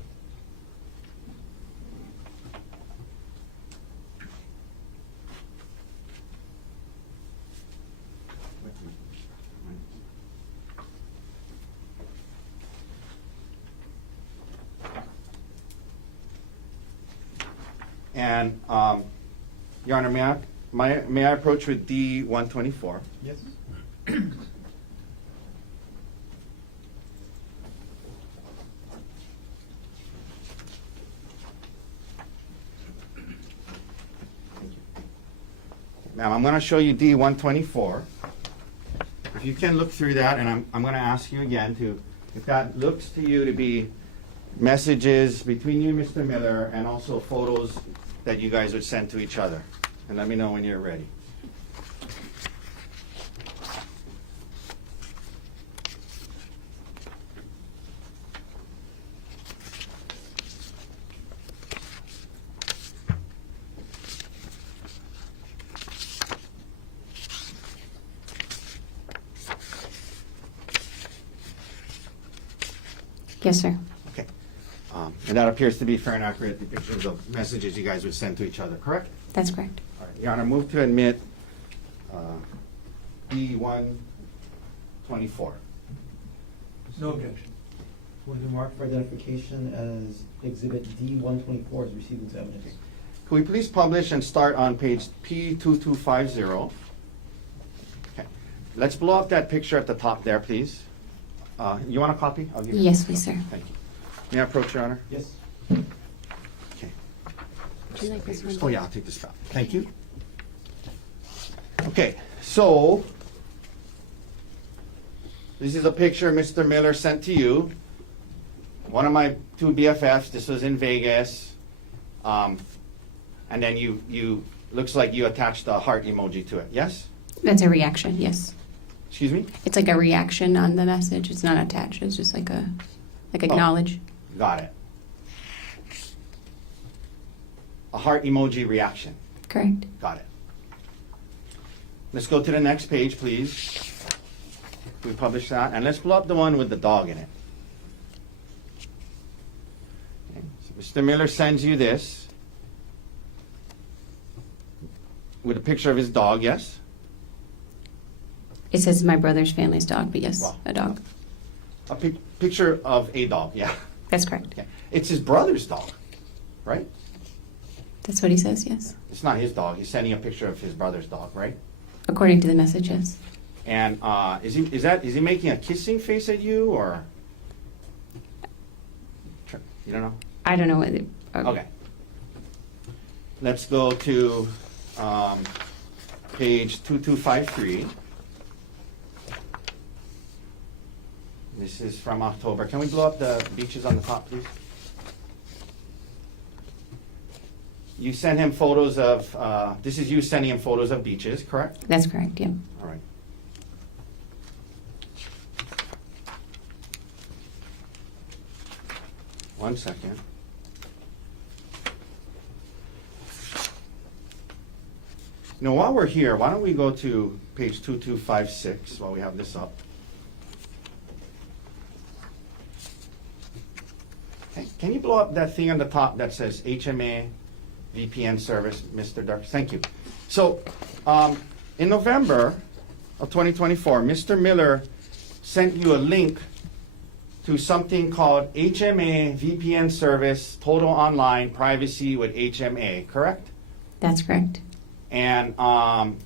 And, Your Honor, may I approach with D-124? Yes. Ma'am, I'm going to show you D-124. If you can look through that, and I'm going to ask you again to, if that looks to you to be messages between you and Mr. Miller, and also photos that you guys would send to each other. And let me know when you're ready. Yes, sir. Okay. And that appears to be fair and accurate depictions of messages you guys would send to each other, correct? That's correct. All right. Your Honor, move to admit D-124. No objection. Will be marked for identification as Exhibit D-124 is received into evidence. Could we please publish and start on page P2250? Okay. Let's blow up that picture at the top there, please. You want a copy? I'll give you Yes, a please, copy. sir. Thank you. May I approach, Your Honor? Yes. Okay. Would you like this one? Oh, yeah, I'll take this back. Thank you. Okay, so this is a picture Mr. Miller sent to you. One of my two BFFs. This was in Vegas. And then you looks like you attached a heart emoji to it. Yes? That's a reaction, yes. Excuse me? It's like a reaction on the message. It's not attached. It's just like acknowledge. Got it. A heart emoji reaction. Correct. Got it. Let's go to the next page, please. We publish that, and let's pull up the one with the dog in it. Okay. So Mr. Miller sends you this with a picture of his dog, yes? It says my brother's family's dog, but yes, Wow. a dog. A picture of a dog, yeah. That's correct. Okay. It's his brother's dog, right? That's what he says, yes. It's not his dog. He's sending a picture of his brother's dog, right? According to the message, yes. And is he making a kissing face at you, or you don't know? I don't know what. Okay. Let's go to page 2253. This is from October. Can we blow up the beaches on the top, please? You sent him photos of, this is you sending him photos of beaches, correct? That's correct, yeah. All right. One second. Now, while we're here, why don't we go to page 2256 while we have this up. Okay, can you blow up that thing on the top that says HMA VPN service, Mr. Darks? Thank you. So, in November of 2024, Mr. Miller sent you a link to something called HMA VPN service, total online privacy with HMA, correct? That's correct. And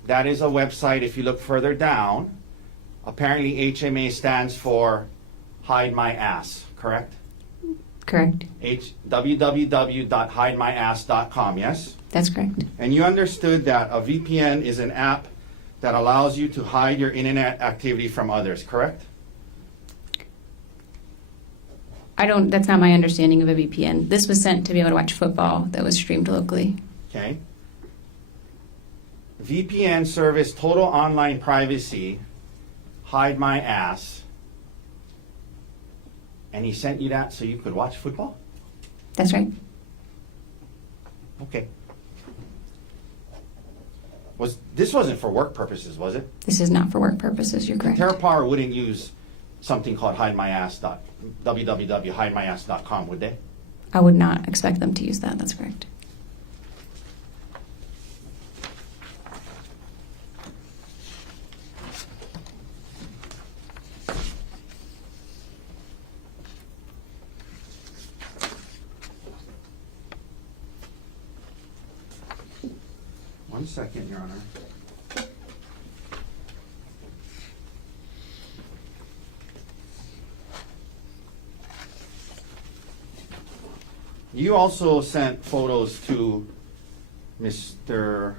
that is a website, if you look further down, apparently HMA stands for Hide My Ass, correct? Correct. www.hidemyass.com, yes? That's correct. And you understood that a VPN is an app that allows you to hide your internet activity from others, correct? That's not my understanding of a VPN. This was sent to be able to watch football that was streamed locally. Okay. VPN service, total online privacy, hide my ass. And he sent you that so you could watch football? That's right. Okay. This wasn't for work purposes, was it? This is not for work purposes. You're correct. TerraPower wouldn't use something called www.hidemyass.com, would they? I would not expect them to use that. That's correct. One second, Your Honor. You also sent photos to Mr.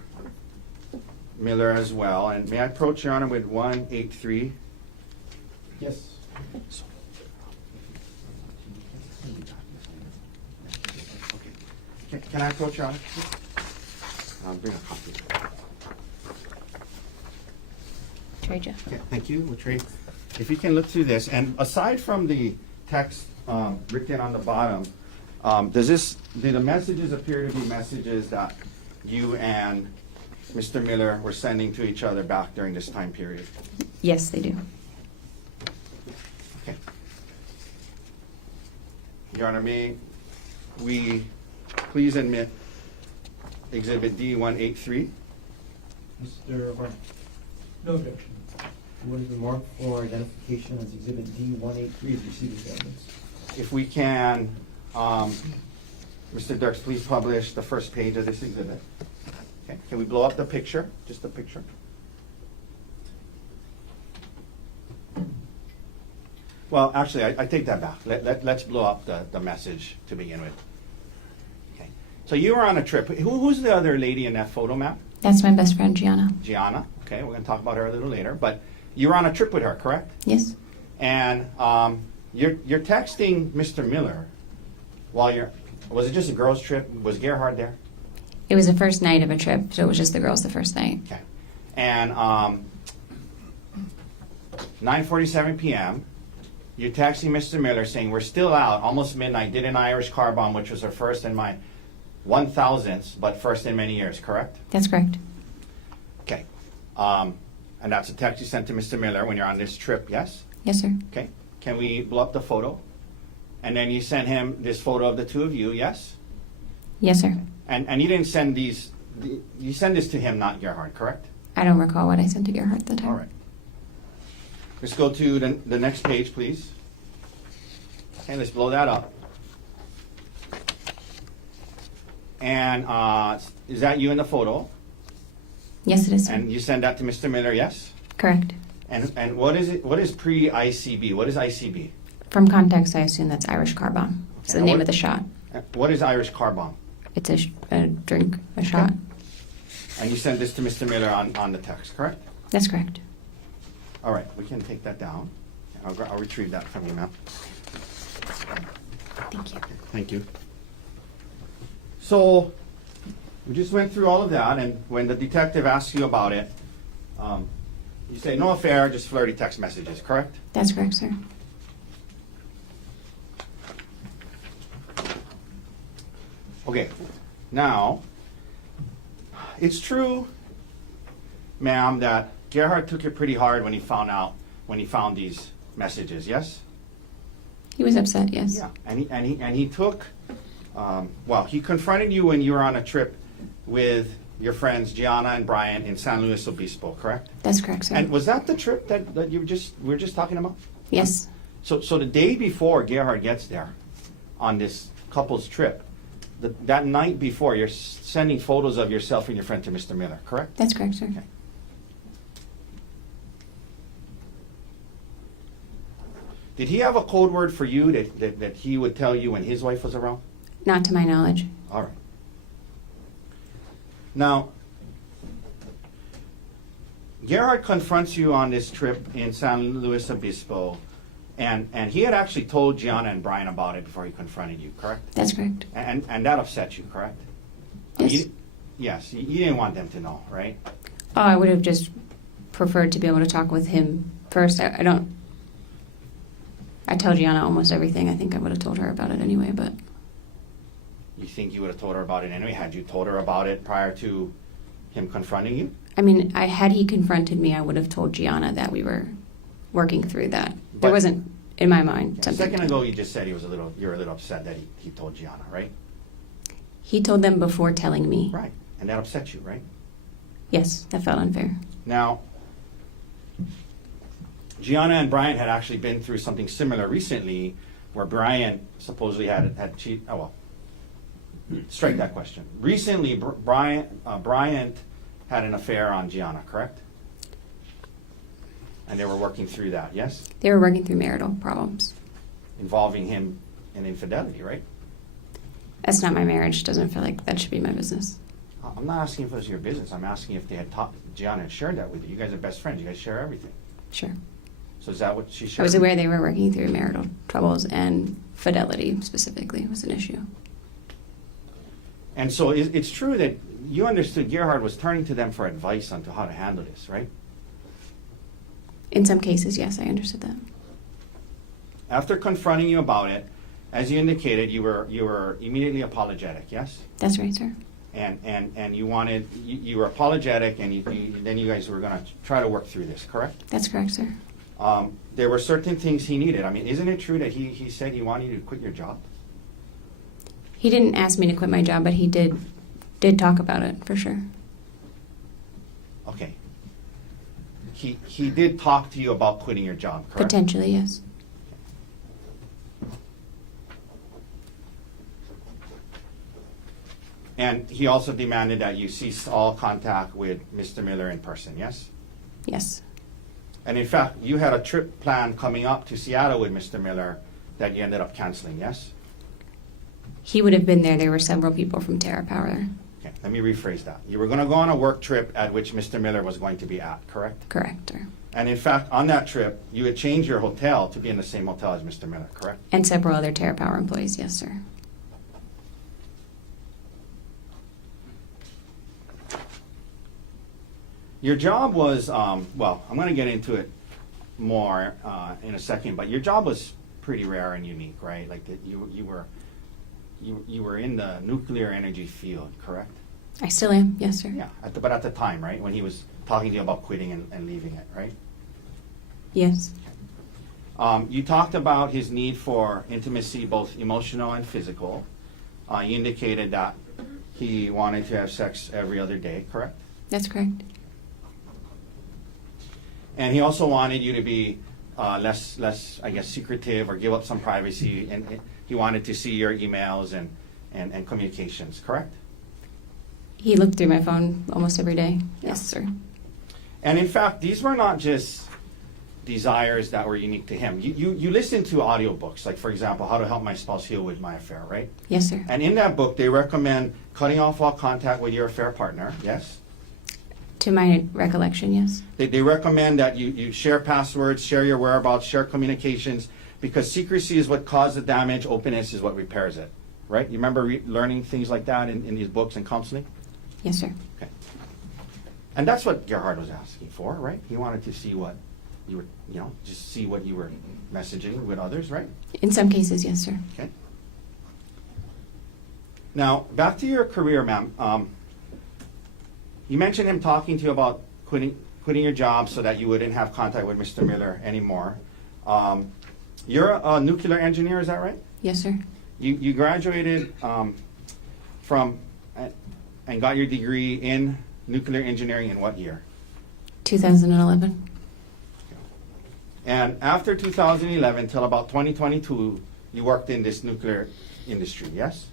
Miller as well, and may I approach Your Honor with 183? Yes. Okay. Can I approach Your Honor? Bring a copy. Trade you. Okay, thank you, Latrell. If you can look through this, and aside from the text written on the bottom, do the messages appear to be messages that you and Mr. Miller were sending to each other back during this time period? Yes, they do. Okay. Your Honor, may we please admit Exhibit D-183? Mr. Varn, No objection. what is the mark for identification as Exhibit D-183 as received evidence? If we can, Mr. Dirks, please publish the first page of this exhibit. Okay, can we blow up the picture, just the picture? Well, actually, I take that back. Let's blow up the message to begin with. Okay, so you were on a trip. Who's the other lady in that photo map? That's my best friend, Gianna. Gianna, okay, we're gonna talk about her a little later, but you were on a trip with her, correct? Yes. And you're texting Mr. Miller while was it just a girls' trip? Was Gerhardt there? It was the first night of a trip, so it was just the girls the first night. Okay. And 9:47 p.m., you're texting Mr. Miller saying, we're still out, almost midnight, did an Irish car bomb, which was her first in my 1,000th, but first in many years, correct? That's correct. Okay. And that's a text you sent to Mr. Miller when you're on this trip, yes? Yes, sir. Okay. Can we blow up the photo? And then you sent him this photo of the two of you, yes? Yes, sir. And you didn't send these, you send this to him, not Gerhardt, correct? I don't recall what I sent to Gerhardt at the time. All right. Let's go to the next page, please. Okay, let's blow that up. And is that you in the photo? Yes, it is, sir. And you send that to Mr. Miller, yes? Correct. And what is it? What is pre-ICB? What is ICB? From context, I assume that's Irish car bomb. It's the Okay, name what- of the shot. What is Irish car bomb? It's a drink, a shot. And you sent this to Mr. Miller on the text, correct? That's correct. All right, we can take that down. I'll retrieve that from you, ma'am. Thank you. Thank you. So, we just went through all of that, and when the detective asks you about it, you say, no affair, just flirty text messages, correct? That's correct, sir. Okay, now, it's true ma'am, that Gerhardt took it pretty hard when he found these messages, yes? He was upset, yes. Yeah, and he took, well, he confronted you when you were on a trip with your friends Gianna and Brian in San Luis Obispo, correct? That's correct, sir. And was that the trip that we were just talking about? Yes. So the day before Gerhardt gets there on this couple's trip, that night before, you're sending photos of yourself and your friend to Mr. Miller, correct? That's correct, sir. Okay. Did he have a code word for you that he would tell you when his wife was around? Not to my knowledge. All right. Now, Gerhardt confronts you on this trip in San Luis Obispo, and he had actually told Gianna and Brian about it before he confronted you, correct? That's correct. And that upset you, correct? Yes. Yes, you didn't want them to know, right? Oh, I would have just preferred to be able to talk with him first. I tell Gianna almost everything. I think I would have told her about it anyway, but You think you would have told her about it anyway? Had you told her about it prior to him confronting you? I mean, had he confronted me, I would have told Gianna that we were working through that. But- There wasn't, in my mind, A something. second ago, you just said you were a little upset that he told Gianna, right? He told them before telling me. Right, and that upset you, right? Yes, that felt unfair. Now, Gianna and Brian had actually been through something similar recently, where Brian supposedly had cheated. Oh well, strike that question. Recently, Brian had an affair on Gianna, correct? And they were working through that, yes, They were working through marital problems. involving him in infidelity, right? That's not my marriage. Doesn't feel like that should be my business. I'm not asking if it was your business. I'm asking if they had Gianna had shared that with you. You guys are best friends. You guys share everything. Sure. So is that what she I shared? was aware they were working through marital troubles, and fidelity specifically was an issue. And so it's true that you understood Gerhardt was turning to them for advice on to how to handle this, right? In some cases, yes, I understood that. After confronting you about it, as you indicated, you were immediately apologetic, yes? That's right, sir. And you wanted, you were apologetic, and then you guys were going to try to work through this, correct? That's correct, sir. There were certain things he needed. I mean, isn't it true that he said he wanted you to quit your job? He didn't ask me to quit my job, but he did talk about it, for sure. Okay. He did talk to you about quitting your job, correct? Potentially, yes. And he also demanded that you cease all contact with Mr. Miller in person, yes? Yes. And in fact, you had a trip planned coming up to Seattle with Mr. Miller that you ended up canceling, yes? He would have been there. There were several people from Terra Power. Okay, let me rephrase that. You were going to go on a work trip at which Mr. Miller was going to be at, correct? Correct, sir. And in fact, on that trip, you had changed your hotel to be in the same hotel as Mr. Miller, correct? And several other Terra Power employees, yes, sir. Your job was, well, I'm going to get into it more in a second, but your job was pretty rare and unique, right? Like that you were in the nuclear energy field, correct? I still am, yes, sir. Yeah, but at the time, right, when he was talking to you about quitting and leaving it, right? Yes. You talked about his need for intimacy, both emotional and physical. You indicated that he wanted to have sex every other day, correct? That's correct. And he also wanted you to be less, I guess, secretive or give up some privacy. And he wanted to see your emails and communications, correct? He looked through my phone almost every day. Yes, sir. And in fact, these were not just desires that were unique to him. You listen to audiobooks, like, for example, How to Help My Spouse Heal with My Affair, right? Yes, sir. And in that book, they recommend cutting off all contact with your affair partner, yes? To my recollection, yes. They recommend that you share passwords, share your whereabouts, share communications, because secrecy is what caused the damage, openness is what repairs it, right? You remember learning things like that in these books and counseling? Yes, sir. Okay. And that's what Gerhardt was asking for, right? He wanted to see what you were, just see what you were messaging with others, right? In some cases, yes, sir. Okay. Now, back to your career, ma'am. You mentioned him talking to you about quitting your job so that you wouldn't have contact with Mr. Miller anymore. You're a nuclear engineer, is that right? Yes, sir. You graduated from and got your degree in nuclear engineering in what year? 2011. And after 2011 till about 2022, you worked in this nuclear industry, yes?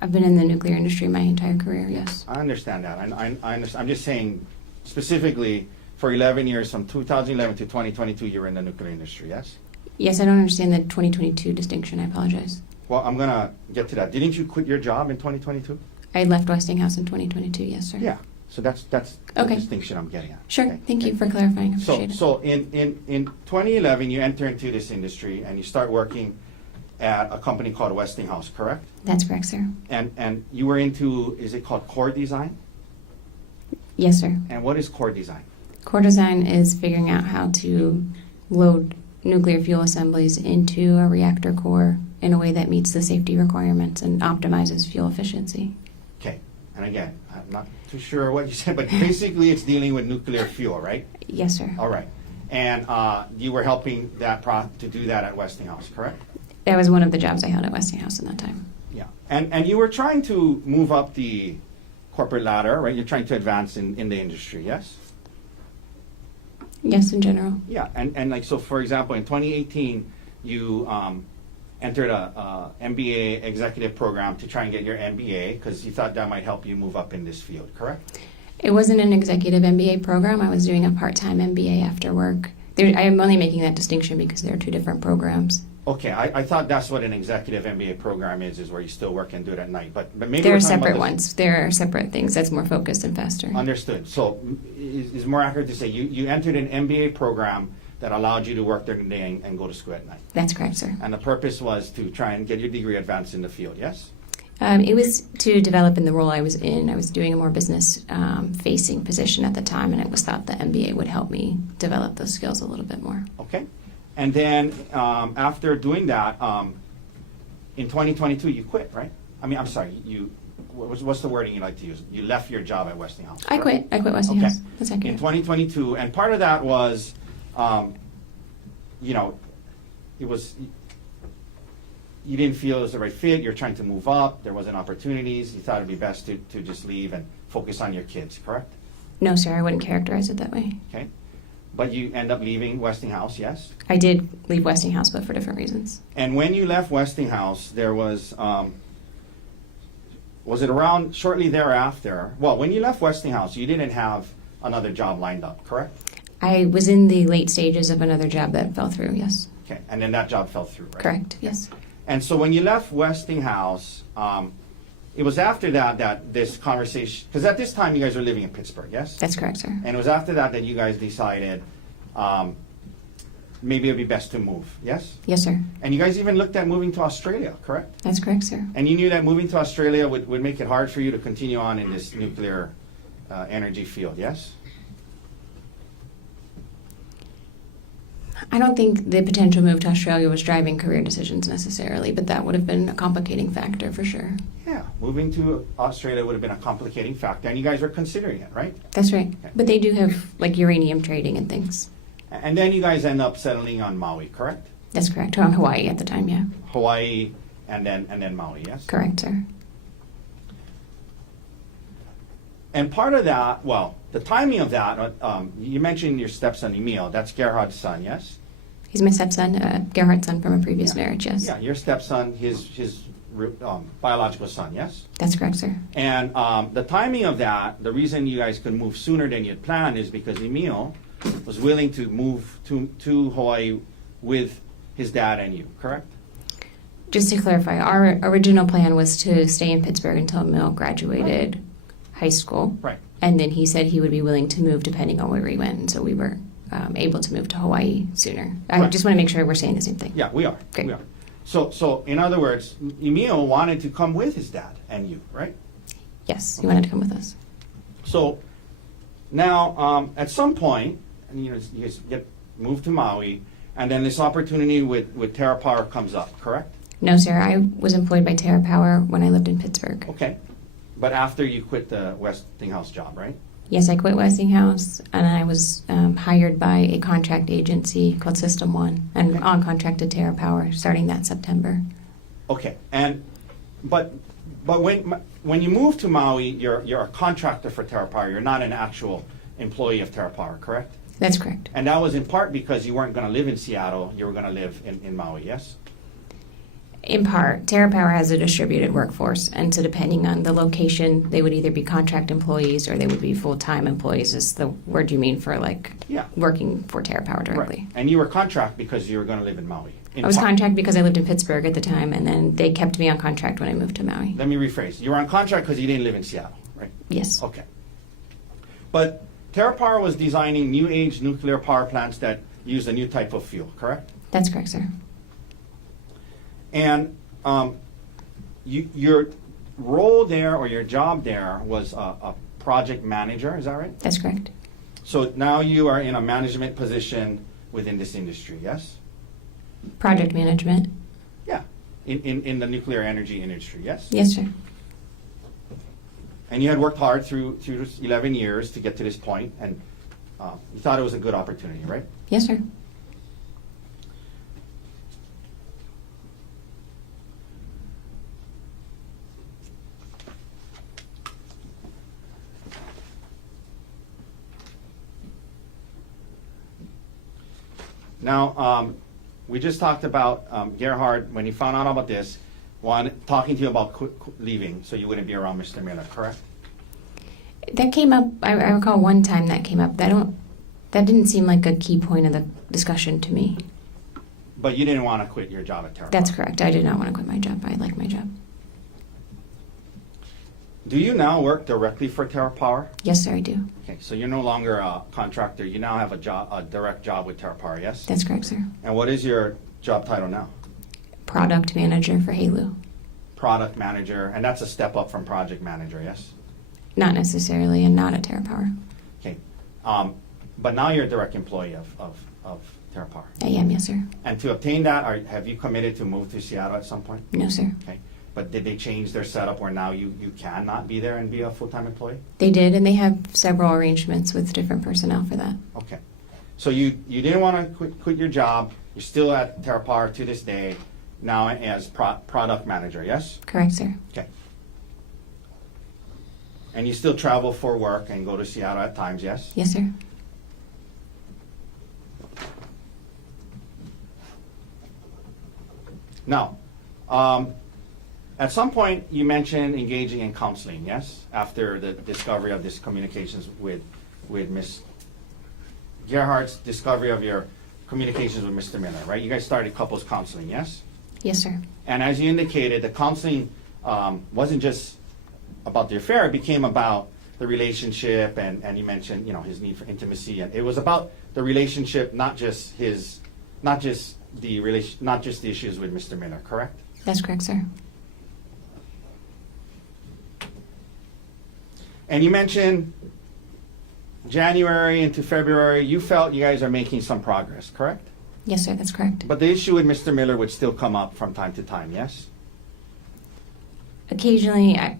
I've been in the nuclear industry my entire career, yes. I understand that. I understand. I'm just saying specifically for 11 years, from 2011 to 2022, you were in the nuclear industry, yes? Yes, I don't understand the 2022 distinction. I apologize. Well, I'm going to get to that. Didn't you quit your job in 2022? I left Westinghouse in 2022, yes, sir. Yeah. So that's the Okay. distinction I'm getting at. Sure. Okay. Thank you for clarifying. I So, appreciate it. so in 2011, you enter into this industry and you start working at a company called Westinghouse, correct? That's correct, sir. And you were into, is it called core design? Yes, sir. And what is core design? Core design is figuring out how to load nuclear fuel assemblies into a reactor core in a way that meets the safety requirements and optimizes fuel efficiency. Okay. And again, I'm not too sure what you said, but basically it's dealing with nuclear fuel, right? Yes, sir. All right. And you were helping to do that at Westinghouse, correct? That was one of the jobs I held at Westinghouse in that time. Yeah. And you were trying to move up the corporate ladder, right? You're trying to advance in the industry, yes? Yes, in general. Yeah. And like, so for example, in 2018, you entered a MBA executive program to try and get your MBA because you thought that might help you move up in this field, correct? It wasn't an executive MBA program. I was doing a part-time MBA after work. I am only making that distinction because there are two different programs. Okay, I thought that's what an executive MBA program is where you still work and do it at night. But maybe There we're are talking about separate this- ones. There are separate things. That's more focused and faster. Understood. So is more accurate to say you entered an MBA program that allowed you to work during the day and go to school at night. That's correct, sir. And the purpose was to try and get your degree advanced in the field, yes? It was to develop in the role I was in. I was doing a more business-facing position at the time, and it was thought the MBA would help me develop those skills a little bit more. Okay. And then after doing that, in 2022, you quit, right? I mean, I'm sorry, what's the wording you like to use? You left your job at Westinghouse. I correct? quit. I quit Westinghouse. Okay. That's In accurate. 2022, and part of that was, it was, you didn't feel it was the right fit, you're trying to move up, there wasn't opportunities, you thought it'd be best to just leave and focus on your kids, correct? No, sir, I wouldn't characterize it that way. Okay. But you end up leaving Westinghouse, yes? I did leave Westinghouse, but for different reasons. And when you left Westinghouse, there was it around shortly thereafter? Well, when you left Westinghouse, you didn't have another job lined up, correct? I was in the late stages of another job that fell through, yes. Okay, and then that job fell through, right? Correct, yes. And so when you left Westinghouse, it was after that this conversation, because at this time you guys were living in Pittsburgh, yes? That's correct, sir. And it was after that you guys decided maybe it would be best to move, yes? Yes, sir. And you guys even looked at moving to Australia, correct? That's correct, sir. And you knew that moving to Australia would make it hard for you to continue on in this nuclear energy field, yes? I don't think the potential move to Australia was driving career decisions necessarily, but that would have been a complicating factor for sure. Yeah, moving to Australia would have been a complicating factor, and you guys were considering it, right? That's right. Okay. But they do have like uranium trading and things. And then you guys end up settling on Maui, correct? That's correct. On Hawaii at the time, yeah. Hawaii and then Maui, yes? Correct, sir. And part of that, well, the timing of that, you mentioned your stepson Emil, that's Gerhardt's son, yes? He's my stepson, Gerhardt's son from a previous marriage, yes. Yeah, your stepson, his biological son, yes? That's correct, sir. And the timing of that, the reason you guys could move sooner than you had planned is because Emil was willing to move to Hawaii with his dad and you, correct? Just to clarify, our original plan was to stay in Pittsburgh until Emil graduated high school. Right. And then he said he would be willing to move depending on where we went. And so we were able to move to Hawaii sooner. I Right. just want to make sure we're saying the same thing. Yeah, we are. Great. We are. So in other words, Emil wanted to come with his dad and you, right? Yes, he wanted to come with us. So now, at some point, you guys get moved to Maui, and then this opportunity with Terra Power comes up, correct? No, sir. I was employed by Terra Power when I lived in Pittsburgh. Okay. But after you quit the Westinghouse job, right? Yes, I quit Westinghouse, and I was hired by a contract agency called System One, and Okay. on contract to Terra Power starting that September. Okay, but when you move to Maui, you're a contractor for Terra Power. You're not an actual employee of Terra Power, correct? That's correct. And that was in part because you weren't going to live in Seattle. You were going to live in Maui, yes? In part, Terra Power has a distributed workforce, and so depending on the location, they would either be contract employees or they would be full-time employees. Is the word you mean for like Yeah. working for Terra Power directly? Right. And you were contract because you were going to live in Maui. in I was part. contract because I lived in Pittsburgh at the time, and then they kept me on contract when I moved to Maui. Let me rephrase. You were on contract because you didn't live in Seattle, right? Yes. Okay. But Terra Power was designing new age nuclear power plants that use a new type of fuel, correct? That's correct, sir. And your role there or your job there was a project manager, is that right? That's correct. So now you are in a management position within this industry, yes? Project management. Yeah, in the nuclear energy industry, yes? Yes, sir. And you had worked hard through 11 years to get to this point, and you thought it was a good opportunity, right? Yes, sir. Now, we just talked about Gerhardt, when he found out about this, talking to you about leaving, so you wouldn't be around Mr. Miller, correct? That came up. I recall one time that came up. That didn't seem like a key point of the discussion to me. But you didn't want to quit your job at Terra That's Power. correct. I did not want to quit my job. I like my job. Do you now work directly for Terra Power? Yes, sir, I do. Okay, so you're no longer a contractor. You now have a direct job with Terra Power, yes? That's correct, sir. And what is your job title now? Product manager for Halo. Product manager, and that's a step up from project manager, yes? Not necessarily, and not at Terra Power. Okay, but now you're a direct employee of Terra Power. I am, yes, sir. And to obtain that, have you committed to move to Seattle at some point? No, sir. Okay, but did they change their setup where now you cannot be there and be a full-time employee? They did, and they have several arrangements with different personnel for that. Okay, so you didn't want to quit your job. You're still at Terra Power to this day, now as product manager, yes? Correct, sir. Okay. And you still travel for work and go to Seattle at times, yes? Yes, sir. Now, at some point you mentioned engaging in counseling, yes? After the discovery of this communications with Miss Gerhardt's discovery of your communications with Mr. Miller, right? You guys started couples counseling, yes? Yes, sir. And as you indicated, the counseling wasn't just about the affair, it became about the relationship, and you mentioned, his need for intimacy, and it was about the relationship, not just the issues with Mr. Miller, correct? That's correct, sir. And you mentioned January into February, you felt you guys are making some progress, correct? Yes, sir, that's correct. But the issue with Mr. Miller would still come up from time to time, yes? Occasionally, I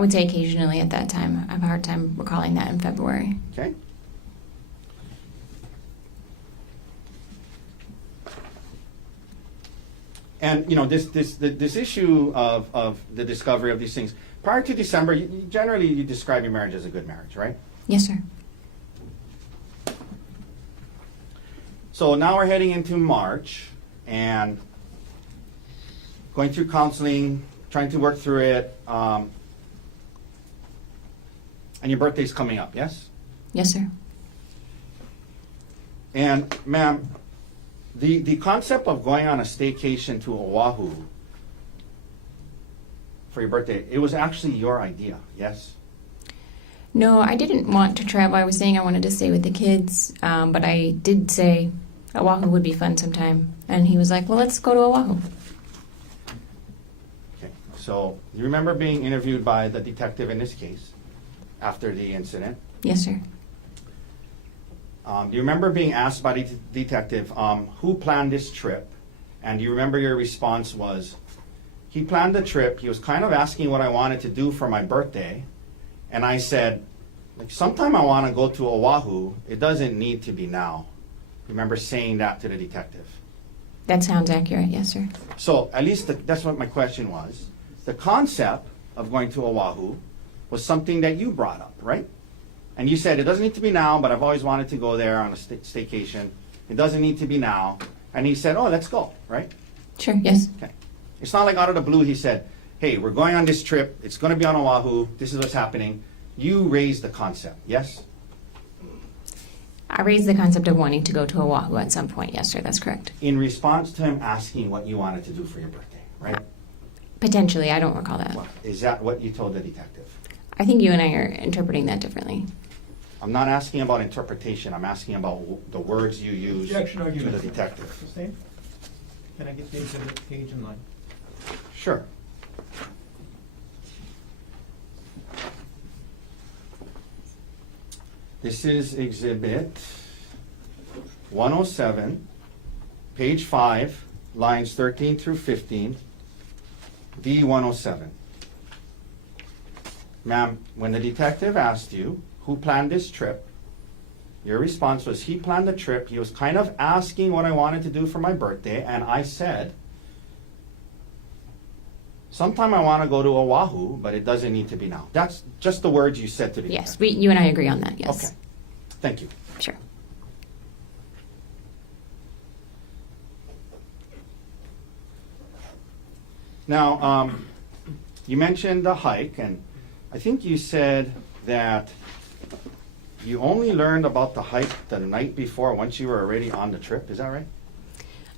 would say occasionally at that time. I have a hard time recalling that in February. Okay. And this issue of the discovery of these things, prior to December, generally you describe your marriage as a good marriage, right? Yes, sir. So now we're heading into March and going through counseling, trying to work through it, and your birthday's coming up, yes? Yes, sir. And ma'am, the concept of going on a staycation to Oahu for your birthday, it was actually your idea, yes? No, I didn't want to travel. I was saying I wanted to stay with the kids, but I did say Oahu would be fun sometime. And he was like, well, let's go to Oahu. Okay, so you remember being interviewed by the detective in this case after the incident? Yes, sir. Do you remember being asked by the detective, who planned this trip? And do you remember your response was, he planned the trip. He was kind of asking what I wanted to do for my birthday. And I said, Like, sometime I want to go to Oahu, it doesn't need to be now. Remember saying that to the detective. That sounds accurate, yes, sir. So at least that's what my question was. The concept of going to Oahu was something that you brought up, right? And you said, it doesn't need to be now, but I've always wanted to go there on a staycation. It doesn't need to be now. And he said, oh, let's go, right? Sure, yes. Okay. It's not like out of the blue he said, hey, we're going on this trip. It's going to be on Oahu. This is what's happening. You raised the concept, yes? I raised the concept of wanting to go to Oahu at some point, yes, sir, that's correct. In response to him asking what you wanted to do for your birthday, right? Potentially, I don't recall that. Well, is that what you told the detective? I think you and I are interpreting that differently. I'm not asking about interpretation. I'm asking about the words you use Objection to argument. the detective. Sustained? Can I get the exhibit page and line? Sure. This is exhibit 107, page 5, lines 13 through 15, D107. Ma'am, when the detective asked you who planned this trip, your response was he planned the trip. He was kind of asking what I wanted to do for my birthday, and I said, sometime I want to go to Oahu, but it doesn't need to be now. That's just the words you said to the Yes, detective. you and I agree on that, yes. Okay, thank you. Sure. Now, you mentioned the hike, and I think you said that you only learned about the hike the night before once you were already on the trip. Is that right?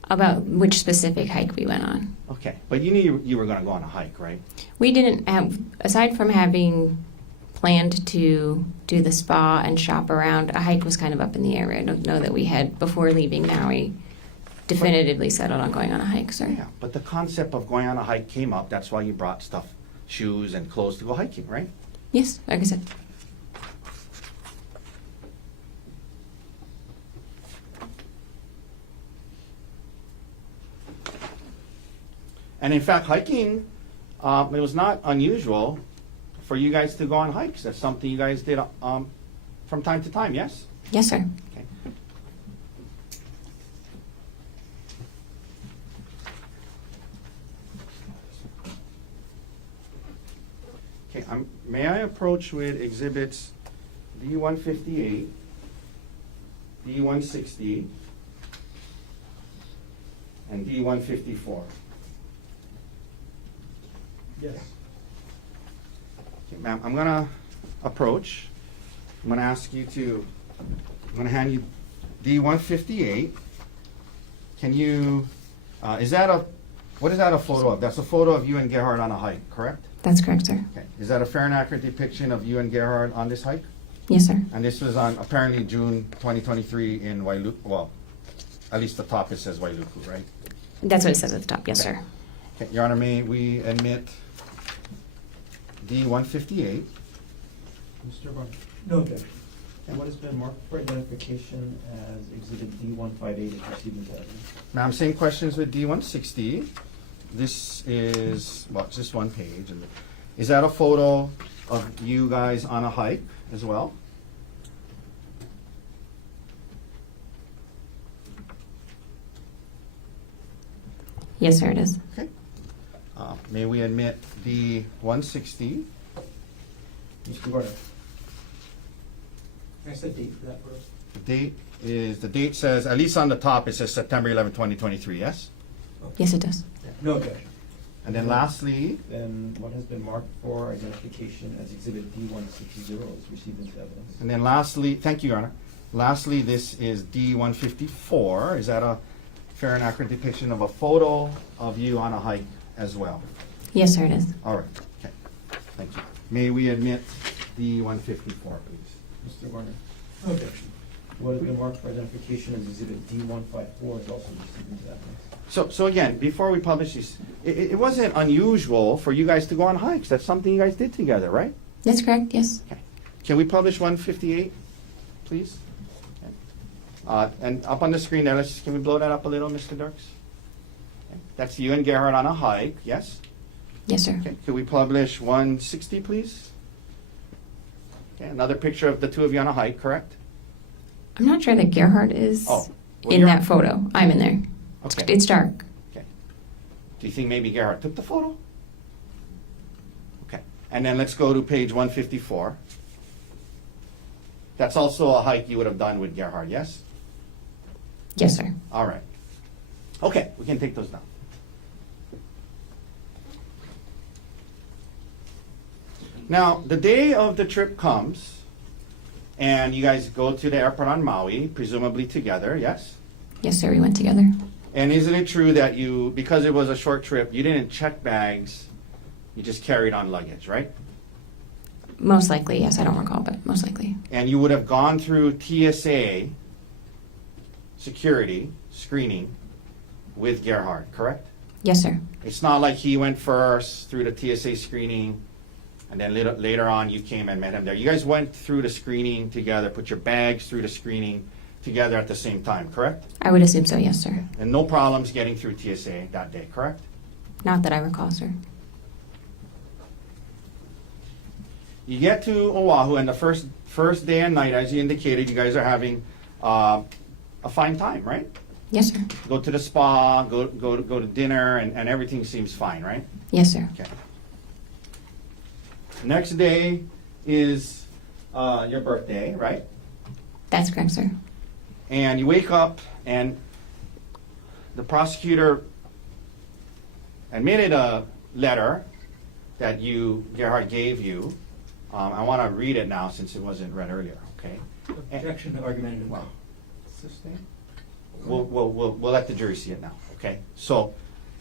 About which specific hike we went on. Okay, but you knew you were going to go on a hike, right? We didn't have, aside from having planned to do the spa and shop around, a hike was kind of up in the air. I don't know that we had, before leaving Maui, definitively settled on going on a hike, sir. Yeah, but the concept of going on a hike came up. That's why you brought stuff, shoes and clothes to go hiking, right? Yes, like I said. And in fact, hiking, it was not unusual for you guys to go on hikes. That's something you guys did from time to time, yes? Yes, sir. Okay. Okay, may I approach with exhibits D158, D160, and D154? Yes. Okay, ma'am, I'm gonna approach. I'm gonna ask you to, I'm gonna hand you D158. Can you, what is that a photo of? That's a photo of you and Gerhardt on a hike, correct? That's correct, sir. Okay. Is that a fair and accurate depiction of you and Gerhardt on this hike? Yes, sir. And this was on apparently June 2023 in Wailuku, well, at least the top it says Wailuku, right? That's what it says at the top, yes, sir. Okay, Your Honor, may we admit D158? Mr. Barnes? No objection. And what has been marked for identification as exhibit D158 is receiving evidence? Ma'am, same questions with D160. This is, well, it's just one page. And is that a photo of you guys on a hike as well? Yes, sir, it is. Okay. May we admit D160? Mr. Gordon? Can I set date for that first? The date says, at least on the top, it says September 11, 2023, yes? Yes, it does. No objection. And then lastly, Then what has been marked for identification as exhibit D160 is received into evidence? and then lastly, thank you, Your Honor. Lastly, this is D154. Is that a fair and accurate depiction of a photo of you on a hike as well? Yes, sir, it is. All right, okay, thank you. May we admit D154, please? Mr. Warner? No objection. What has been marked for identification as exhibit D154 is also received into evidence? So again, before we publish this, it wasn't unusual for you guys to go on hikes. That's something you guys did together, right? That's correct, yes. Okay. Can we publish 158, please? Okay. And up on the screen there, can we blow that up a little, Mr. Dirks? Okay. That's you and Gerhardt on a hike, yes? Yes, sir. Okay. Could we publish 160, please? Okay, another picture of the two of you on a hike, correct? I'm not sure that Gerhardt is Oh, well, in you're- that photo. I'm in there. Okay. It's dark. Okay. Do you think maybe Gerhardt took the photo? Okay. And then let's go to page 154. That's also a hike you would have done with Gerhardt, yes? Yes, sir. All right. Okay, we can take those down. Now, the day of the trip comes, and you guys go to the airport on Maui, presumably together, yes? Yes, sir. We went together. And isn't it true that you, because it was a short trip, you didn't check bags, you just carried on luggage, right? Most likely, yes. I don't recall, but most likely. And you would have gone through TSA security screening with Gerhardt, correct? Yes, sir. It's not like he went first through the TSA screening, and then later on you came and met him there. You guys went through the screening together, put your bags through the screening together at the same time, correct? I would assume so, yes, sir. And no problems getting through TSA that day, correct? Not that I recall, sir. You get to Oahu, and the first day and night, as you indicated, you guys are having a fine time, right? Yes, sir. Go to the spa, go to dinner, and everything seems fine, right? Yes, sir. Okay. Next day is your birthday, right? That's correct, sir. And you wake up, and the prosecutor admitted a letter that Gerhardt gave you. I want to read it now since it wasn't read earlier, okay? Objection to argumentative law. We'll let the jury see it now, okay? So,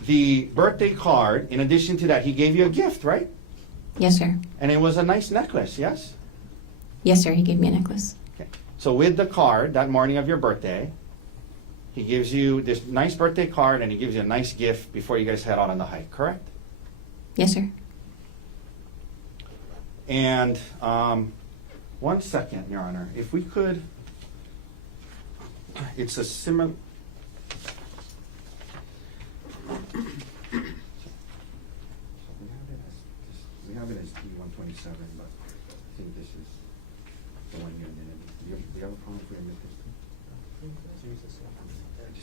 the birthday card, in addition to that, he gave you a gift, right? Yes, sir. And it was a nice necklace, yes? Yes, sir. He gave me a necklace. Okay. So with the card, that morning of your birthday, he gives you this nice birthday card and he gives you a nice gift before you guys head out on the hike, correct? Yes, sir. And 1 second, Your Honor, if we could, it's a similar. We have it as D127, but I think this is the one you admitted. Do you have a problem if we admit this too?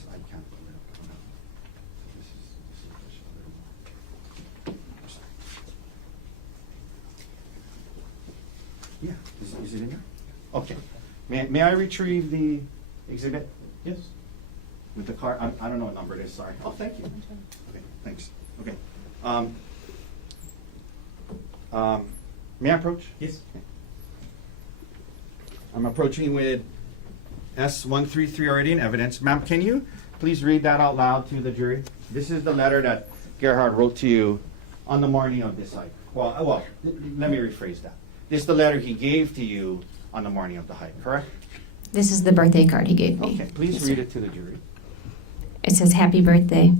I can't pull it up. Hold on. This is official. I'm sorry. Yeah, is it in there? Okay. May I retrieve the exhibit? Yes. With the card? I don't know what number it is, sorry. Oh, thank you. Okay, thanks. Okay. May I approach? Yes. I'm approaching with S133 already in evidence. Ma'am, can you please read that out loud to the jury? This is the letter that Gerhardt wrote to you on the morning of this hike. Well, let me rephrase that. This is the letter he gave to you on the morning of the hike, correct? This is the birthday card he gave me. Okay, please Yes, read sir. it to the jury. It says, "Happy birthday.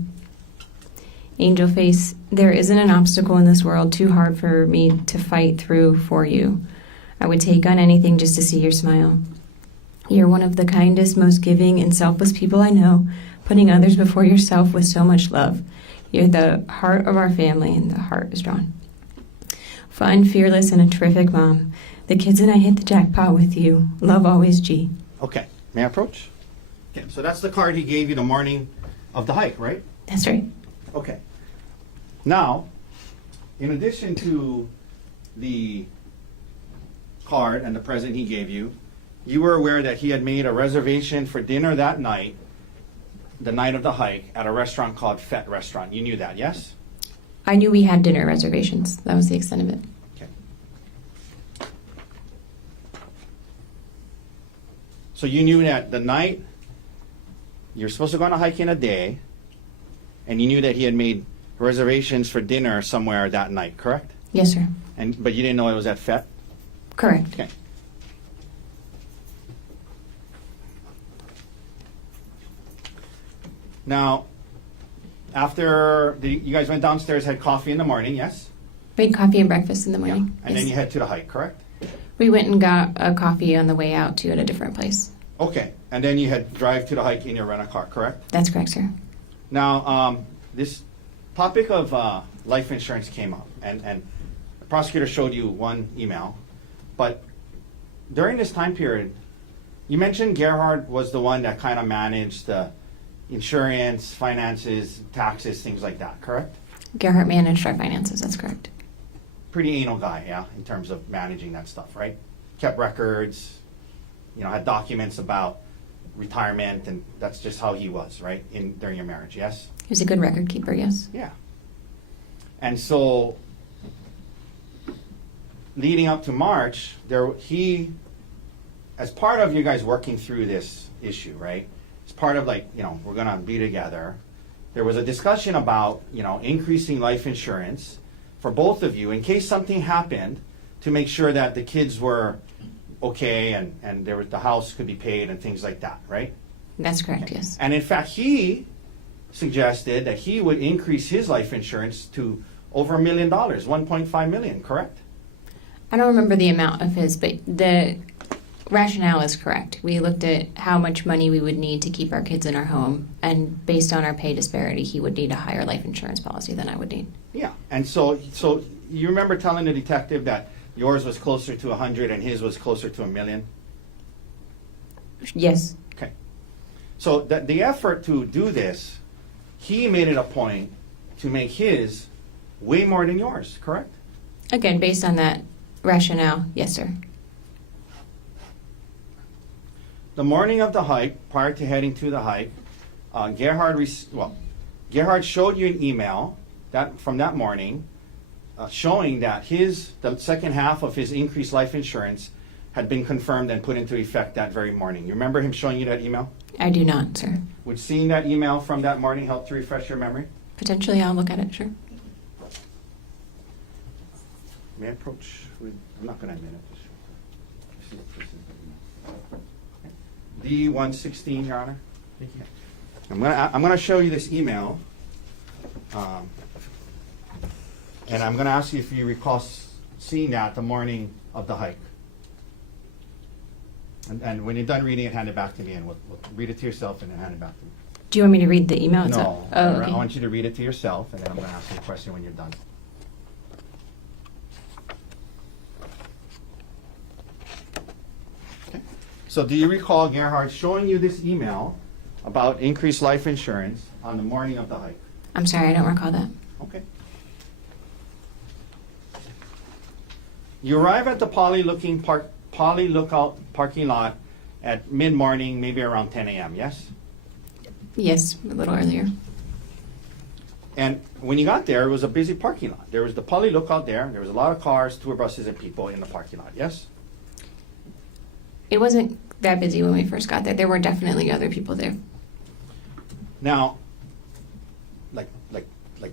Angel face, there isn't an obstacle in this world too hard for me to fight through for you. I would take on anything just to see your smile. You're one of the kindest, most giving, and selfless people I know, putting others before yourself with so much love. You're the heart of our family, and the heart is drawn. Fun, fearless, and a terrific mom. The kids and I hit the jackpot with you. Love always, G." Okay, may I approach? Okay, so that's the card he gave you the morning of the hike, right? That's right. Okay. Now, in addition to the card and the present he gave you, you were aware that he had made a reservation for dinner that night, the night of the hike, at a restaurant called Fett Restaurant. You knew that, yes? I knew we had dinner reservations. That was the extent of it. Okay. So you knew that the night you're supposed to go on a hike in a day, and you knew that he had made reservations for dinner somewhere that night, correct? Yes, sir. But you didn't know it was at Fett? Correct. Okay. Now, after you guys went downstairs, had coffee in the morning, yes? We had coffee and breakfast in the morning. And then you head to the hike, correct? We went and got a coffee on the way out to at a different place. Okay. And then you had drive to the hike in your rent-a-car, correct? That's correct, sir. Now, this topic of life insurance came up, and the prosecutor showed you one email, but during this time period, you mentioned Gerhardt was the one that kind of managed the insurance, finances, taxes, things like that, correct? Gerhardt managed our finances, that's correct. Pretty anal guy, yeah, in terms of managing that stuff, right? Kept records, had documents about retirement, and that's just how he was, right, during your marriage, yes? He was a good record keeper, yes. Yeah. And so, leading up to March, as part of you guys working through this issue, right? As part of we're gonna be together, there was a discussion about, increasing life insurance for both of you in case something happened, to make sure that the kids were okay and the house could be paid and things like that, right? That's correct, yes. And in fact, he suggested that he would increase his life insurance to over $1 million, 1.5 million, correct? I don't remember the amount of his, but the rationale is correct. We looked at how much money we would need to keep our kids in our home, and based on our pay disparity, he would need a higher life insurance policy than I would need. Yeah, and so you remember telling the detective that yours was closer to 100 and his was closer to $1 million? Yes. Okay. So the effort to do this, he made it a point to make his way more than yours, correct? Again, based on that rationale, yes, sir. The morning of the hike, prior to heading to the hike, Gerhardt showed you an email from that morning showing that the second half of his increased life insurance had been confirmed and put into effect that very morning. You remember him showing you that email? I do not, sir. Would seeing that email from that morning help to refresh your memory? Potentially, I'll look at it, sure. May I approach? I'm not going to admit it. D-116, Your Honor. Thank you. I'm going to show you this email, and I'm going to ask you if you recall seeing that the morning of the hike. And when you're done reading it, hand it back to me, and we'll read it to yourself and then hand it back to me. Do you want me to read the email No, itself? Oh, okay. I want you to read it to yourself, and then I'm going to ask you a question when you're done. So do you recall Gerhardt showing you this email about increased life insurance on the morning of the hike? I'm sorry, I don't recall that. Okay. You arrive at the Poly Lookout parking lot at mid-morning, maybe around 10 a.m., yes? Yes, a little earlier. And when you got there, it was a busy parking lot. There was the Poly Lookout there. There was a lot of cars, tour buses, and people in the parking lot, yes? It wasn't that busy when we first got there. There were definitely other people there. Now, like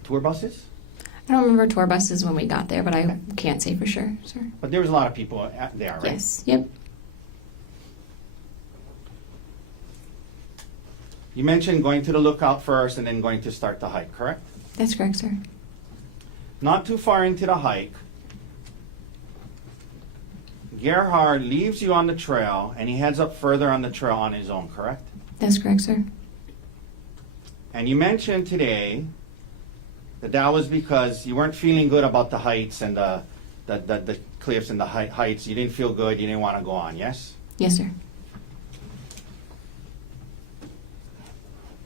tour buses? I don't remember tour buses when we got there, but I can't say for sure, sir. But there was a lot of people there, right? Yes, yep. You mentioned going to the lookout first and then going to start the hike, correct? That's correct, sir. Not too far into the hike, Gerhardt leaves you on the trail and he heads up further on the trail on his own, correct? That's correct, sir. And you mentioned today that was because you weren't feeling good about the heights and the cliffs and the heights. You didn't feel good, you didn't want to go on, yes? Yes, sir.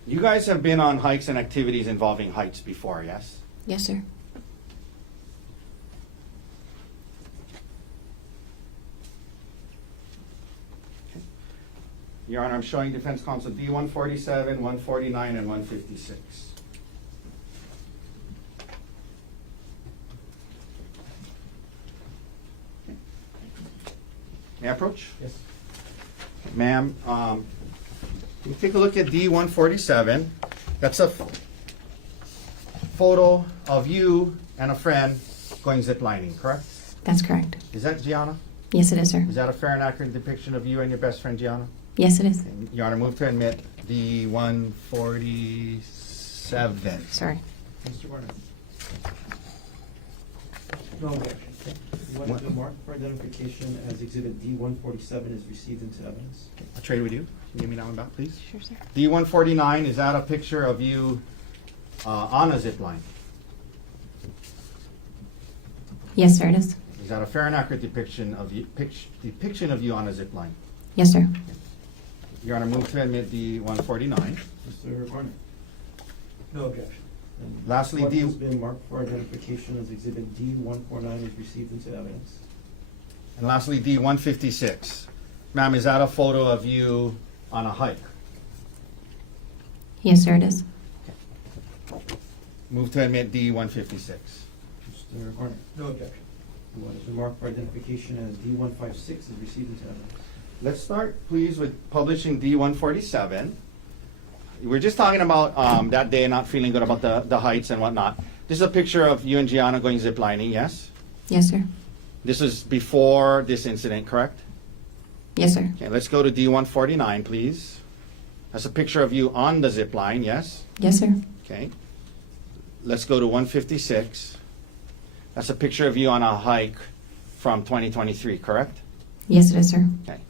You guys have been on hikes and activities involving heights before, yes? Yes, sir. Your Honor, I'm showing defense counsel D-147, 149, and 156. May I approach? Yes. Ma'am, you take a look at D-147. That's a photo of you and a friend going ziplining, correct? That's correct. Is that Gianna? Yes, it is, sir. Is that a fair and accurate depiction of you and your best friend, Gianna? Yes, it is. Your Honor, move to admit D-147. Sorry. Mr. Warner. No objection. You want to mark for identification as Exhibit D-147 is received into evidence? I'll trade with you. Can you give me that one back, please? Sure, sir. D-149, is that a picture of you on a zip line? Yes, sir, it is. Is that a fair and accurate depiction of you on a zip line? Yes, sir. Your Honor, move to admit D-149. Mr. Garner? No objection. And Lastly, what D- has been marked for identification as Exhibit D-149 is received into evidence. And lastly, D-156. Ma'am, is that a photo of you on a hike? Yes, sir, it is. Move to admit D-156. Mr. Garner? No objection. And what has been marked for identification as D-156 is received into evidence. Let's start, please, with publishing D-147. We're just talking about that day not feeling good about the heights and whatnot. This is a picture of you and Gianna going ziplining, yes? Yes, sir. This is before this incident, correct? Yes, sir. Okay, let's go to D-149, please. That's a picture of you on the zip line, yes? Yes, sir. Okay. Let's go to 156. That's a picture of you on a hike from 2023, correct? Yes, it is, sir. Okay.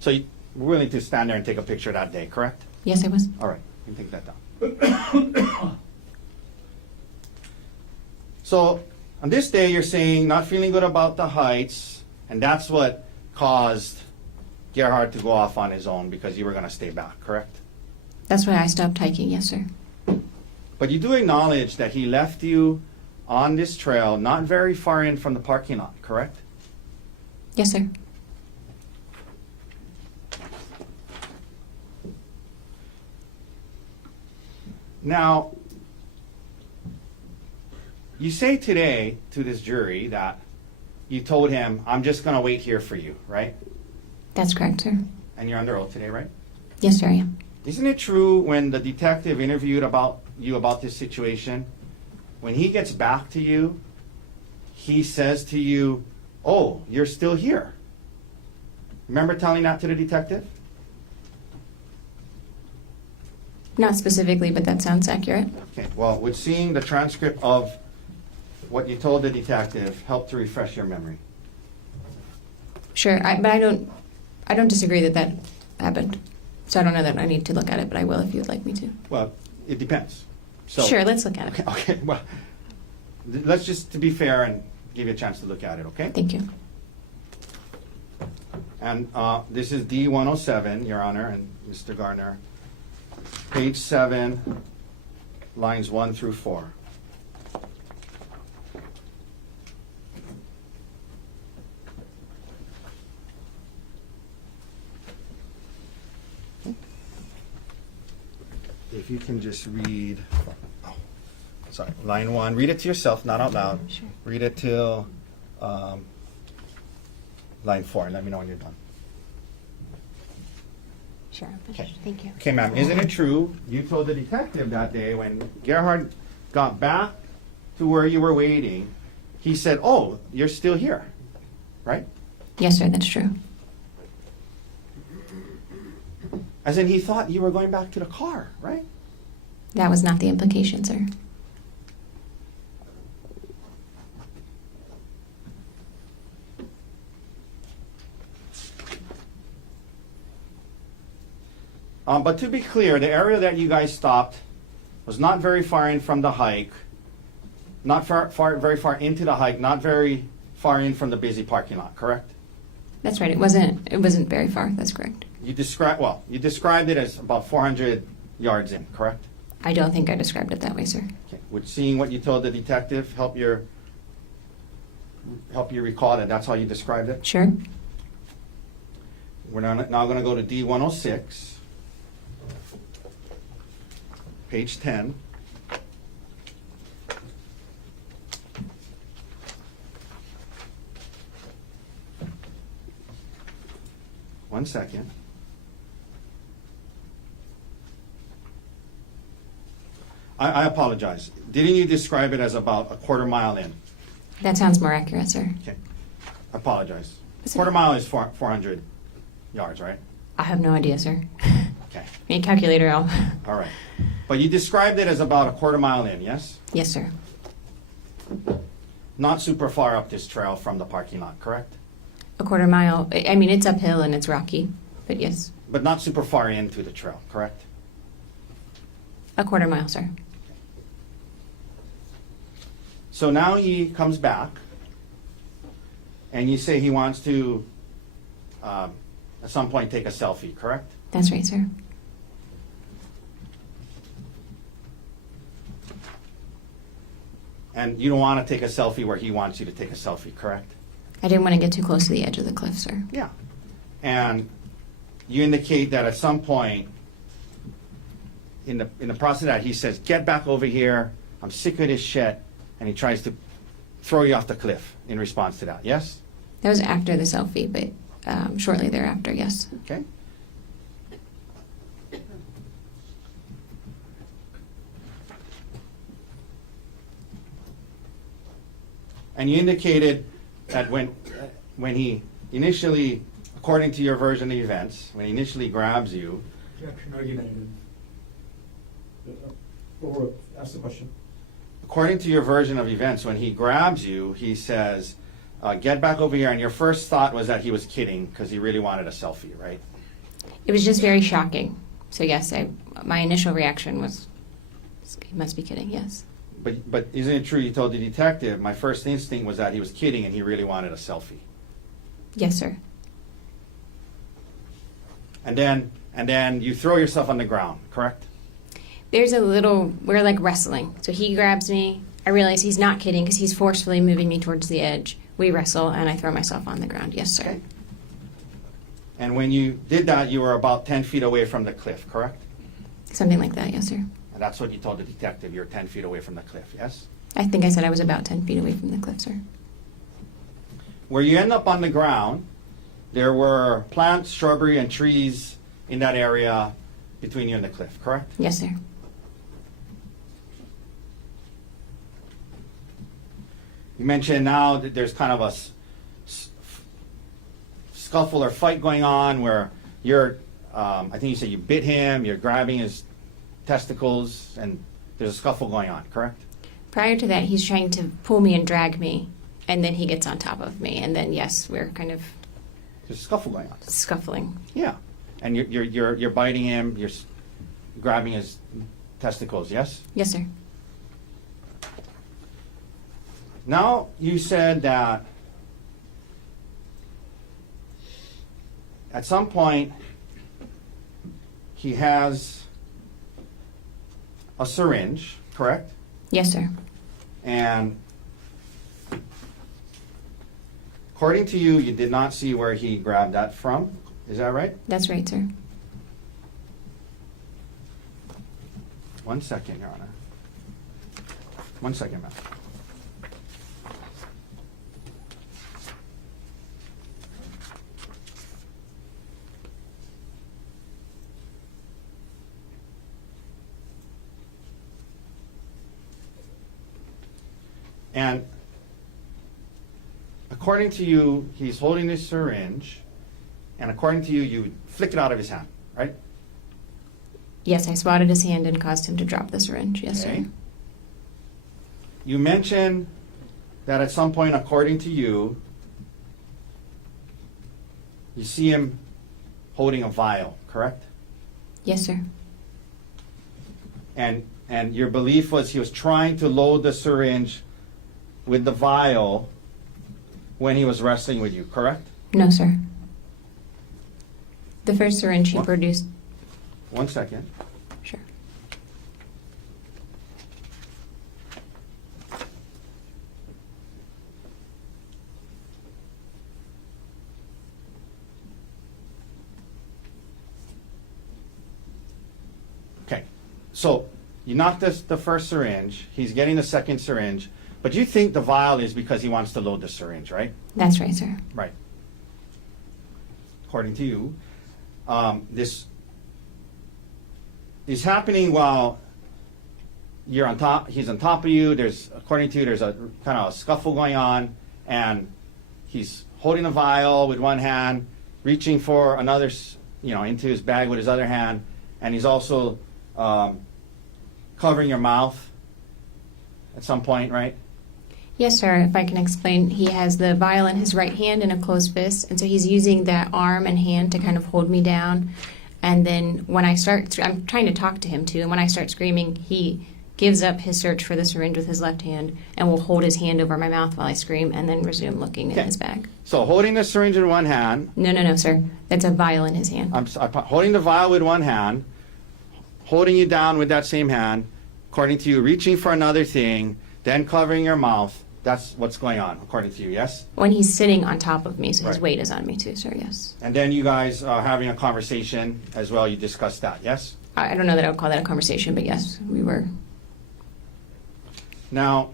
So you were willing to stand there and take a picture that day, correct? Yes, I was. All right, you can take that down. So on this day, you're saying not feeling good about the heights, and that's what caused Gerhardt to go off on his own because you were going to stay back, correct? That's why I stopped hiking. Yes, sir. But you do acknowledge that he left you on this trail not very far in from the parking lot, correct? Yes, sir. Now, you say today to this jury that you told him, I'm just going to wait here for you, right? That's correct, sir. And you're under oath today, right? Yes, sir, I am. Isn't it true when the detective interviewed about this situation, when he gets back to you, he says to you, oh, you're still here? Remember telling that to the detective? Not specifically, but that sounds accurate. Okay, well, would seeing the transcript of what you told the detective help to refresh your memory? Sure, but I don't disagree that happened. So I don't know that I need to look at it, but I will if you'd like me to. Well, it depends. So, Sure, let's look at it. Okay, well, let's just, to be fair, and give you a chance to look at it, okay? Thank you. And this is D-107, Your Honor, and Mr. Garner. Page 7, lines 1 through 4. If you can just read, sorry, line 1. Read it to yourself, not out loud. Sure. Read it till line 4, and let me know when you're done. Sure, Okay. thank you. Okay, ma'am, isn't it true you told the detective that day when Gerhardt got back to where you were waiting, he said, oh, you're still here, right? Yes, sir, that's true. As in, he thought you were going back to the car, right? That was not the implication, sir. But to be clear, the area that you guys stopped was not very far in from the hike, not very far into the hike, not very far in from the busy parking lot, correct? That's right. It wasn't very far. That's correct. You described it as about 400 yards in, correct? I don't think I described it that way, sir. Okay. Would seeing what you told the detective help you recall that that's how you described it? Sure. We're now going to go to D-106, page 10. One second. I apologize. Didn't you describe it as about a quarter mile in? That sounds more accurate, sir. Okay. I apologize. That's Quarter okay. mile is 400 yards, right? I have no idea, sir. Okay. Need a calculator out. All right. But you described it as about a quarter mile in, yes? Yes, sir. Not super far up this trail from the parking lot, correct? A quarter mile. I mean, it's uphill and it's rocky, but yes. But not super far into the trail, correct? A quarter mile, sir. So now he comes back, and you say he wants to, at some point, take a selfie, correct? That's right, sir. And you don't want to take a selfie where he wants you to take a selfie, correct? I didn't want to get too close to the edge of the cliff, sir. Yeah. And you indicate that at some point in the process of that, he says, "Get back over here. I'm sick of this shit." And he tries to throw you off the cliff in response to that. Yes? That was after the selfie, but shortly thereafter, yes. Okay. And you indicated that when he initially, according to your version of events, when he initially grabs you, Objection, argumentative. Ask the question. according to your version of events, when he grabs you, he says, "Get back over here." And your first thought was that he was kidding because he really wanted a selfie, right? It was just very shocking. So yes, my initial reaction was, he must be kidding, yes. But isn't it true you told the detective, "My first instinct was that he was kidding and he really wanted a selfie"? Yes, sir. And then you throw yourself on the ground, correct? We're like wrestling. So he grabs me. I realize he's not kidding because he's forcefully moving me towards the edge. We wrestle and I throw myself on the ground. Yes, sir. Okay. And when you did that, you were about 10 feet away from the cliff, correct? Something like that, yes, sir. And that's what you told the detective, you're 10 feet away from the cliff, yes? I think I said I was about 10 feet away from the cliff, sir. Where you end up on the ground, there were plants, shrubbery, and trees in that area between you and the cliff, correct? Yes, sir. You mentioned now that there's kind of a scuffle or fight going on where you're, I think you said you bit him, you're grabbing his testicles, and there's a scuffle going on, correct? Prior to that, he's trying to pull me and drag me, and then he gets on top of me, and then yes, we're kind of There's a scuffle going on. scuffling. Yeah. And you're biting him, you're grabbing his testicles, yes? Yes, sir. Now, you said that at some point he has a syringe, correct? Yes, sir. And according to you, you did not see where he grabbed that from. Is that right? That's right, sir. 1 second, Your Honor. 1 second, ma'am. And according to you, he's holding this syringe, and according to you, you flick it out of his hand, right? Yes, I spotted his hand and caused him to drop the syringe. Yes, Okay. sir. You mentioned that at some point, according to you, you see him holding a vial, correct? Yes, sir. And your belief was he was trying to load the syringe with the vial when he was wrestling with you, correct? No, sir. The first syringe he What? produced. 1 second. Sure. Okay. So you knocked the first syringe. He's getting the second syringe. But you think the vial is because he wants to load the syringe, right? That's right, sir. Right. According to you, this is happening while you're on top. He's on top of you. According to you, there's a kind of a scuffle going on, and he's holding a vial with one hand, reaching for another, into his bag with his other hand, and he's also covering your mouth at some point, right? Yes, sir. If I can explain, he has the vial in his right hand in a closed fist, and so he's using that arm and hand to kind of hold me down. And then when I'm trying to talk to him too, and when I start screaming, he gives up his search for the syringe with his left hand, and will hold his hand over my mouth while I scream, and then resume looking in Okay. his bag. So holding the syringe in one hand, No, sir. That's a vial in his hand. holding the vial with one hand, holding you down with that same hand, according to you, reaching for another thing, then covering your mouth. That's what's going on, according to you, yes? When he's sitting on top of me, so his Right. weight is on me too, sir, yes. And then you guys are having a conversation as well. You discussed that, yes? I don't know that I would call that a conversation, but yes, we were. Now,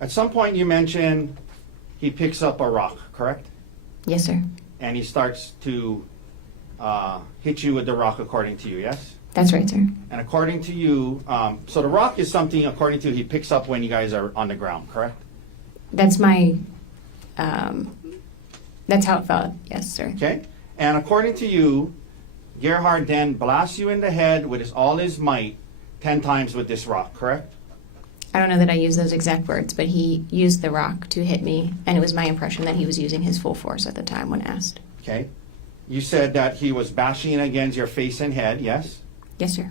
at some point you mentioned he picks up a rock, correct? Yes, sir. And he starts to hit you with the rock, according to you, yes? That's right, sir. And according to you, so the rock is something, according to you, he picks up when you guys are on the ground, correct? That's my, that's how it felt. Yes, sir. Okay? And according to you, Gerhardt then blasts you in the head with all his might 10 times with this rock, correct? I don't know that I used those exact words, but he used the rock to hit me, and it was my impression that he was using his full force at the time when asked. Okay? You said that he was bashing it against your face and head, yes? Yes, sir.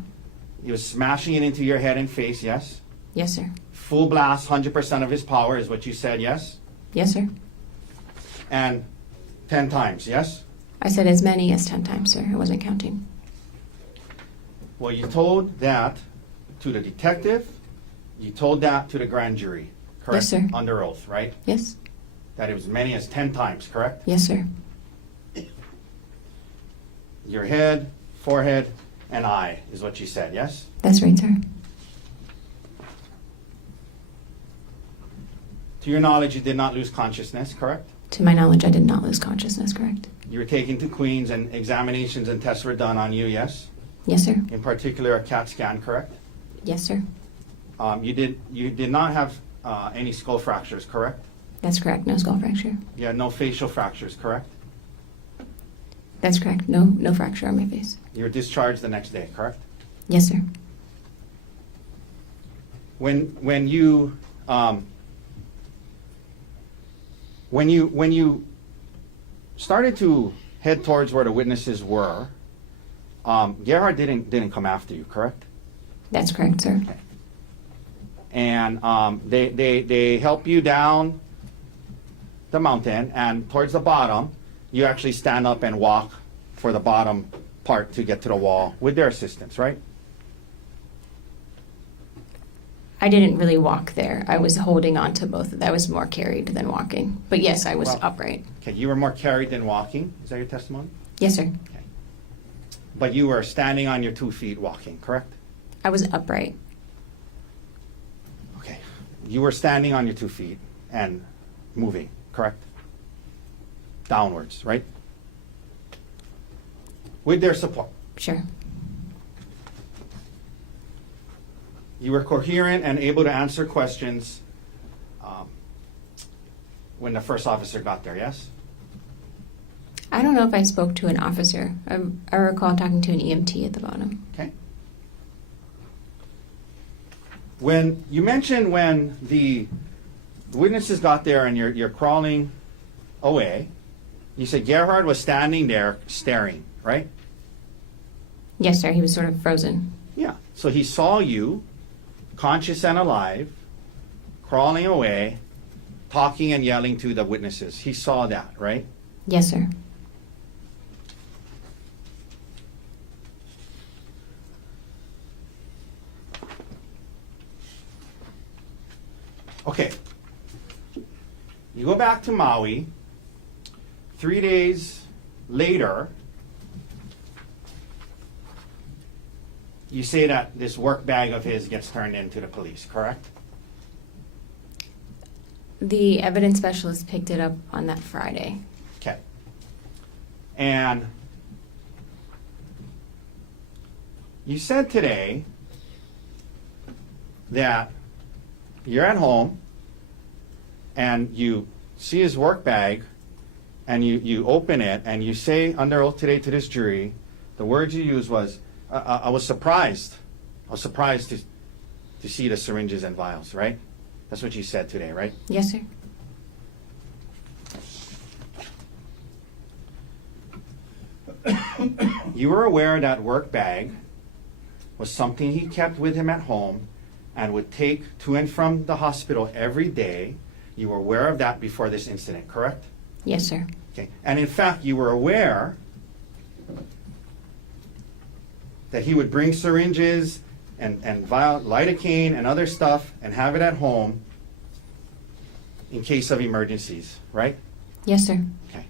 He was smashing it into your head and face, yes? Yes, sir. Full blast, 100% of his power is what you said, yes? Yes, sir. And 10 times, yes? I said as many as 10 times, sir. I wasn't counting. Well, you told that to the detective, you told that to the grand jury, correct? Yes, sir. Under oath, right? Yes. That it was as many as 10 times, correct? Yes, sir. Your head, forehead, and eye is what you said, yes? That's right, sir. To your knowledge, you did not lose consciousness, correct? To my knowledge, I did not lose consciousness, correct? You were taken to Queens and examinations and tests were done on you, yes? Yes, sir. In particular, a CAT scan, correct? Yes, sir. You did not have any skull fractures, correct? That's correct. No skull fracture. You had no facial fractures, correct? That's correct. No fracture on my face. You were discharged the next day, correct? Yes, sir. When you started to head towards where the witnesses were, Gerhardt didn't come after you, correct? That's correct, sir. And they help you down the mountain, and towards the bottom, you actually stand up and walk for the bottom part to get to the wall with their assistance, right? I didn't really walk there. I was holding on to both. I was more carried than walking. But yes, I was Well- upright. Okay, you were more carried than walking. Is that your testimony? Yes, sir. But you were standing on your 2 feet walking, correct? I was upright. Okay. You were standing on your 2 feet and moving, correct? Downwards, right? With their support. Sure. You were coherent and able to answer questions when the first officer got there, yes? I don't know if I spoke to an officer. I recall talking to an EMT at the bottom. Okay. When you mentioned when the witnesses got there and you're crawling away, you said Gerhardt was standing there staring, right? Yes, sir. He was sort of frozen. Yeah. So he saw you, conscious and alive, crawling away, talking and yelling to the witnesses. He saw that, right? Yes, sir. Okay. You go back to Maui. 3 days later, you say that this work bag of his gets turned into the police, correct? The evidence specialist picked it up on that Friday. Okay. And you said today that you're at home and you see his work bag and you open it and you say under oath today to this jury, the words you used was, I was surprised I was surprised to see the syringes and vials, right? That's what you said today, right? Yes, sir. You were aware that work bag was something he kept with him at home and would take to and from the hospital every day. You were aware of that before this incident, correct? Yes, sir. Okay. And in fact, you were aware that he would bring syringes and vial, lidocaine and other stuff and have it at home in case of emergencies, right? Yes, sir. Okay.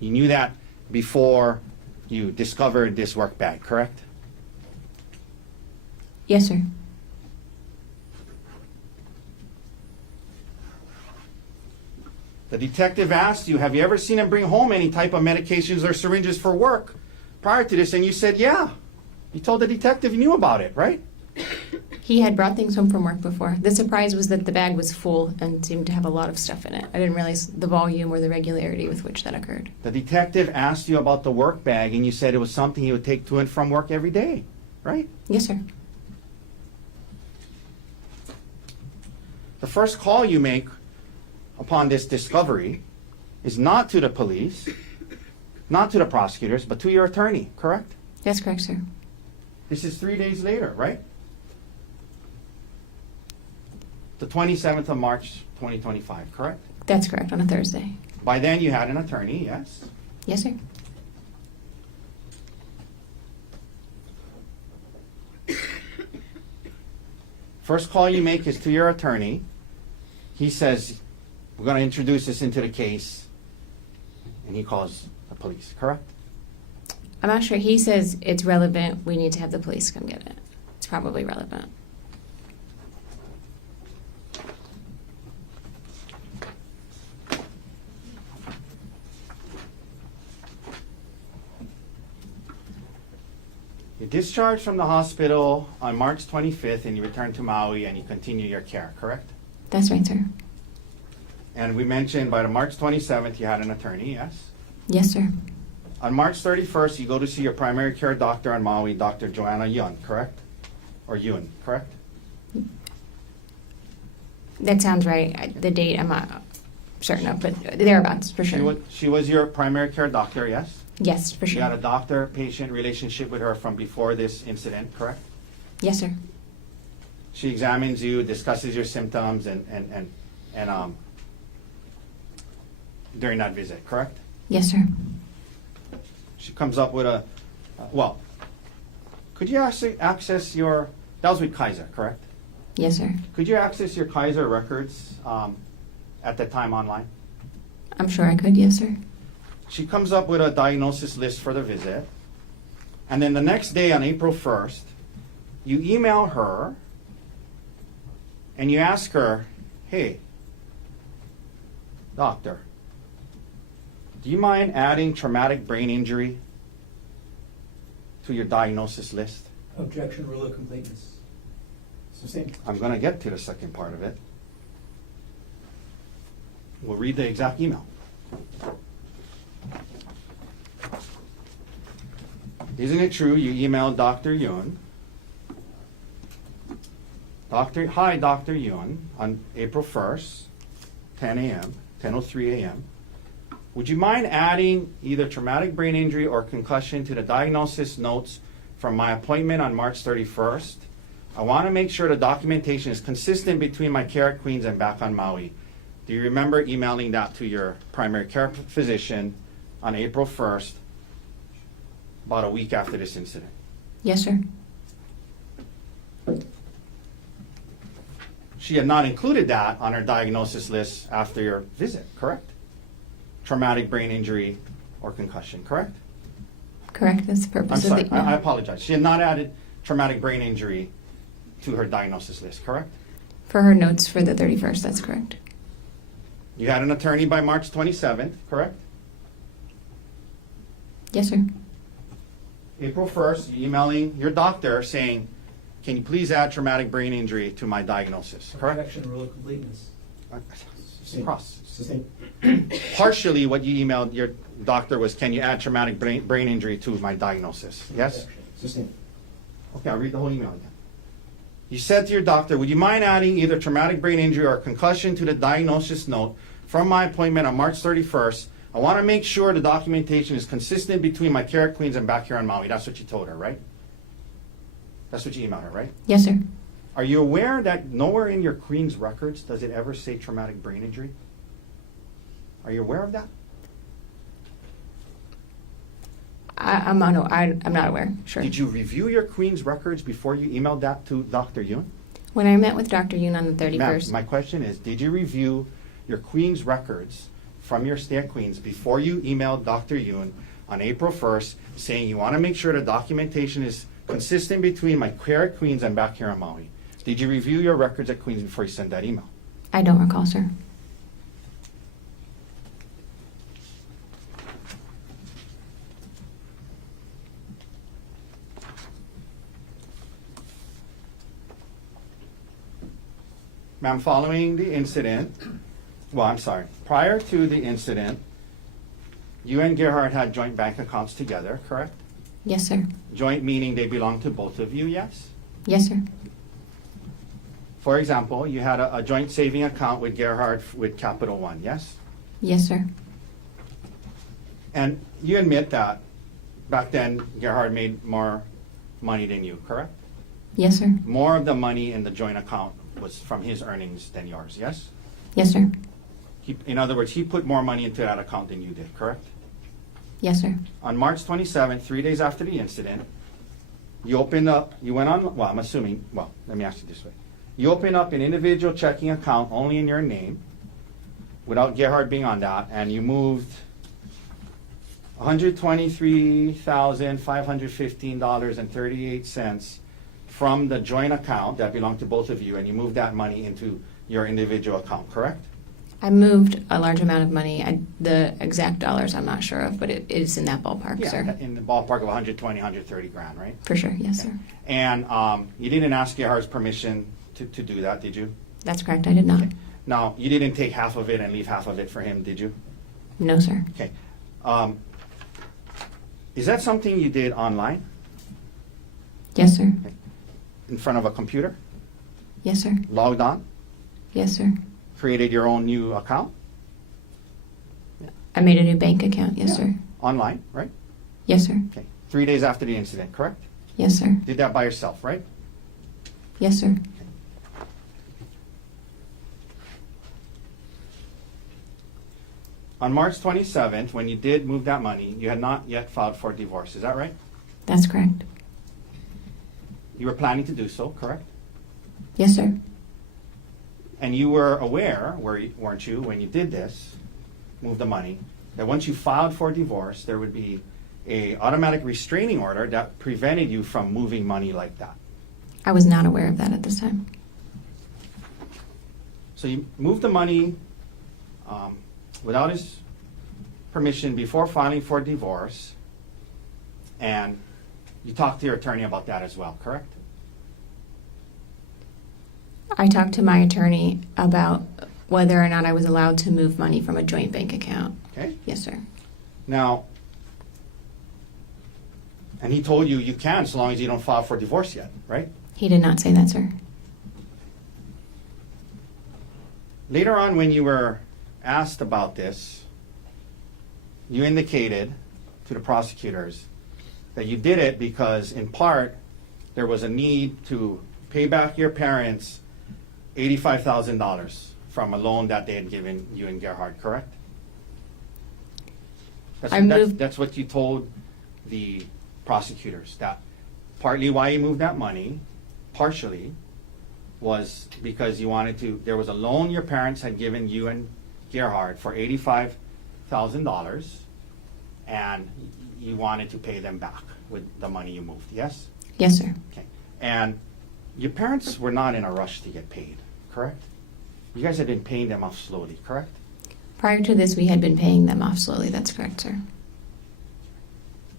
You knew that before you discovered this work bag, correct? Yes, sir. The detective asked you, have you ever seen him bring home any type of medications or syringes for work prior to this? And you said, yeah. You told the detective you knew about it, right? He had brought things home from work before. The surprise was that the bag was full and seemed to have a lot of stuff in it. I didn't realize the volume or the regularity with which that occurred. The detective asked you about the work bag, and you said it was something he would take to and from work every day, right? Yes, sir. The first call you make upon this discovery is not to the police, not to the prosecutors, but to your attorney, correct? That's correct, sir. This is 3 days later, right? The 27th of March, 2025, correct? That's correct, on a Thursday. By then you had an attorney, yes? Yes, sir. First call you make is to your attorney. He says, we're going to introduce this into the case, and he calls the police, correct? I'm not sure. He says it's relevant. We need to have the police come get it. It's probably relevant. You discharged from the hospital on March 25th, and you return to Maui, and you continue your care, correct? That's right, sir. And we mentioned by the March 27th, you had an attorney, yes? Yes, sir. On March 31st, you go to see your primary care doctor on Maui, Dr. Joanna Yun, correct? Or Yun, correct? That sounds right. The date I'm not certain of, but thereabouts, for sure. She was your primary care doctor, yes? Yes, for You had a sure. doctor-patient relationship with her from before this incident, correct? Yes, sir. She examines you, discusses your symptoms, and during that visit, correct? Yes, sir. She comes up with a, well, could you actually access your, that was with Kaiser, correct? Yes, sir. Could you access your Kaiser records at that time online? I'm sure I could. Yes, sir. She comes up with a diagnosis list for the visit. And then the next day on April 1st, you email her and you ask her, hey, doctor, do you mind adding traumatic brain injury to your diagnosis list? Objection, rule of completeness. Sustained. I'm going to get to the second part of it. We'll read the exact email. Isn't it true you emailed Dr. Yun? Hi, Dr. Yun, on April 1st, 10 a.m., 10:03 a.m. Would you mind adding either traumatic brain injury or concussion to the diagnosis notes from my appointment on March 31st? I want to make sure the documentation is consistent between my care at Queens and back on Maui. Do you remember emailing that to your primary care physician on April 1st, about a week after this incident? Yes, sir. She had not included that on her diagnosis list after your visit, correct? Traumatic brain injury or concussion, correct? Correct. That's the I'm purpose sorry, of the I email. apologize. She had not added traumatic brain injury to her diagnosis list, correct? For her notes for the 31st, that's correct. You had an attorney by March 27th, correct? Yes, sir. April 1st, you're emailing your doctor saying, can you please add traumatic brain injury to my diagnosis, correct? Objection, rule of completeness. Cross. Sustained. Partially, what you emailed your doctor was, can you add traumatic brain injury to my diagnosis? Yes? Sustained. Okay, I'll read the whole email again. You said to your doctor, would you mind adding either traumatic brain injury or concussion to the diagnosis note from my appointment on March 31st? I want to make sure the documentation is consistent between my care at Queens and back here on Maui. That's what you told her, right? That's what you emailed her, right? Yes, sir. Are you aware that nowhere in your Queens records does it ever say traumatic brain injury? Are you aware of that? I'm not aware. Sure. Did you review your Queens records before you emailed that to Dr. Yun? When I met with Dr. Yoon on the Ma'am, 31st, my question is, did you review your Queens records from your stay at Queens before you emailed Dr. Yun on April 1st saying you want to make sure the documentation is consistent between my care at Queens and back here on Maui? Did you review your records at Queens before you sent that email? I don't recall, sir. Ma'am, following the incident, prior to the incident, you and Gerhardt had joint bank accounts together, correct? Yes, sir. Joint meaning they belong to both of you, yes? Yes, sir. For example, you had a joint saving account with Gerhardt with Capital One, yes? Yes, sir. And you admit that back then Gerhardt made more money than you, correct? Yes, sir. More of the money in the joint account was from his earnings than yours, yes? Yes, sir. In other words, he put more money into that account than you did, correct? Yes, sir. On March 27th, 3 days after the incident, you opened up, you went on, well, I'm assuming, well, let me ask you this way. You opened up an individual checking account only in your name, without Gerhardt being on that, and you moved $123,515.38 from the joint account that belonged to both of you, and you moved that money into your individual account, correct? I moved a large amount of money. The exact dollars I'm not sure of, but it is in that ballpark, sir. In the ballpark of 120, 130 grand, right? For sure, yes, sir. And you didn't ask Gerhardt's permission to do that, did you? That's correct, I did not. Now, you didn't take half of it and leave half of it for him, did you? No, sir. Okay. Is that something you did online, Yes, sir. in front of a computer, Yes, sir. logged on, Yes, sir. created your own new account, I made a new bank account. Yes, sir. online, right? Yes, sir. Okay. 3 days after the incident, correct? Yes, sir. Did that by yourself, right? Yes, sir. On March 27th, when you did move that money, you had not yet filed for divorce, is that right? That's correct. You were planning to do so, correct? Yes, sir. And you were aware, weren't you, when you did this, move the money, that once you filed for divorce, there would be a automatic restraining order that prevented you from moving money like that. I was not aware of that at this time. So you moved the money without his permission before filing for divorce, and you talked to your attorney about that as well, correct? I talked to my attorney about whether or not I was allowed to move money from a joint bank account. Okay. Yes, sir. Now, and he told you you can so long as you don't file for divorce yet, right? He did not say that, sir. Later on, when you were asked about this, you indicated to the prosecutors that you did it because, in part, there was a need to pay back your parents $85,000 from a loan that they had given you and Gerhardt, correct? That's what you told the prosecutors, that partly why you moved that money, partially, was because you wanted to, there was a loan your parents had given you and Gerhardt for $85,000, and you wanted to pay them back with the money you moved, yes? Yes, sir. Okay. And your parents were not in a rush to get paid, correct? You guys had been paying them off slowly, correct? Prior to this, we had been paying them off slowly. That's correct, sir.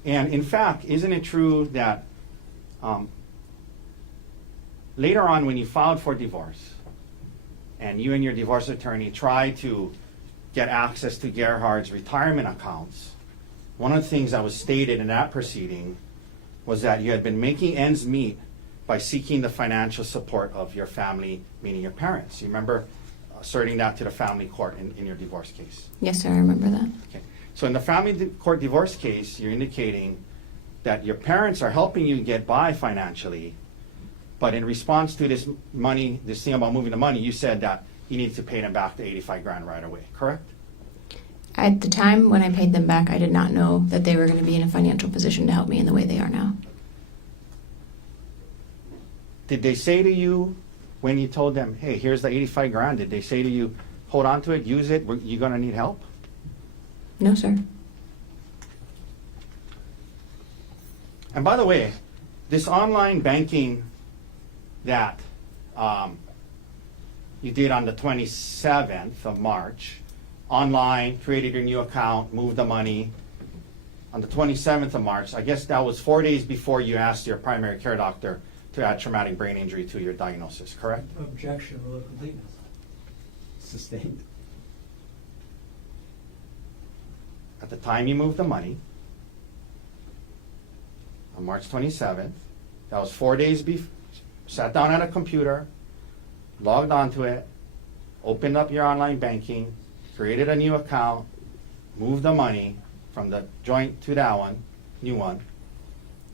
And in fact, isn't it true that later on when you filed for divorce and you and your divorce attorney tried to get access to Gerhardt's retirement accounts, one of the things that was stated in that proceeding was that you had been making ends meet by seeking the financial support of your family, meaning your parents. You remember asserting that to the family court in your divorce case? Yes, sir, I remember that. Okay. So in the family court divorce case, you're indicating that your parents are helping you get by financially, but in response to this money, this thing about moving the money, you said that you need to pay them back the 85 grand right away, correct? At the time when I paid them back, I did not know that they were going to be in a financial position to help me in the way they are now. Did they say to you when you told them, hey, here's the 85 grand, did they say to you, hold on to it, use it, you're going to need help? No, sir. And by the way, this online banking that you did on the 27th of March, online, created your new account, moved the money. On the 27th of March, I guess that was 4 days before you asked your primary care doctor to add traumatic brain injury to your diagnosis, correct? Objection, rule of completeness. Sustained. At the time you moved the money, on March 27th, that was 4 days before, sat down at a computer, logged onto it, opened up your online banking, created a new account, moved the money from the joint to that one, new one.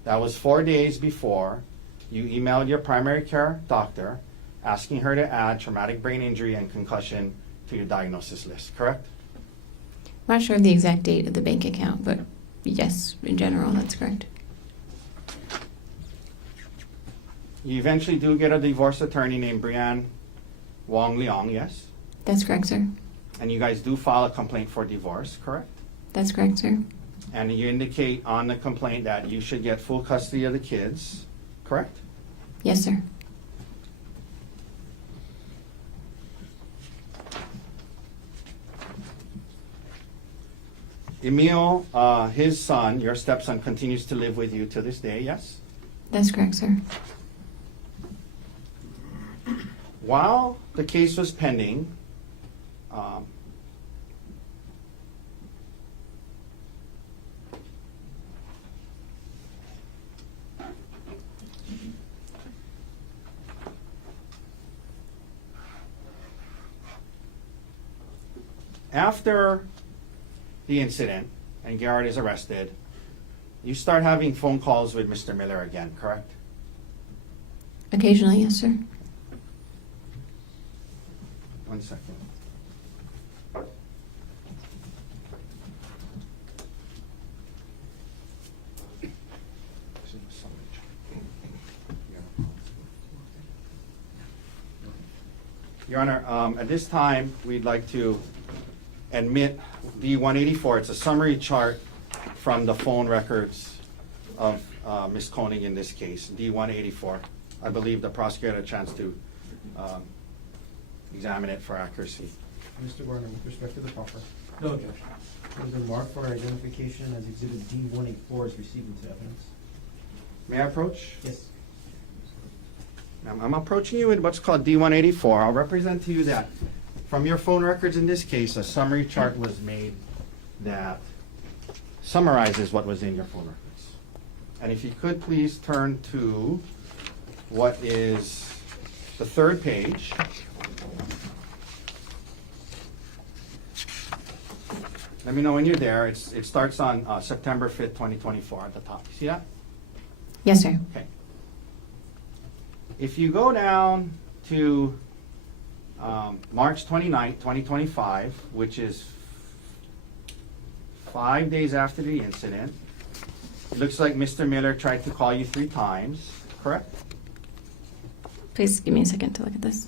That was 4 days before you emailed your primary care doctor asking her to add traumatic brain injury and concussion to your diagnosis list, correct? I'm not sure of the exact date of the bank account, but yes, in general, that's correct. You eventually do get a divorce attorney named Brianne Wong Leong, yes? That's correct, sir. And you guys do file a complaint for divorce, correct? That's correct, sir. And you indicate on the complaint that you should get full custody of the kids, correct? Yes, sir. Emil, his son, your stepson, continues to live with you to this day, yes? That's correct, sir. While the case was pending, after the incident and Gerhardt is arrested, you start having phone calls with Mr. Miller again, correct? Occasionally, yes, sir. 1 second. Your Honor, at this time, we'd like to admit D-184. It's a summary chart from the phone records of Ms. Konig in this case, D-184. I believe the prosecutor had a chance to examine it for accuracy. Mr. Warner, with respect to the proffer. No objection. It has been marked for identification as Exhibit D-184 is received into evidence. May I approach? Yes. I'm approaching you with what's called D-184. I'll represent to you that from your phone records in this case, a summary chart was made that summarizes what was in your phone records. And if you could please turn to what is the third page. Let me know when you're there. It starts on September 5th, 2024 at the top. You see that? Yes, sir. Okay. If you go down to March 29th, 2025, which is 5 days after the incident, it looks like Mr. Miller tried to call you 3 times, correct? Please give me a second to look at this.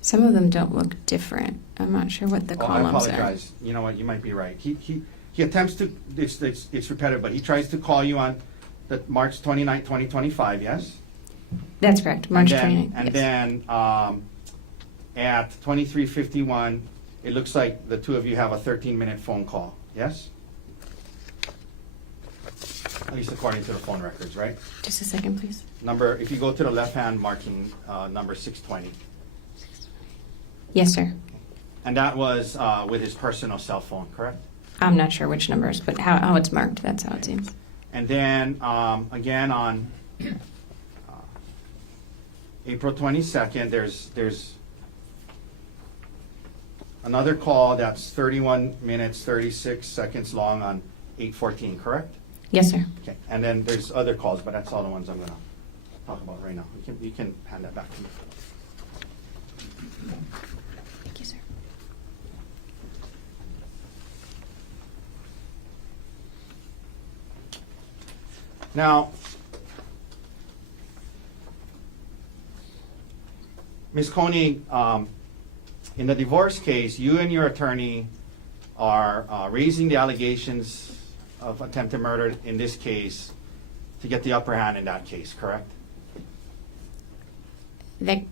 Some of them don't look different. I'm not sure what the Oh, I columns are. apologize. You know what? You might be right. He attempts to. It's repetitive, but he tries to call you on the March 29th, 2025. Yes. That's correct. March and 29th. then, yes. At 23:51, it looks like the two of you have a 13-minute phone call. Yes. At least according to the phone records, right? Just a second, please. Number. If you go to the left-hand marking, number 620. Yes, sir. And that was with his personal cell phone, correct? I'm not sure which numbers, but how it's marked, that's how it seems. And then again on April 22nd, there's another call that's 31 minutes, 36 seconds long on 8/14, correct? Yes, sir. Okay, and then there's other calls, but that's all the ones I'm gonna talk about right now. You can hand that back to me. Thank you, sir. Now, Ms. Konig, in the divorce case, you and your attorney are raising the allegations of attempted murder in this case to get the upper hand in that case, correct? The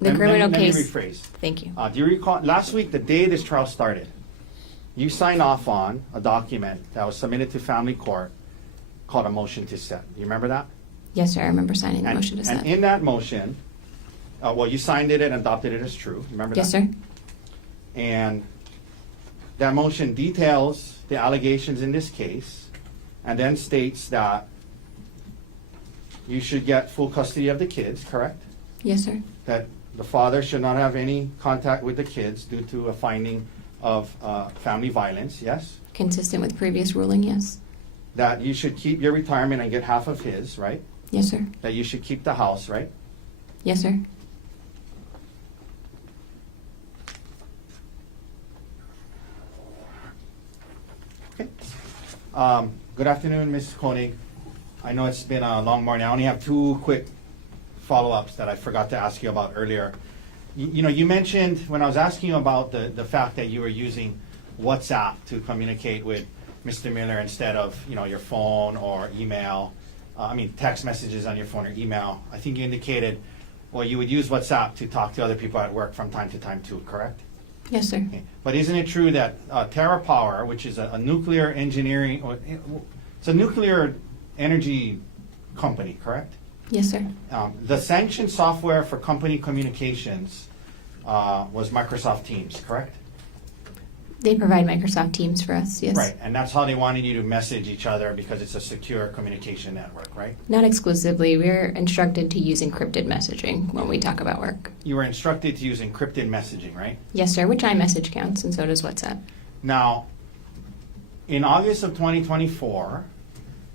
Let criminal me case. rephrase. Thank you. Do you recall, last week, the day this trial started, you signed off on a document that was submitted to family court called a motion to set. Do you remember that? Yes, sir. I remember signing the And- motion to set. And in that motion, well, you signed it and adopted it as true. Remember that? Yes, sir. And that motion details the allegations in this case and then states that you should get full custody of the kids, correct? Yes, sir. That the father should not have any contact with the kids due to a finding of family violence, yes? Consistent with previous ruling, yes. That you should keep your retirement and get half of his, right? Yes, sir. That you should keep the house, right? Yes, sir. Okay. Good afternoon, Ms. Konig. I know it's been a long morning. I only have two quick follow-ups that I forgot to ask you about earlier. You know, you mentioned when I was asking you about the fact that you were using WhatsApp to communicate with Mr. Miller instead of, you know, your phone or email, text messages on your phone or email. I think you indicated, well, you would use WhatsApp to talk to other people at work from time to time too, correct? Yes, sir. Okay. But isn't it true that TerraPower, which is a nuclear engineering, it's a nuclear energy company, correct? Yes, sir. The sanctioned software for company communications was Microsoft Teams, correct? They provide Microsoft Teams for us, yes. Right, and that's how they wanted you to message each other because it's a secure communication network, right? Not exclusively. We're instructed to use encrypted messaging when we talk about work. You were instructed to use encrypted messaging, right? Yes, sir, which iMessage counts, and so does WhatsApp. Now, in August of 2024,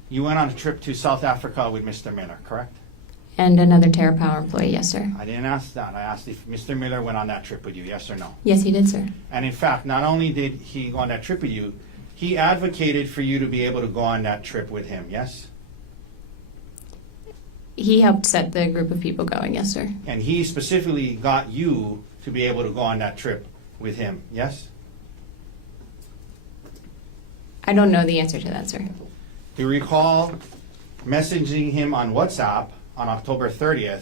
you went on a trip to South Africa with Mr. Miller, correct? And another TerraPower employee, yes, sir. I didn't ask that. I asked if Mr. Miller went on that trip with you, yes or no? Yes, he did, sir. And in fact, not only did he go on that trip with you, he advocated for you to be able to go on that trip with him, yes? He helped set the group of people going, yes, sir. And he specifically got you to be able to go on that trip with him, yes? I don't know the answer to that, sir. Do you recall messaging him on WhatsApp on October 30th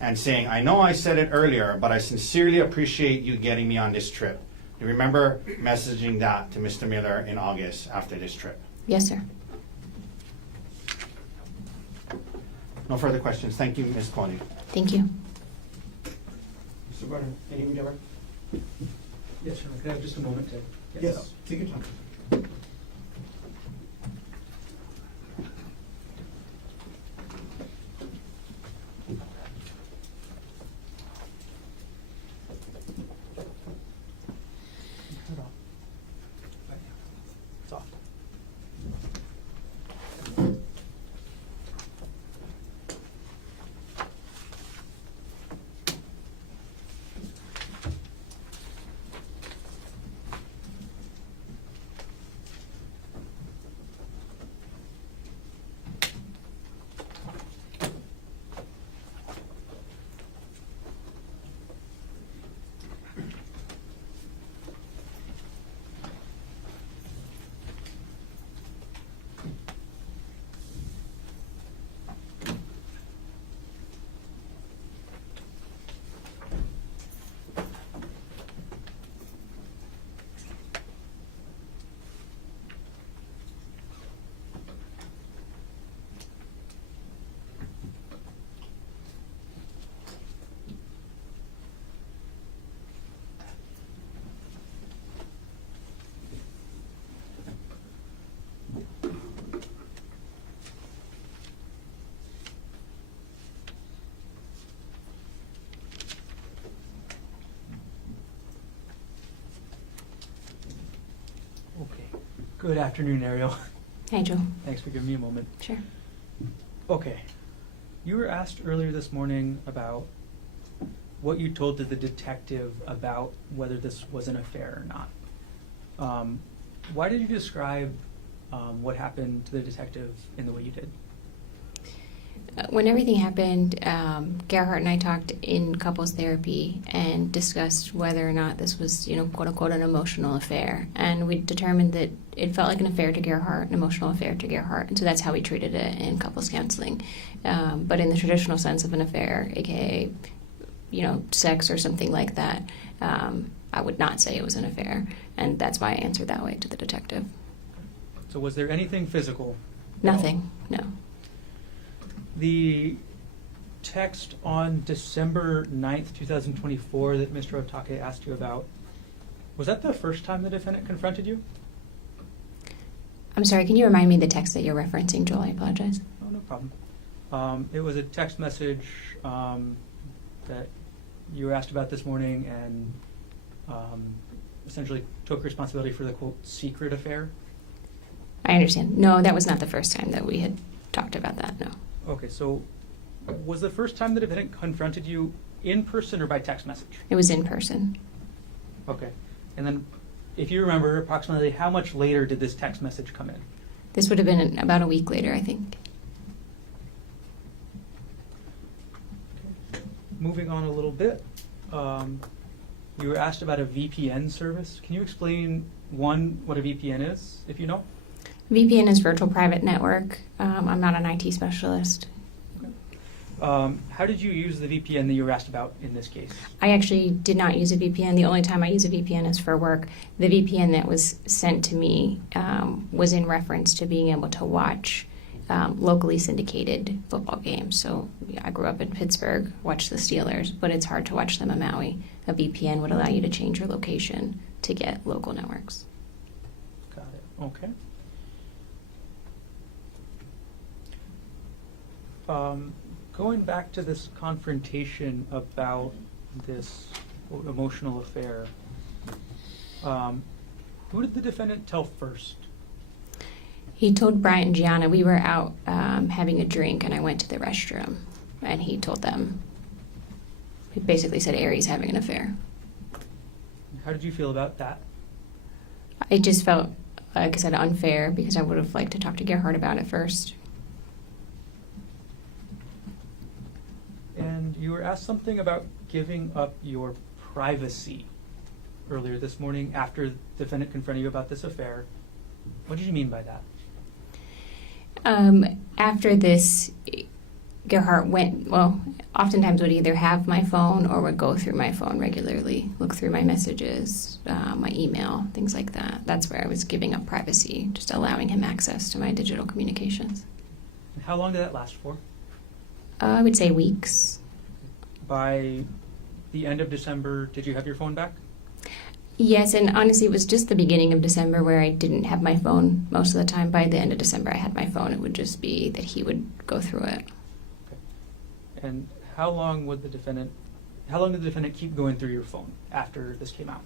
and saying, I know I said it earlier, but I sincerely appreciate you getting me on this trip. Do you remember messaging that to Mr. Miller in August after this trip? Yes, sir. No further questions. Thank you, Ms. Konig. Thank you. Mr. Gardner, any reader? Yes, sir. Could I have just a moment to get this out? Yes, take your time. It's off. Okay. Good afternoon, Ariel. Hi, Joe. Thanks for giving me a moment. Sure. Okay. You were asked earlier this morning about what you told to the detective about whether this was an affair or not. Why did you describe what happened to the detective in the way you did? When everything happened, Gerhardt and I talked in couples therapy and discussed whether or not this was, quote unquote, an emotional affair. And we determined that it felt like an affair to Gerhardt, an emotional affair to Gerhardt. And so that's how we treated it in couples counseling. But in the traditional sense of an affair, aka, sex or something like that, I would not say it was an affair. And that's why I answered that way to the detective. So was there anything physical? Nothing, no. The text on December 9th, 2024 that Mr. Otake asked you about, was that the first time the defendant confronted you? I'm sorry, can you remind me the text that you're referencing, Joel? I apologize. Oh, no problem. It was a text message that you were asked about this morning and essentially took responsibility for the, quote, secret affair. I understand. No, that was not the first time that we had talked about that, no. Okay, so was the first time the defendant confronted you in person or by text message? It was in person. Okay. And then, if you remember, approximately how much later did this text message come in? This would have been about a week later, I think. Okay. Moving on a little bit, you were asked about a VPN service. Can you explain, one, what a VPN is, if you know? VPN is virtual private network. I'm not an IT specialist. Okay. How did you use the VPN that you were asked about in this case? I actually did not use a VPN. The only time I use a VPN is for work. The VPN that was sent to me was in reference to being able to watch locally syndicated football games. So I grew up in Pittsburgh, watched the Steelers, but it's hard to watch them in Maui. A VPN would allow you to change your location to get local networks. Got it. Okay. Going back to this confrontation about this quote, emotional affair, who did the defendant tell first? He told Bryant and Gianna. We were out having a drink, and I went to the restroom, and he told them. He basically said Aries having an affair. How did you feel about that? It just felt, like I said, unfair because I would have liked to talk to Gerhardt about it first. And you were asked something about giving up your privacy earlier this morning after the defendant confronted you about this affair. What did you mean by that? After this, Gerhardt oftentimes would either have my phone or would go through my phone regularly, look through my messages, my email, things like that. That's where I was giving up privacy, just allowing him access to my digital communications. And how long did that last for? I would say weeks. By the end of December, did you have your phone back? Yes, and honestly, it was just the beginning of December where I didn't have my phone most of the time. By the end of December, I had my phone. It would just be that he would go through it. Okay. And how long did the defendant keep going through your phone after this came out?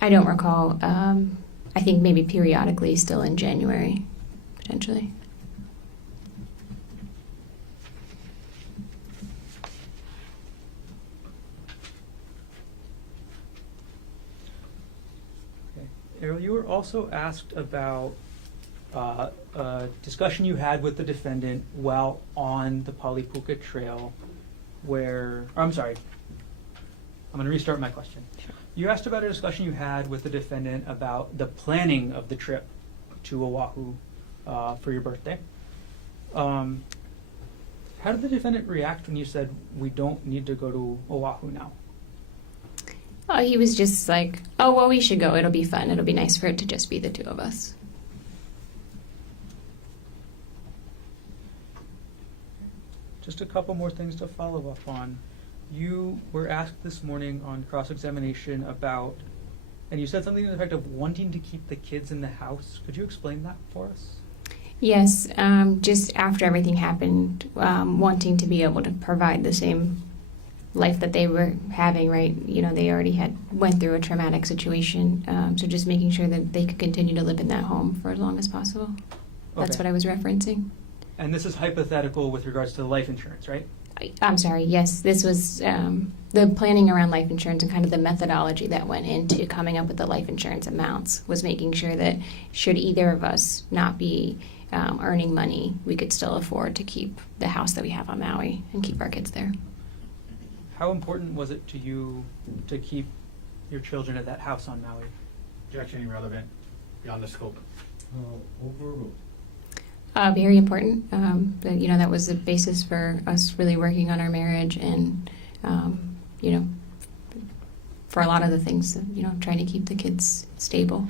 I don't recall. I think maybe periodically, still in January, potentially. Ariel, you were also asked about a discussion you had with the defendant while on the Palipuka Trail I'm going to restart my question. Sure. You asked about a discussion you had with the defendant about the planning of the trip to Oahu for your birthday. How did the defendant react when you said, we don't need to go to Oahu now? Oh, he was just like, oh, well, we should go. It'll be fun. It'll be nice for it to just be the two of us. Just a couple more things to follow up on. You were asked this morning on cross-examination about, and you said something to the effect of wanting to keep the kids in the house. Could you explain that for us? Yes, just after everything happened, wanting to be able to provide the same life that they were having, right? You know, they already went through a traumatic situation. So just making sure that they could continue to live in that home for as long as possible. That's Okay. what I was referencing. And this is hypothetical with regards to the life insurance, right? I'm sorry, yes, this was the planning around life insurance and kind of the methodology that went into coming up with the life insurance amounts was making sure that should either of us not be earning money, we could still afford to keep the house that we have on Maui and keep our kids there. How important was it to you to keep your children at that house on Maui? Objection irrelevant, beyond the scope. Overruled. Very important. But, you know, that was the basis for us really working on our marriage and, you know, for a lot of the things, you know, trying to keep the kids stable.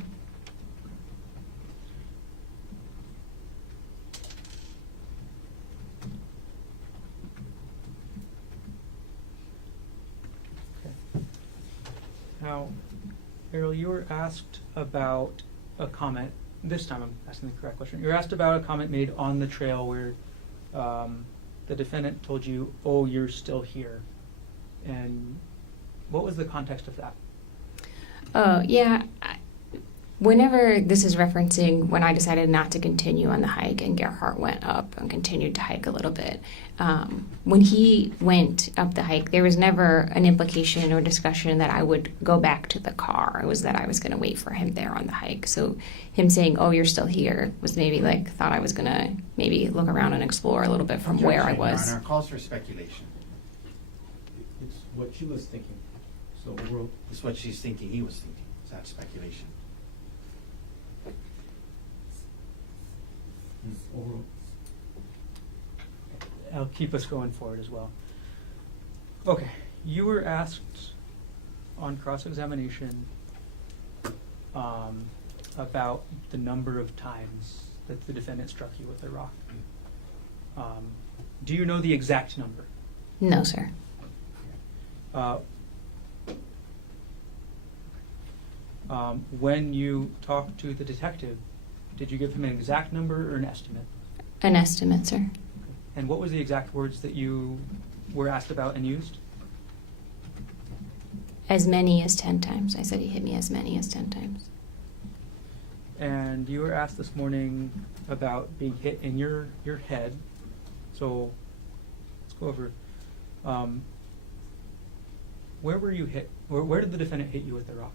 Now, Ariel, you were asked about a comment. This time I'm asking the correct question. You were asked about a comment made on the trail where the defendant told you, "Oh, you're still here." And what was the context of that? Yeah. Whenever this is referencing when I decided not to continue on the hike and Gerhardt went up and continued to hike a little bit, when he went up the hike, there was never an implication or discussion that I would go back to the car. It was that I was going to wait for him there on the hike. So him saying, "Oh, you're still here," was maybe like thought I was going to maybe look around and explore a little bit from where I Objection, Your was. Honor, calls for speculation. It's what she was thinking. So overruled. It's what she's thinking, he was thinking. Is that speculation? Overruled. I'll keep us going forward as well. Okay, you were asked on cross-examination about the number of times that the defendant struck you with a rock. Do you know the exact number? No, sir. When you talked to the detective, did you give him an exact number or an estimate? An estimate, sir. And what was the exact words that you were asked about and used? As many as 10 times. I said he hit me as many as 10 times. And you were asked this morning about being hit in your head. So let's go over. Where were you hit? Where did the defendant hit you with the rock?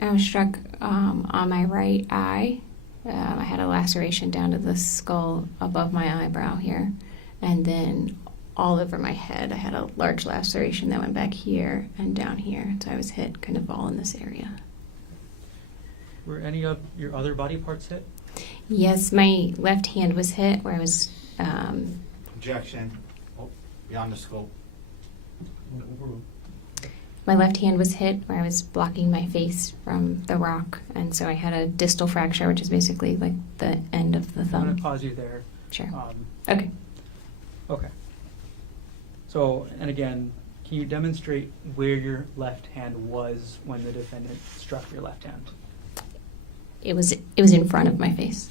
I was struck on my right eye. I had a laceration down to the skull above my eyebrow here. And then all over my head, I had a large laceration that went back here and down here. So I was hit kind of all in this area. Were any of your other body parts hit? Yes, my left hand was hit where I was... Objection, beyond the scope. Overruled. My left hand was hit where I was blocking my face from the rock. And so I had a distal fracture, which is basically like the end of the I'm thumb. going to pause you there. Sure. Okay. Okay. So, and again, can you demonstrate where your left hand was when the defendant struck your left hand? It was in front of my face.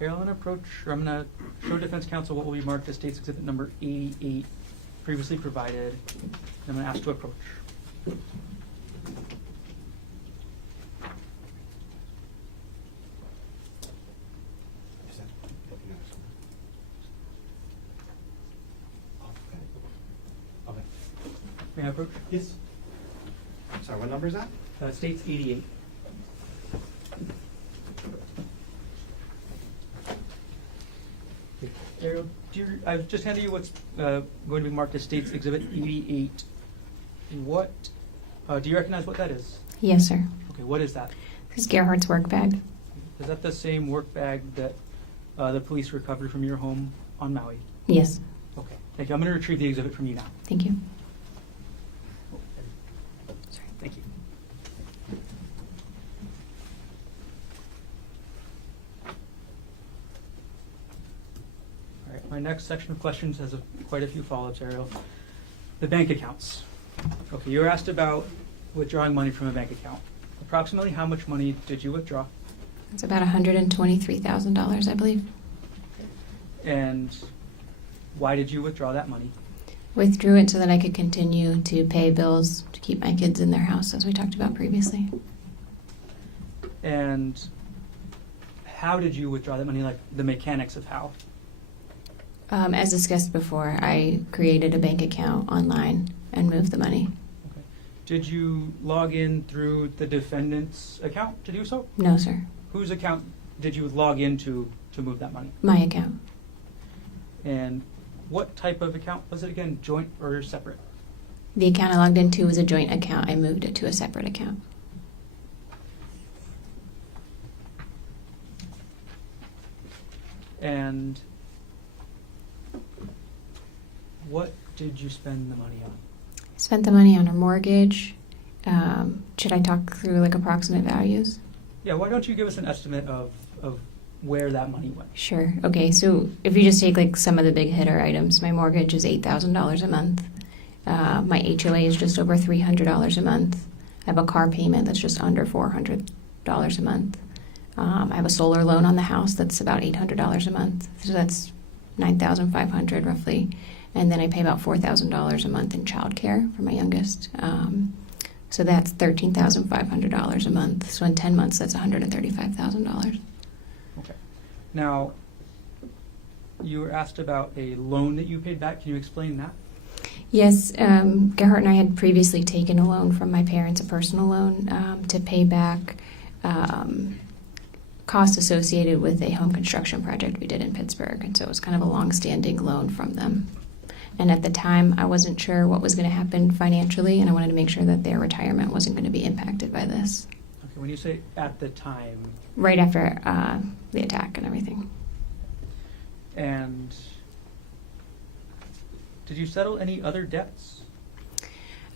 Ariel, I'm going to show defense counsel what will be marked as State's Exhibit number 88, previously provided. I'm going to ask to approach. Okay. May I approach? Yes. Sorry, what number is that? State's 88. Ariel, I've just handed you what's going to be marked as State's Exhibit 88. What, do you recognize what that is? Yes, sir. Okay, what is that? This is Gerhardt's work bag. Is that the same work bag that the police recovered from your home on Maui? Yes. Okay, thank you. I'm going to retrieve the exhibit from you now. Thank you. My next section of questions has quite a few follow-ups, Ariel. The bank accounts. Okay, you were asked about withdrawing money from a bank account. Approximately how much money did you withdraw? It's about $123,000, I believe. And why did you withdraw that money? Withdrew it so that I could continue to pay bills to keep my kids in their house, as we talked about previously. And how did you withdraw that money, like the mechanics of how? As discussed before, I created a bank account online and moved the money. Okay. Did you log in through the defendant's account to do so? No, sir. Whose account did you log into to move that money? My account. And what type of account was it again, joint or separate? The account I logged into was a joint account. I moved it to a separate account. And what did you spend the money on? Spent the money on a mortgage. Should I talk through like approximate values? Yeah, why don't you give us an estimate of where that money went? Sure. Okay, so if you just take like some of the big hitter items, my mortgage is $8,000 a month. My HOA is just over $300 a month. I have a car payment that's just under $400 a month. I have a solar loan on the house that's about $800 a month. So that's $9,500 roughly. And then I pay about $4,000 a month in childcare for my youngest. So that's $13,500 a month. So in 10 months, that's $135,000. Okay. Now, you were asked about a loan that you paid back. Can you explain that? Yes, Gerhardt and I had previously taken a loan from my parents, a personal loan, to pay back costs associated with a home construction project we did in Pittsburgh. And so it was kind of a long-standing loan from them. And at the time, I wasn't sure what was going to happen financially, and I wanted to make sure that their retirement wasn't going to be impacted by this. Okay, when you say at the time. Right after the attack and everything. And did you settle any other debts?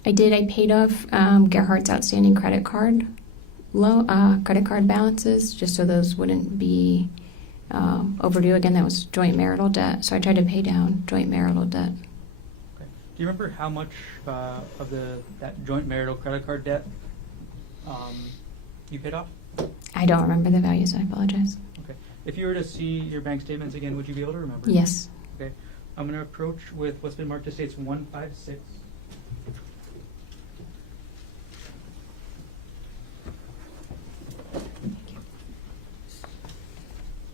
I did. I paid off Gerhardt's outstanding credit card balances, just so those wouldn't be overdue again. That was joint marital debt, so I tried to pay down joint marital debt. Okay. Do you remember how much of that joint marital credit card debt you paid off? I don't remember the values. I apologize. Okay. If you were to see your bank statements again, would you be able to remember? Yes. Okay. I'm going to approach with what's been marked as states 156.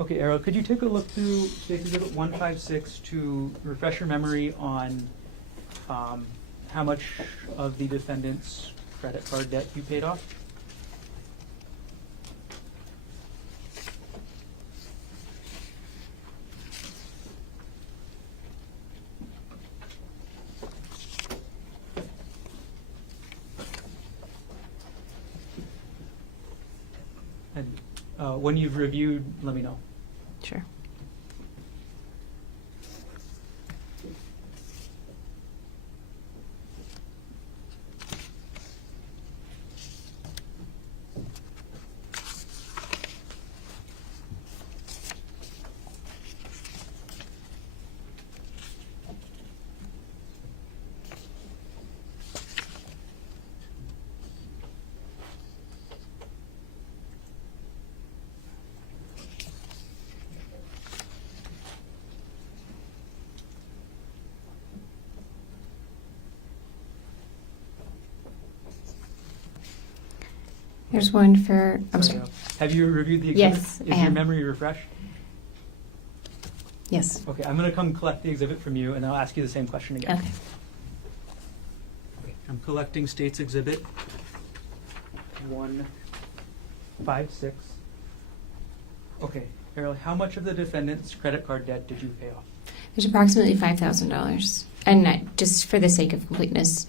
Okay, Ariel, could you take a look through States Exhibit 156 to refresh your memory on how much of the defendant's credit card debt you paid off? And when you've reviewed, let me know. Sure. There's one for. I'm sorry. Have you reviewed the exhibit? Yes, Is I your have. memory refreshed? Yes. Okay, I'm going to come collect the exhibit from you, and I'll ask you the same question again. Okay. Okay, I'm collecting States Exhibit 156. Okay, Ariel, how much of the defendant's credit card debt did you pay off? There's approximately $5,000, and just for the sake of completeness,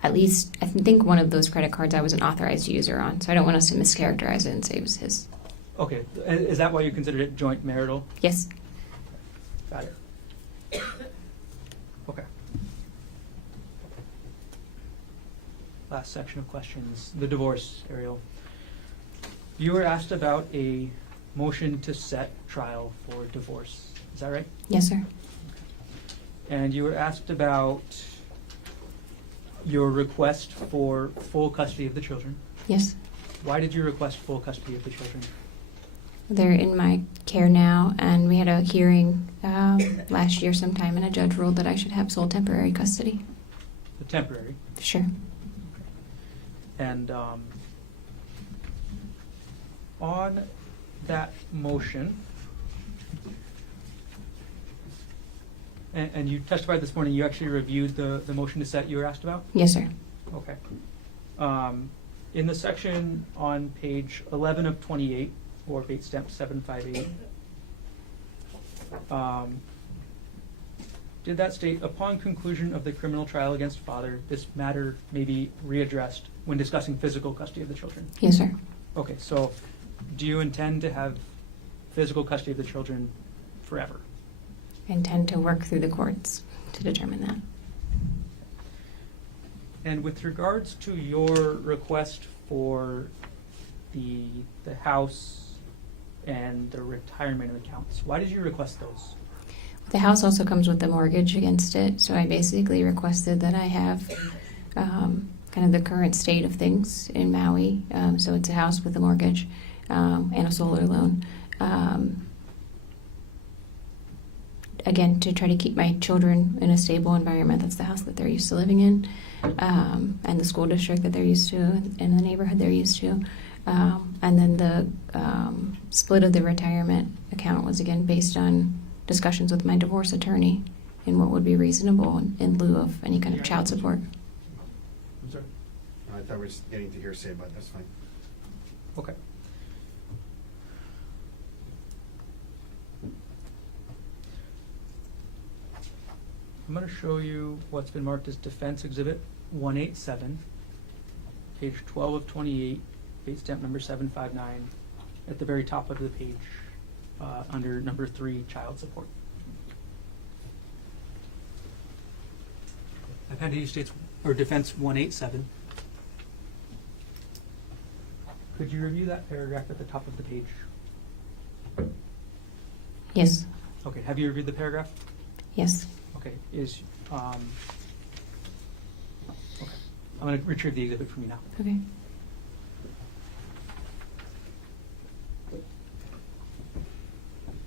at least I think one of those credit cards I was an authorized user on, so I don't want us to mischaracterize it and say it was his. Okay, is that why you considered it joint marital? Yes. Got it. Okay. Last section of questions, the divorce, Ariel. You were asked about a motion to set trial for divorce. Is that right? Yes, sir. And you were asked about your request for full custody of the children. Yes. Why did you request full custody of the children? They're in my care now, and we had a hearing last year sometime, and a judge ruled that I should have sole temporary custody. The temporary. Sure. And on that motion, and you testified this morning, you actually reviewed the motion to set you were asked about? Yes, sir. Okay. In the section on page 11 of 28, or bait stamp 758, did that state, upon conclusion of the criminal trial against father, this matter may be readdressed when discussing physical custody of the children? Yes, sir. Okay, so do you intend to have physical custody of the children forever? I intend to work through the courts to determine that. And with regards to your request for the house and the retirement accounts, why did you request those? The house also comes with a mortgage against it, so I basically requested that I have kind of the current state of things in Maui. So it's a house with a mortgage and a solar loan. Again, to try to keep my children in a stable environment. That's the house that they're used to living in, and the school district that they're used to, and the neighborhood they're used to. And then the split of the retirement account was, again, based on discussions with my divorce attorney and what would be reasonable in lieu of any kind of child support. I'm sorry? I thought we were just getting to hearsay, but that's fine. Okay. I'm going to show you what's been marked as Defense Exhibit 187, page 12 of 28, bait stamp number 759, at the very top of the page, under number 3, child support. I've had to use states or Defense 187. Could you review that paragraph at the top of the page? Yes. Okay. Have you reviewed the paragraph? Yes. Okay. Okay. I'm going to retrieve the exhibit from you now. Okay.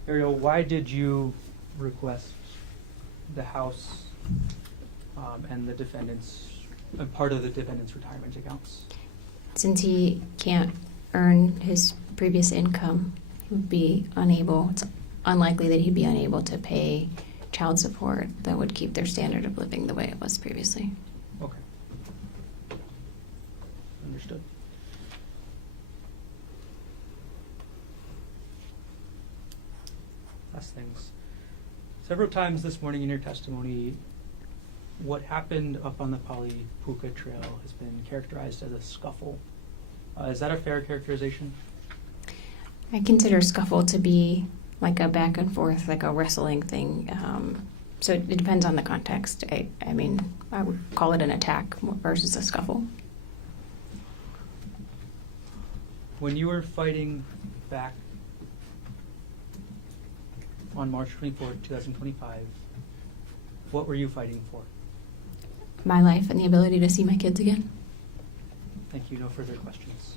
Ariel, why did you request the house and the defendant's part of the defendant's retirement accounts? Since he can't earn his previous income, he would be unable. It's unlikely that he'd be unable to pay child support that would keep their standard of living the way it was previously. Okay. Understood. Last things. Several times this morning in your testimony, what happened up on the Palipuka Trail has been characterized as a scuffle. Is that a fair characterization? I consider scuffle to be like a back and forth, like a wrestling thing. So it depends on the context. I mean, I would call it an attack versus a scuffle. When you were fighting back on March 24, 2025, what were you fighting for? My life and the ability to see my kids again. Thank you. No further questions.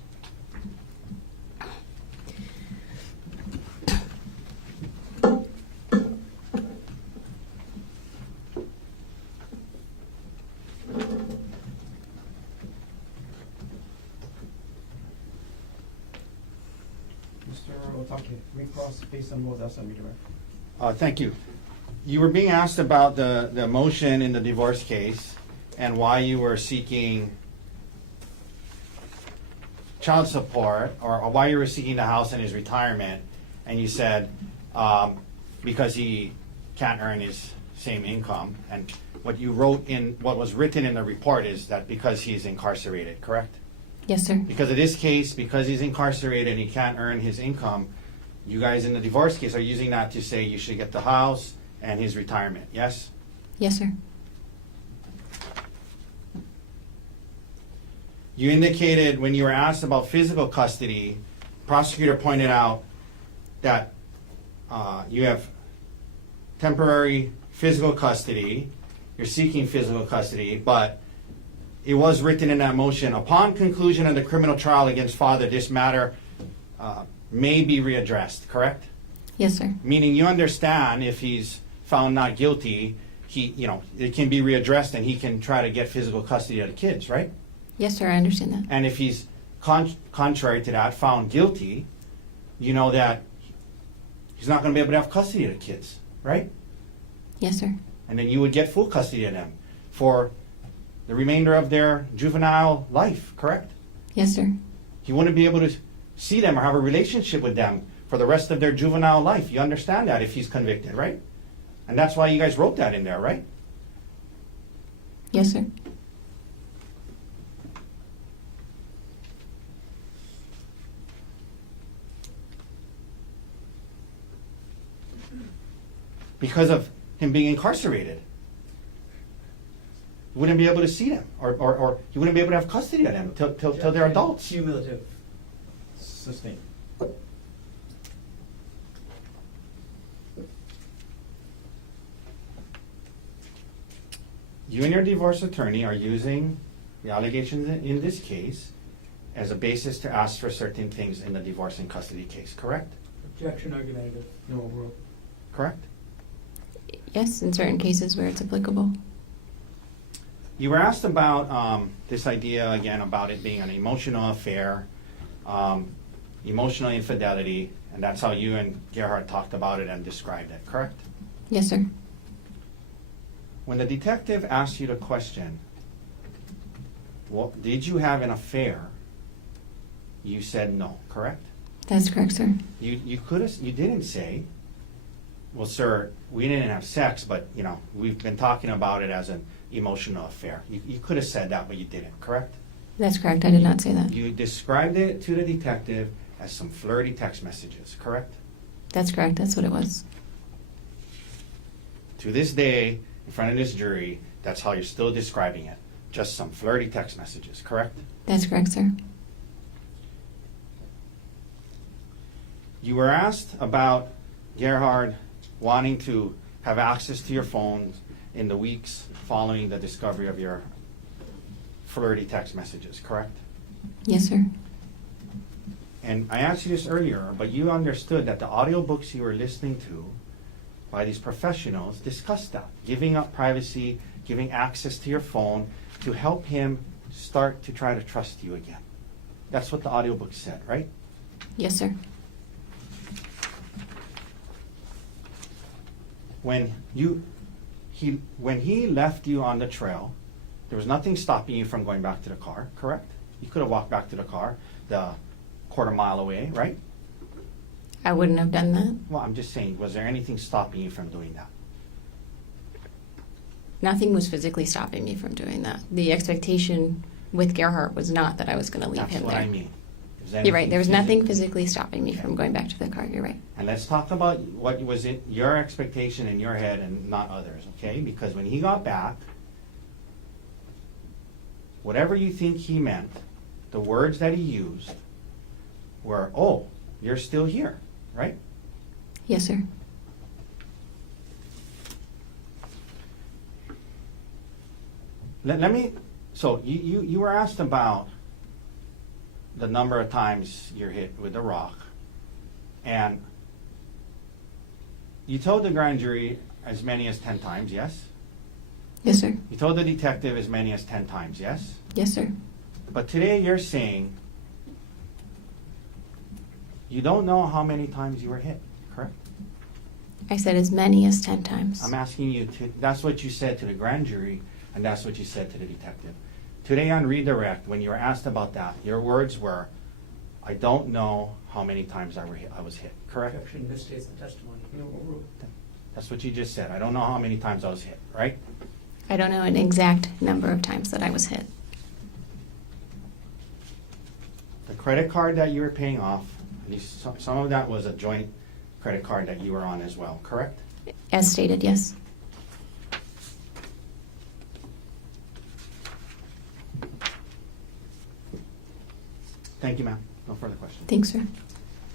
Mr. Otake, recross based on what else on redirect. Thank you. You were being asked about the motion in the divorce case and why you were seeking child support or why you were seeking the house and his retirement, and you said because he can't earn his same income. And what you wrote in what was written in the report is that because he's incarcerated, correct? Yes, sir. Because of this case, because he's incarcerated and he can't earn his income, you guys in the divorce case are using that to say you should get the house and his retirement, yes? Yes, sir. You indicated when you were asked about physical custody, prosecutor pointed out that you have temporary physical custody, you're seeking physical custody, but it was written in that motion, upon conclusion of the criminal trial against father, this matter may be readdressed, correct? Yes, sir. Meaning you understand if he's found not guilty, it can be readdressed and he can try to get physical custody of the kids, right? Yes, sir. I understand that. And if he's contrary to that, found guilty, you know that he's not going to be able to have custody of the kids, right? Yes, sir. And then you would get full custody of them for the remainder of their juvenile life, correct? Yes, sir. He wouldn't be able to see them or have a relationship with them for the rest of their juvenile life. You understand that if he's convicted, right? And that's why you guys wrote that in there, right? Yes, sir. Because of him being incarcerated. You wouldn't be able to see them, or you wouldn't be able to have custody of them till they're adults. Cumulative. Sustained. You and your divorce attorney are using the allegations in this case as a basis to ask for certain things in the divorce and custody case, correct? Objection argumentative. No overrule. Correct? Yes, in certain cases where it's applicable. You were asked about this idea again about it being an emotional affair, emotional infidelity, and that's how you and Gerhardt talked about it and described it, correct? Yes, sir. When the detective asked you the question, did you have an affair? You said no, correct? That's correct, sir. You didn't say, well, sir, we didn't have sex, but we've been talking about it as an emotional affair. You could have said that, but you didn't, correct? That's correct. I did not say that. You described it to the detective as some flirty text messages, correct? That's correct. That's what it was. To this day, in front of this jury, that's how you're still describing it. Just some flirty text messages, correct? That's correct, sir. You were asked about Gerhardt wanting to have access to your phone in the weeks following the discovery of your flirty text messages, correct? Yes, sir. And I asked you this earlier, but you understood that the audiobooks you were listening to by these professionals discussed that, giving up privacy, giving access to your phone to help him start to try to trust you again. That's what the audiobook said, right? Yes, sir. When he left you on the trail, there was nothing stopping you from going back to the car, correct? You could have walked back to the car, the quarter-mile away, right? I wouldn't have done that. Well, I'm just saying, was there anything stopping you from doing that? Nothing was physically stopping me from doing that. The expectation with Gerhardt was not that I was going to leave That's him what there. I mean. You're right. There was nothing physically stopping me from going back to the car. You're right. And let's talk about what was in your expectation in your head and not others, okay? Because when he got back, whatever you think he meant, the words that he used were, oh, you're still here, right? Yes, sir. Let me, so you were asked about the number of times you're hit with a rock, and you told the grand jury as many as 10 times, yes? Yes, sir. You told the detective as many as 10 times, yes? Yes, sir. But today you're saying you don't know how many times you were hit, correct? I said as many as 10 times. I'm asking you to, that's what you said to the grand jury, and that's what you said to the detective. Today on redirect, when you were asked about that, your words were, I don't know how many times I was hit, correct? Objection misstates the testimony. No overrule. That's what you just said. I don't know how many times I was hit, right? I don't know an exact number of times that I was hit. The credit card that you were paying off, at least some of that was a joint credit card that you were on as well, correct? As stated, yes. Thank you, ma'am. No further questions. Thanks, sir.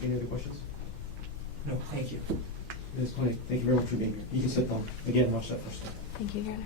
Any other questions? No, thank you. Ms. Konig, thank you very much for being here. You can sit down. Again, watch that first step. Thank you, Your Honor.